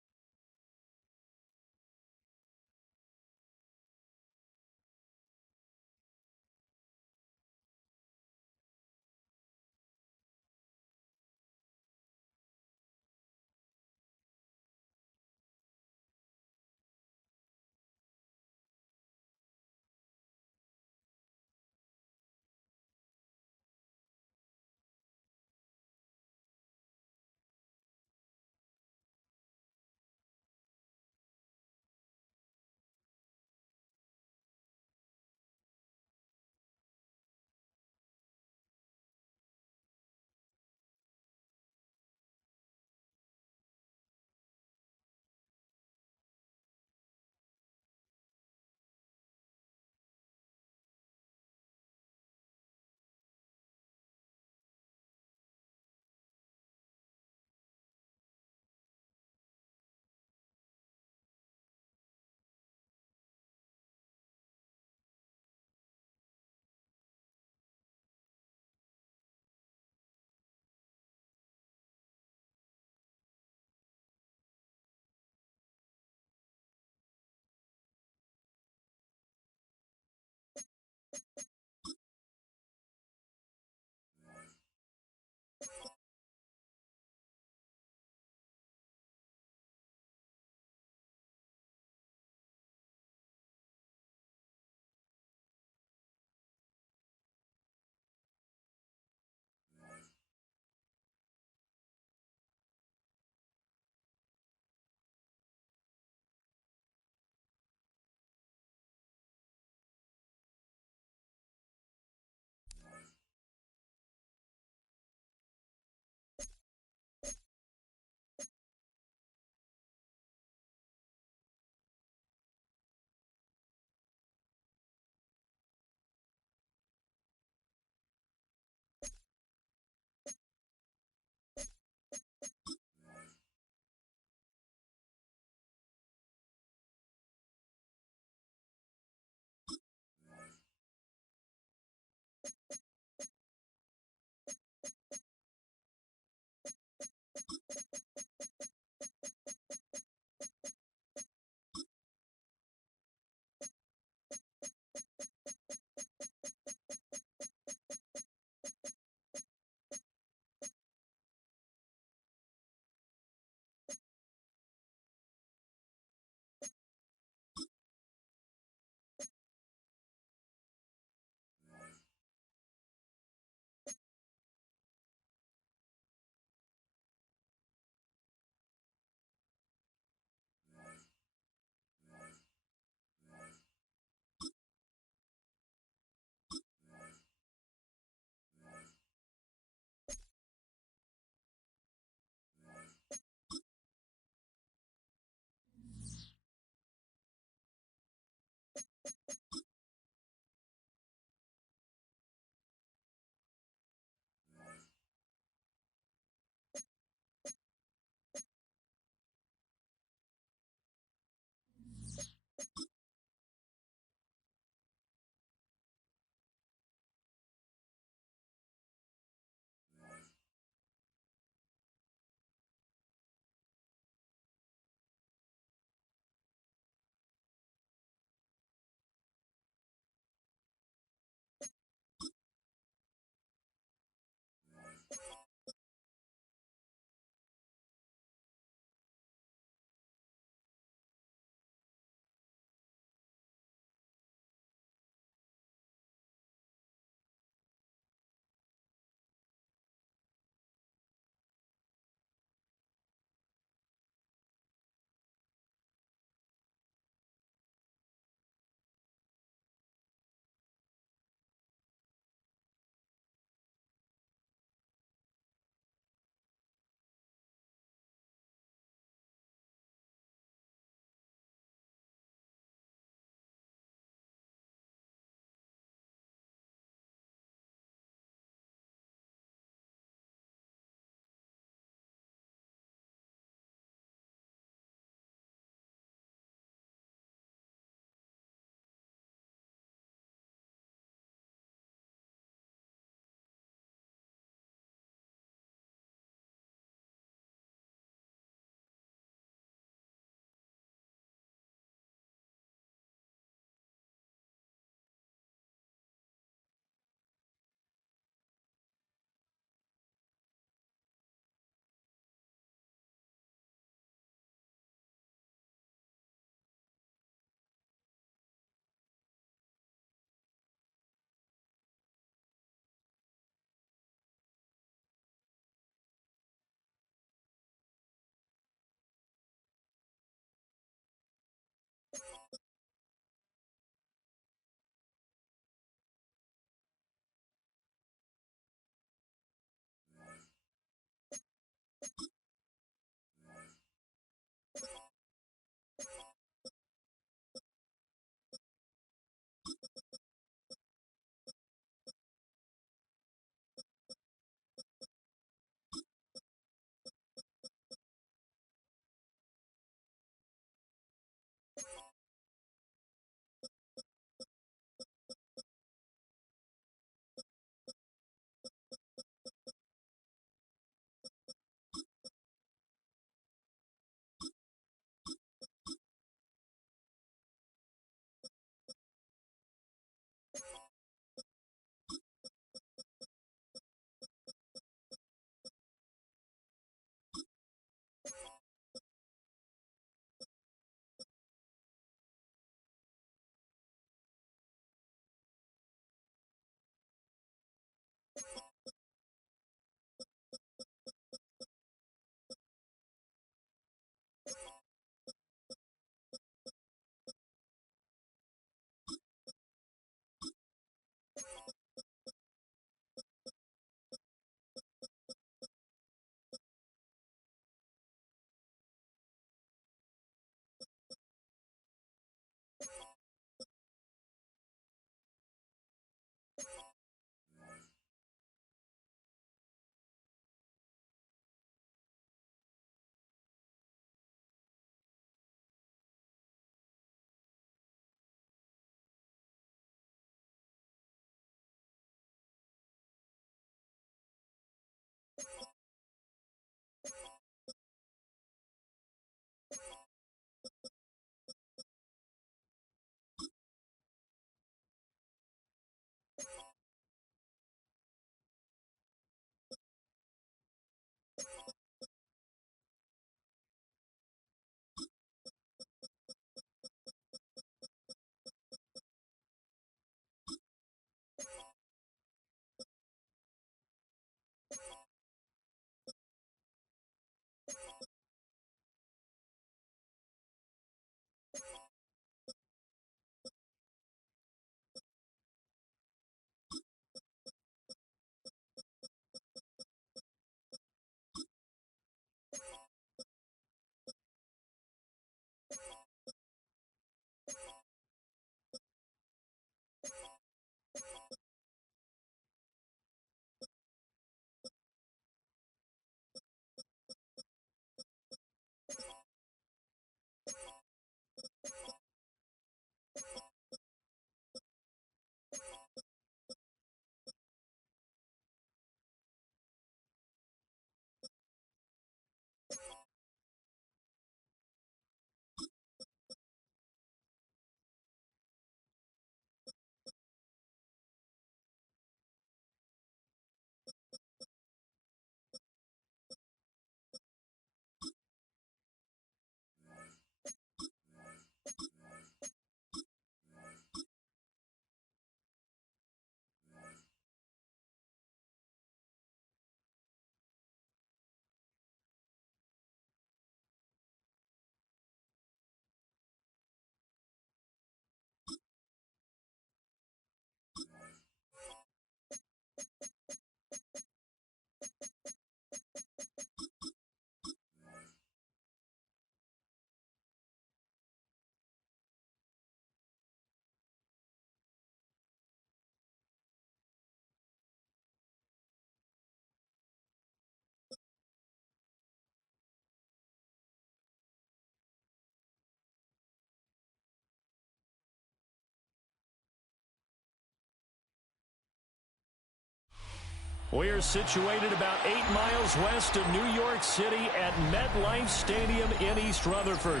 We're situated about 8 miles west of New York City at MetLife Stadium in East Rutherford.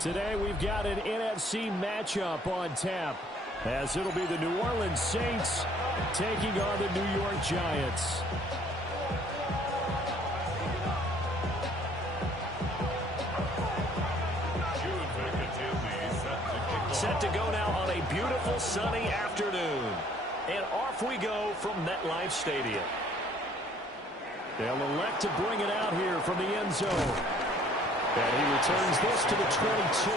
Today we've got an NFC matchup on tap, as it'll be the New Orleans Saints taking on the New York Giants. Set to go now on a beautiful sunny afternoon. And off we go from MetLife Stadium. They'll elect to bring it out here from the end zone. And he returns this to the 22.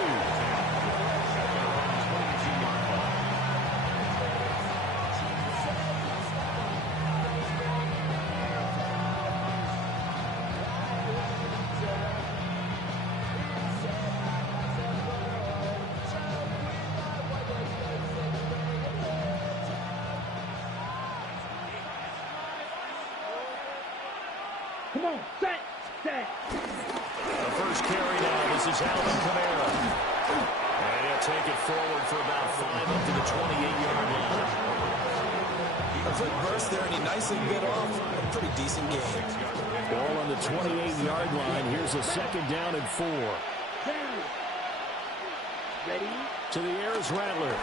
Come on, set. The first carry now, this is Alvin Kamara. And he'll take it forward for about 5 up to the 28-yard line. A quick burst there, and he nicely bit off a pretty decent game. Ball on the 28-yard line. Here's a second down and 4. Ready? To the air is Rattler.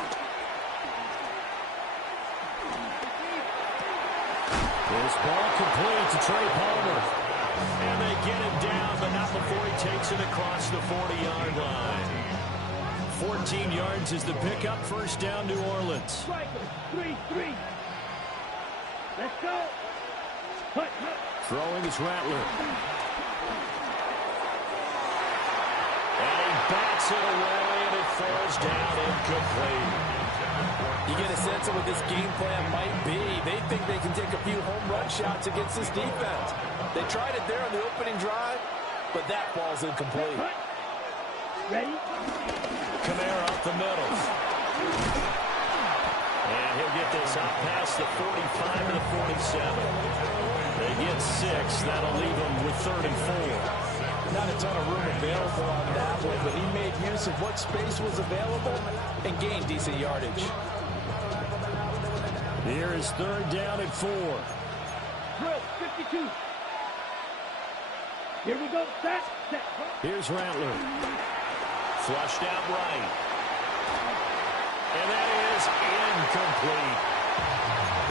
This ball complete to Trey Palmer. And they get him down, but not before he takes it across the 40-yard line. 14 yards is the pickup. First down, New Orleans. Striker, 3-3. Let's go. Hut. Throwing is Rattler. And he bats it away, and it falls down incomplete. You get a sense of what this game plan might be. They think they can take a few home run shots against this defense. They tried it there on the opening drive, but that ball's incomplete. Ready? Kamara up the middle. And he'll get this out past the 45 to the 47. They get 6. That'll leave them with 3rd and 4. Not a ton of room available on that one, but he made use of what space was available and gained decent yardage. Here is 3rd down and 4. Drill, 52. Here we go. Set. Here's Rattler. Flushed out right. And that is incomplete.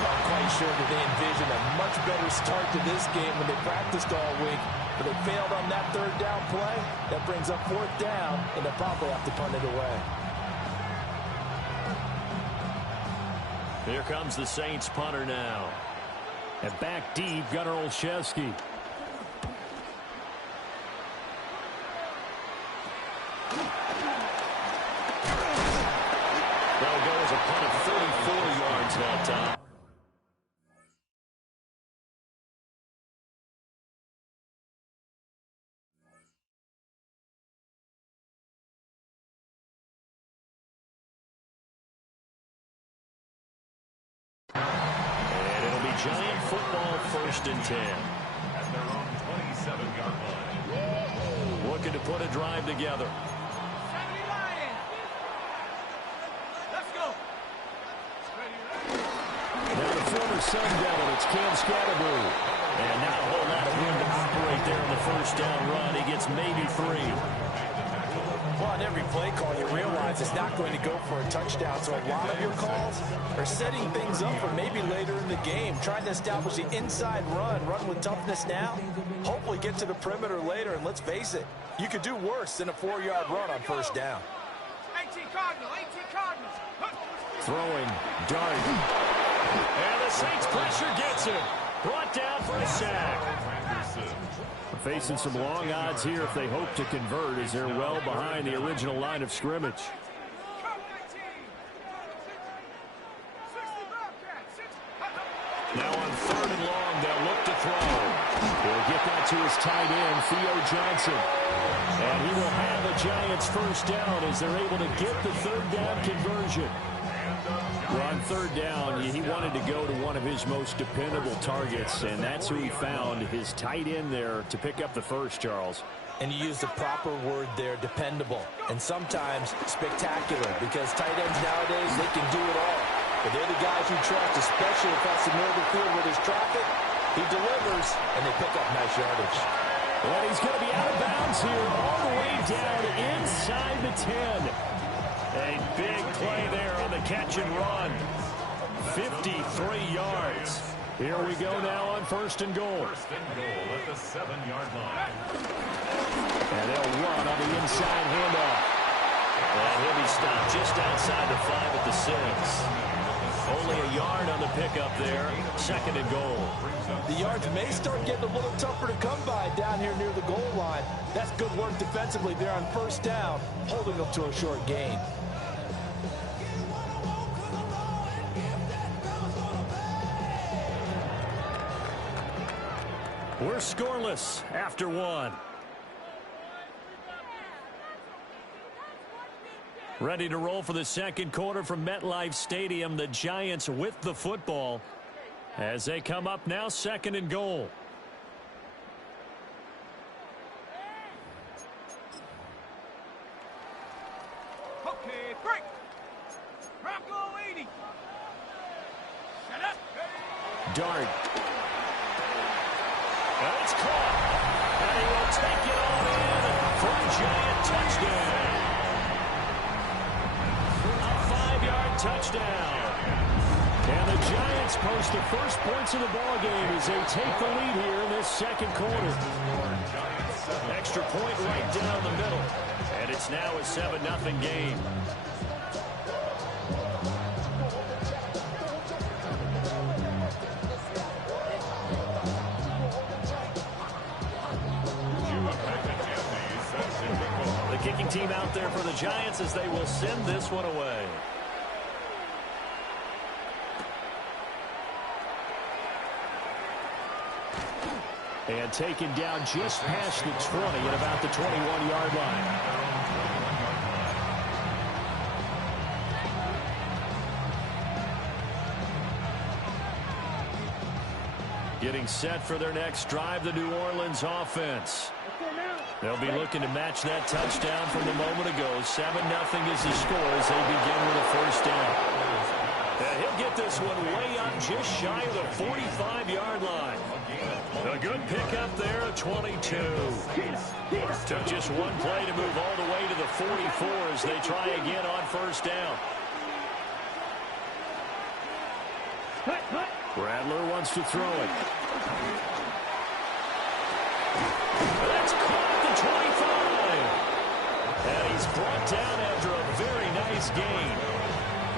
I'm quite sure that they envisioned a much better start to this game when they practiced all week, but they failed on that 3rd down play. That brings up 4th down, and they'll probably have to punt it away. Here comes the Saints punter now. And back deep, Gunnar Olszewski. That'll go as a punt of 34 yards that time. And it'll be Giant football, 1st and 10. At their own 27-yard line. Looking to put a drive together. Now the former Sun Devil, it's Cam Scatterboo. And not a whole lot of room to operate there on the 1st down run. He gets maybe 3. Well, on every play call, you realize it's not going to go for a touchdown, so a lot of your calls are setting things up for maybe later in the game, trying to establish the inside run with toughness now, hopefully get to the perimeter later, and let's face it, you could do worse than a 4-yard run on 1st down. 18 Cardinals. Throwing, dart. And the Saints pressure gets him. Brought down for a sack. Facing some long odds here if they hope to convert, as they're well behind the original line of scrimmage. Now on 3rd and long, they'll look to throw. He'll get that to his tight end, Theo Johnson. And he will have a Giants 1st down as they're able to get the 3rd down conversion. Well, on 3rd down, he wanted to go to one of his most dependable targets, and that's who he found, his tight end there, to pick up the first, Charles. And you use the proper word there, dependable, and sometimes spectacular, because tight ends nowadays, they can do it all. But they're the guys you trust, especially across the middle of the field where there's traffic. He delivers, and they pick up nice yardage. And he's going to be out of bounds here all the way down inside the 10. A big play there on the catch and run. 53 yards. Here we go now on 1st and goal. 1st and goal at the 7-yard line. And they'll run on the inside handoff. And he'll be stopped just outside the 5 at the 6. Only a yard on the pickup there. 2nd and goal. The yards may start getting a little tougher to come by down here near the goal line. That's good work defensively there on 1st down, holding them to a short gain. We're scoreless after 1. Ready to roll for the 2nd quarter from MetLife Stadium. The Giants with the football as they come up now 2nd and goal. Okay, break. Bronco 80. Set up. Dart. And it's caught. And he will take it all in for a Giant touchdown. A 5-yard touchdown. And the Giants post the first points of the ball game as they take the lead here in this 2nd quarter. Extra point right down the middle. And it's now a 7-0 game. The kicking team out there for the Giants as they will send this one away. And taken down just past the 20 at about the 21-yard line. Getting set for their next drive, the New Orleans offense. They'll be looking to match that touchdown from a moment ago. 7-0 is the score as they begin with a 1st down. And he'll get this one way up just shy of the 45-yard line. A good pickup there at 22. Took just one play to move all the way to the 44 as they try again on 1st down. Rattler wants to throw it. That's caught at the 25. And he's brought down after a very nice gain.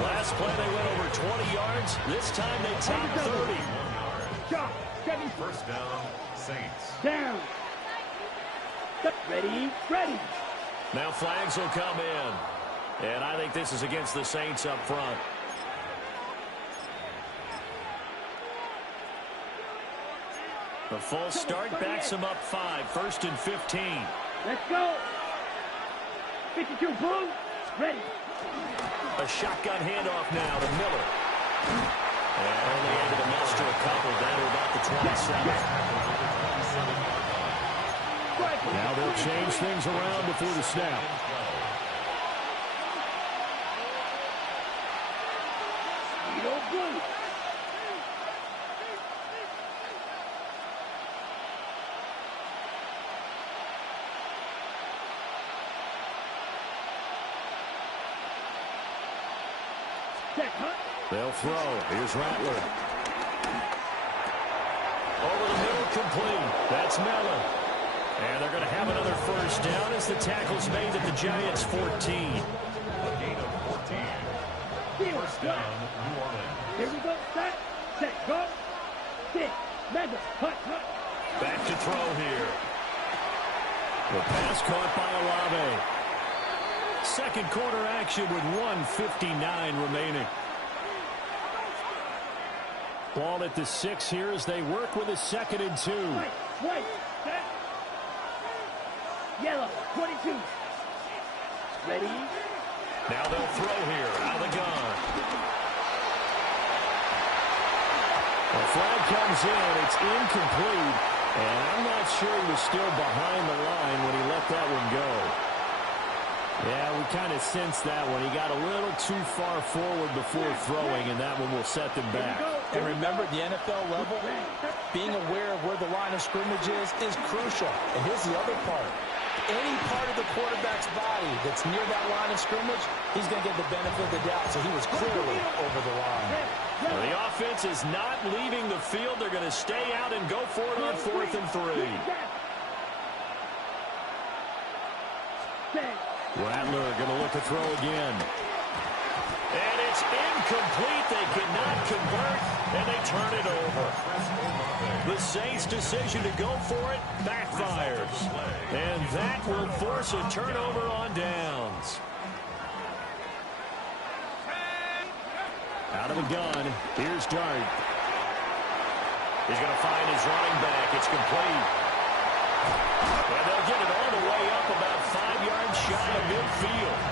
Last play they went over 20 yards. This time they topped 30. 1st down, Saints. Down. Ready, ready. Now flags will come in. And I think this is against the Saints up front. The false start backs him up 5. 1st and 15. Let's go. 52, boom. Ready. A shotgun handoff now to Miller. And only able to muster a couple down to about the 27. Now they'll change things around before the snap. They'll throw. Here's Rattler. Over the middle, complete. That's Mellon. And they're going to have another 1st down as the tackle's made at the Giants' 14. A gain of 14. 1st down, New Orleans. Here we go. Set, go. 6. Mega. Hut. Back to throw here. The pass caught by Olave. 2nd quarter action with 1:59 remaining. Ball at the 6 here as they work with a 2nd and 2. White, set. Yellow, 22. Ready. Now they'll throw here out of the gun. The flag comes in. It's incomplete. And I'm not sure he was still behind the line when he let that one go. Yeah, we kind of sensed that one. He got a little too far forward before throwing, and that one will set them back. And remember, at the NFL level, being aware of where the line of scrimmage is crucial. And here's the other part. Any part of the quarterback's body that's near that line of scrimmage, he's going to get the benefit of the doubt. So he was clearly over the line. Well, the offense is not leaving the field. They're going to stay out and go for it on 4th and 3. Rattler going to look to throw again. And it's incomplete. They cannot convert, and they turn it over. The Saints' decision to go for it backfires. And that will force a turnover on downs. Out of the gun, here's Dart. He's going to find his running back. It's complete. And they'll get it all the way up about 5 yards shy of midfield.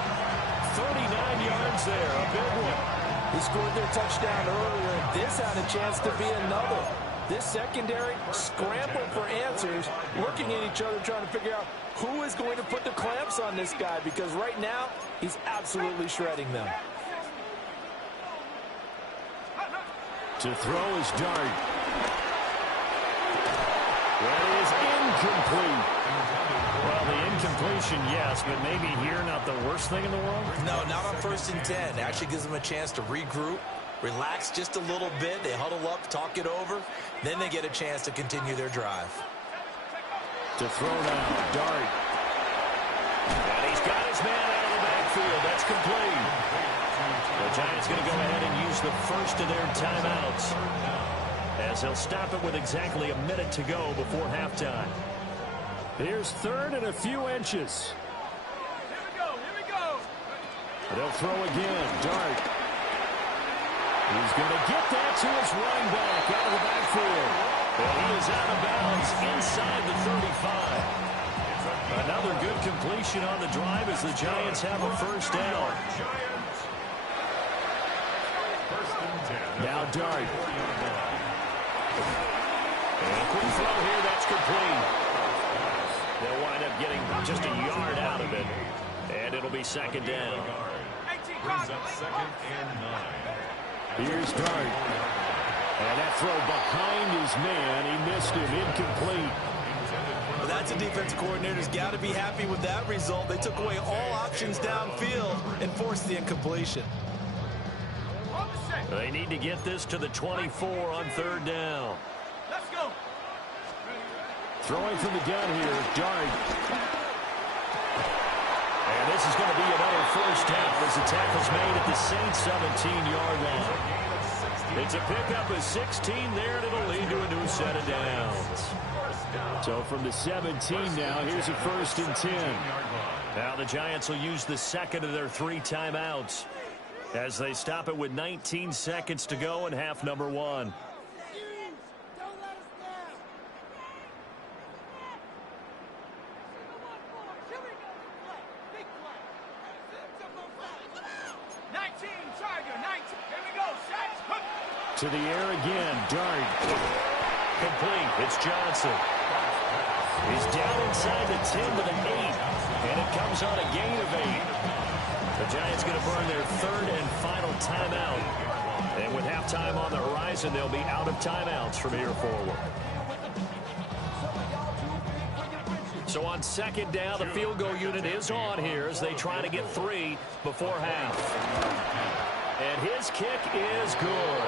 39 yards there, a big one. He scored their touchdown earlier, and this had a chance to be another. This secondary scrambled for answers, looking at each other, trying to figure out who is going to put the clamps on this guy, because right now, he's absolutely shredding them. To throw is Dart. That is incomplete. Well, the incompletion, yes, but maybe here not the worst thing in the world? No, not on 1st and 10. Actually gives them a chance to regroup, relax just a little bit. They huddle up, talk it over. Then they get a chance to continue their drive. To throw now, Dart. And he's got his man out of the backfield. That's complete. The Giants going to go ahead and use the first of their timeouts, as they'll stop it with exactly a minute to go before halftime. Here's 3rd and a few inches. Here we go. They'll throw again. Dart. He's going to get that to his running back out of the backfield. And he is out of bounds inside the 35. Another good completion on the drive as the Giants have a first down. Now Dart. And a quick throw here, that's complete. They'll wind up getting just a yard out of it. And it'll be 2nd down. Brings up 2nd and 9. Here's Dart. And that throw behind his man. He missed him. Incomplete. Well, that's a defense coordinator's got to be happy with that result. They took away all options downfield and forced the incompletion. They need to get this to the 24 on 3rd down. Let's go. Throwing from the gun here, Dart. And this is going to be another first down as the tackle's made at the Saints' 17-yard line. It's a pickup of 16 there, and it'll lead to a new set of downs. So from the 17 now, here's a 1st and 10. Now the Giants will use the 2nd of their 3 timeouts as they stop it with 19 seconds to go in half number 1. To the air again, Dart. Complete, it's Johnson. He's down inside the 10 to the 8, and it comes on a gain of 8. The Giants going to burn their 3rd and final timeout. And with halftime on the horizon, they'll be out of timeouts from here forward. So on 2nd down, the field goal unit is on here as they try to get 3 before half. And his kick is good.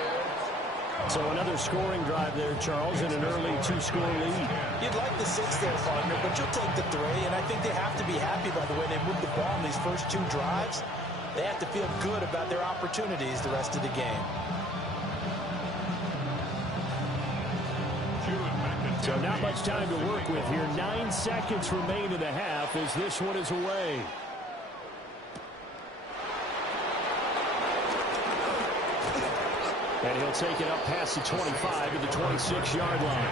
So another scoring drive there, Charles, and an early 2-score lead. You'd like the 6 there, partner, but you'll take the 3, and I think they have to be happy by the way they moved the ball in these first 2 drives. They have to feel good about their opportunities the rest of the game. So not much time to work with here. 9 seconds remain in the half as this one is away. And he'll take it up past the 25 to the 26-yard line.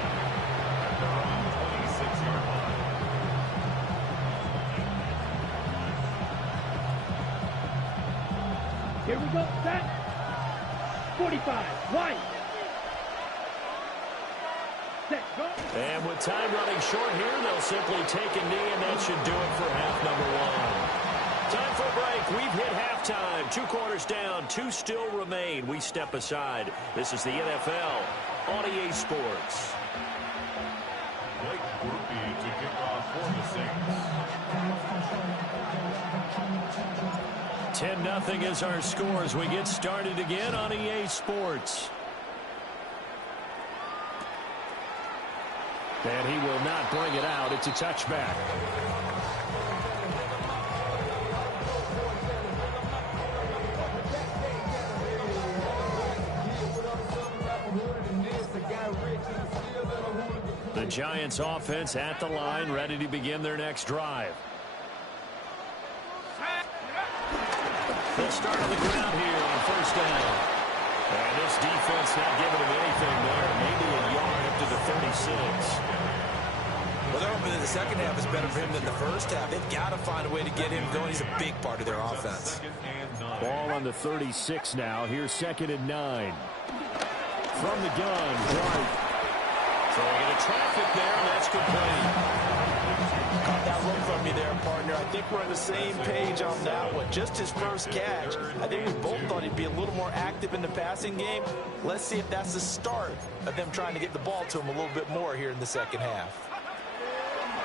Here we go, set. 45, White. Set, go. And with time running short here, they'll simply take a knee, and that should do it for half number 1. Time for a break. We've hit halftime. 2 quarters down. 2 still remain. We step aside. This is the NFL on EA Sports. Blake Grupe to kick off for the Saints. 10-0 is our score as we get started again on EA Sports. And he will not bring it out. It's a touchback. The Giants offense at the line, ready to begin their next drive. They'll start on the ground here on first down. And this defense not giving him anything there. Maybe a yard up to the 36. Well, they're hoping that the second half is better for him than the first half. They've got to find a way to get him going. He's a big part of their offense. Ball on the 36 now. Here's 2nd and 9. From the gun, Dart. Throwing into traffic there, and that's complete. Caught that look from me there, partner. I think we're on the same page on that one. Just his first catch. I think we both thought he'd be a little more active in the passing game. Let's see if that's the start of them trying to get the ball to him a little bit more here in the second half.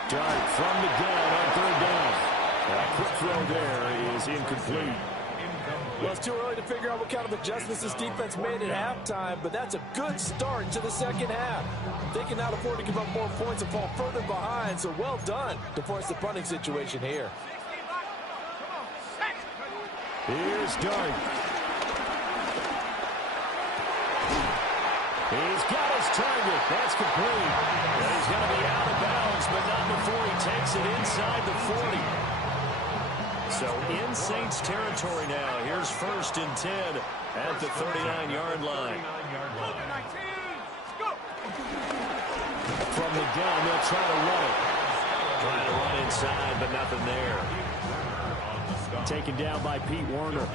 Dart from the gun on 3rd down. A quick throw there is incomplete. Well, it's too early to figure out what kind of adjustments this defense made at halftime, but that's a good start to the second half. They can now afford to give up more points and fall further behind, so well done to force the punting situation here. Here's Dart. He's got his target. That's complete. And he's going to be out of bounds, but not before he takes it inside the 40. So in Saints territory now. Here's 1st and 10 at the 39-yard line. From the gun, they'll try to run it. Trying to run inside, but nothing there. Taken down by Pete Werner.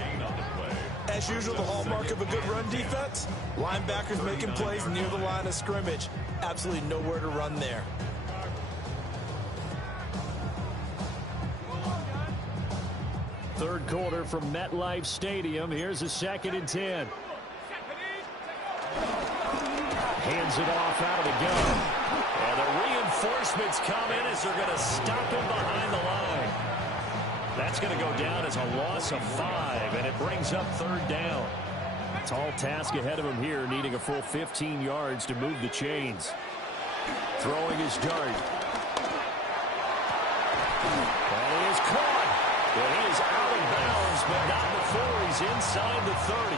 As usual, the hallmark of a good run defense, linebackers making plays near the line of scrimmage. Absolutely nowhere to run there. Third quarter from MetLife Stadium. Here's a 2nd and 10. Hands it off out of the gun. And the reinforcements come in as they're going to stop him behind the line. That's going to go down as a loss of 5, and it brings up 3rd down. Tall task ahead of him here, needing a full 15 yards to move the chains. Throwing his Dart. And he is caught. Well, he is out of bounds, but not before he's inside the 30.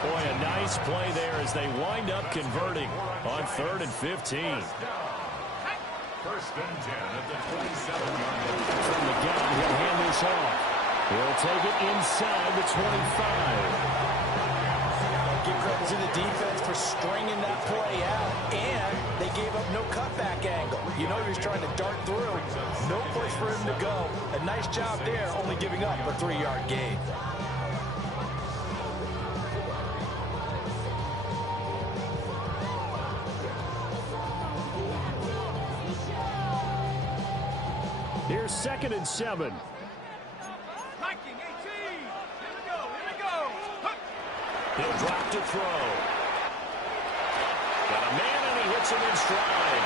Boy, a nice play there as they wind up converting on 3rd and 15. 1st and 10 at the 27-yard line. From the gun, he'll hand this off. He'll take it inside the 25. Give credit to the defense for stringing that play out, and they gave up no cutback angle. You know you're trying to dart through. No place for him to go. A nice job there, only giving up a 3-yard gain. Here's 2nd and 7. He'll drop to throw. Got a man, and he hits him in stride.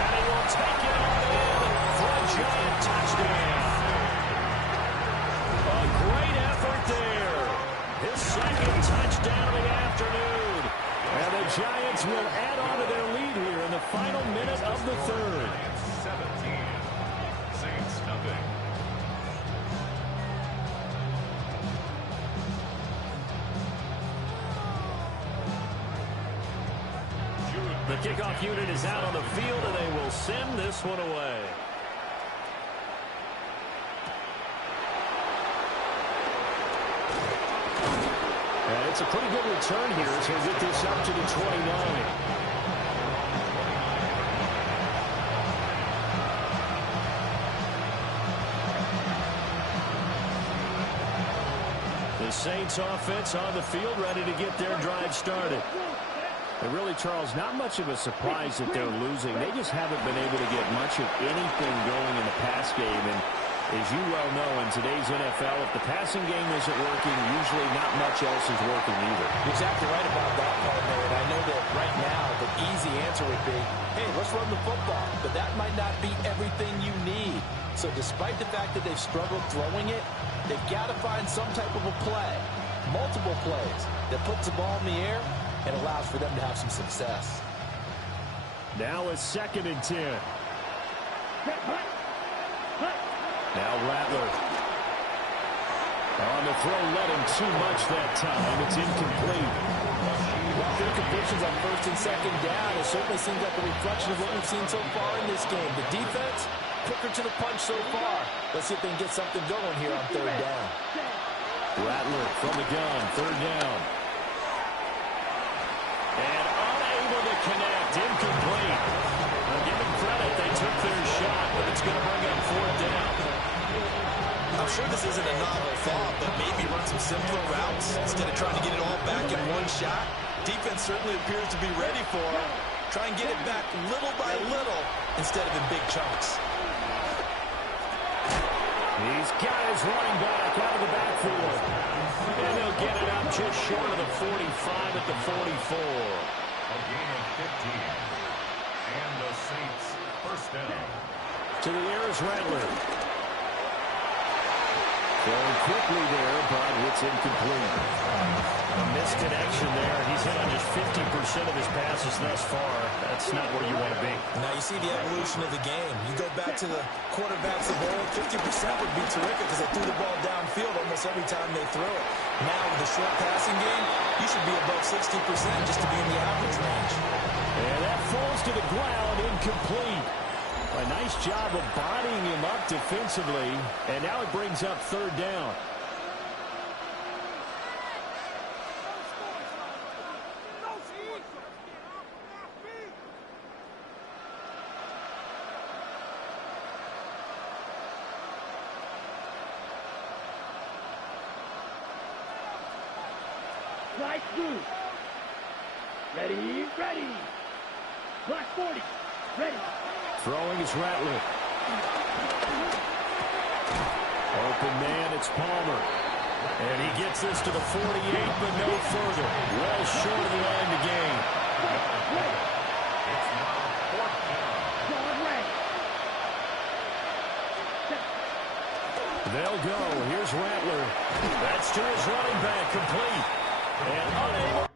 And he will take it on in for a giant touchdown. A great effort there. His 2nd touchdown of the afternoon. And the Giants will add on to their lead here in the final minute of the 3rd. 17. Saints nothing. The kickoff unit is out on the field, and they will send this one away. And it's a pretty good return here as he'll get this up to the 29. The Saints offense on the field, ready to get their drive started. And really, Charles, not much of a surprise that they're losing. They just haven't been able to get much of anything going in the pass game. And As you well know, in today's NFL, if the passing game isn't working, usually not much else is working either. You're exactly right about that, partner. And I know that right now the easy answer would be, hey, let's run the football. But that might not be everything you need. So despite the fact that they've struggled throwing it, they've got to find some type of a play, multiple plays, that puts the ball in the air and allows for them to have some success. Now a 2nd and 10. Now Rattler. On the throw, led him too much that time. It's incomplete. Well, good completions on 1st and 2nd down. It certainly seems like a reflection of what we've seen so far in this game. The defense, quicker to the punch so far. Let's see if they can get something going here on 3rd down. Rattler from the gun, 3rd down. And unable to connect, incomplete. I'll give them credit, they took their shot, but it's going to bring up 4th down. I'm sure this isn't a novel thought, but maybe run some simpler routes instead of trying to get it all back in one shot. Defense certainly appears to be ready for it. Try and get it back little by little instead of in big chunks. He's got his running back out of the backfield. And he'll get it up just short of the 45 at the 44. A gain of 15. And the Saints 1st down. To the air is Rattler. Going quickly there, but it's incomplete. A misconnection there. He's hit on just 50% of his passes thus far. That's not where you want to be. Now you see the evolution of the game. You go back to the quarterbacks of old, 50% would be terrific because they threw the ball downfield almost every time they threw it. Now with the short passing game, you should be above 60% just to be in the average range. And that falls to the ground, incomplete. A nice job of bodying him up defensively, and now it brings up 3rd down. Slide through. Ready, ready. Black 40. Ready. Throwing is Rattler. Open man, it's Palmer. And he gets this to the 48, but no further. Well short of the line to gain. It's now 4th down. They'll go. Here's Rattler. That's to his running back, complete. And unable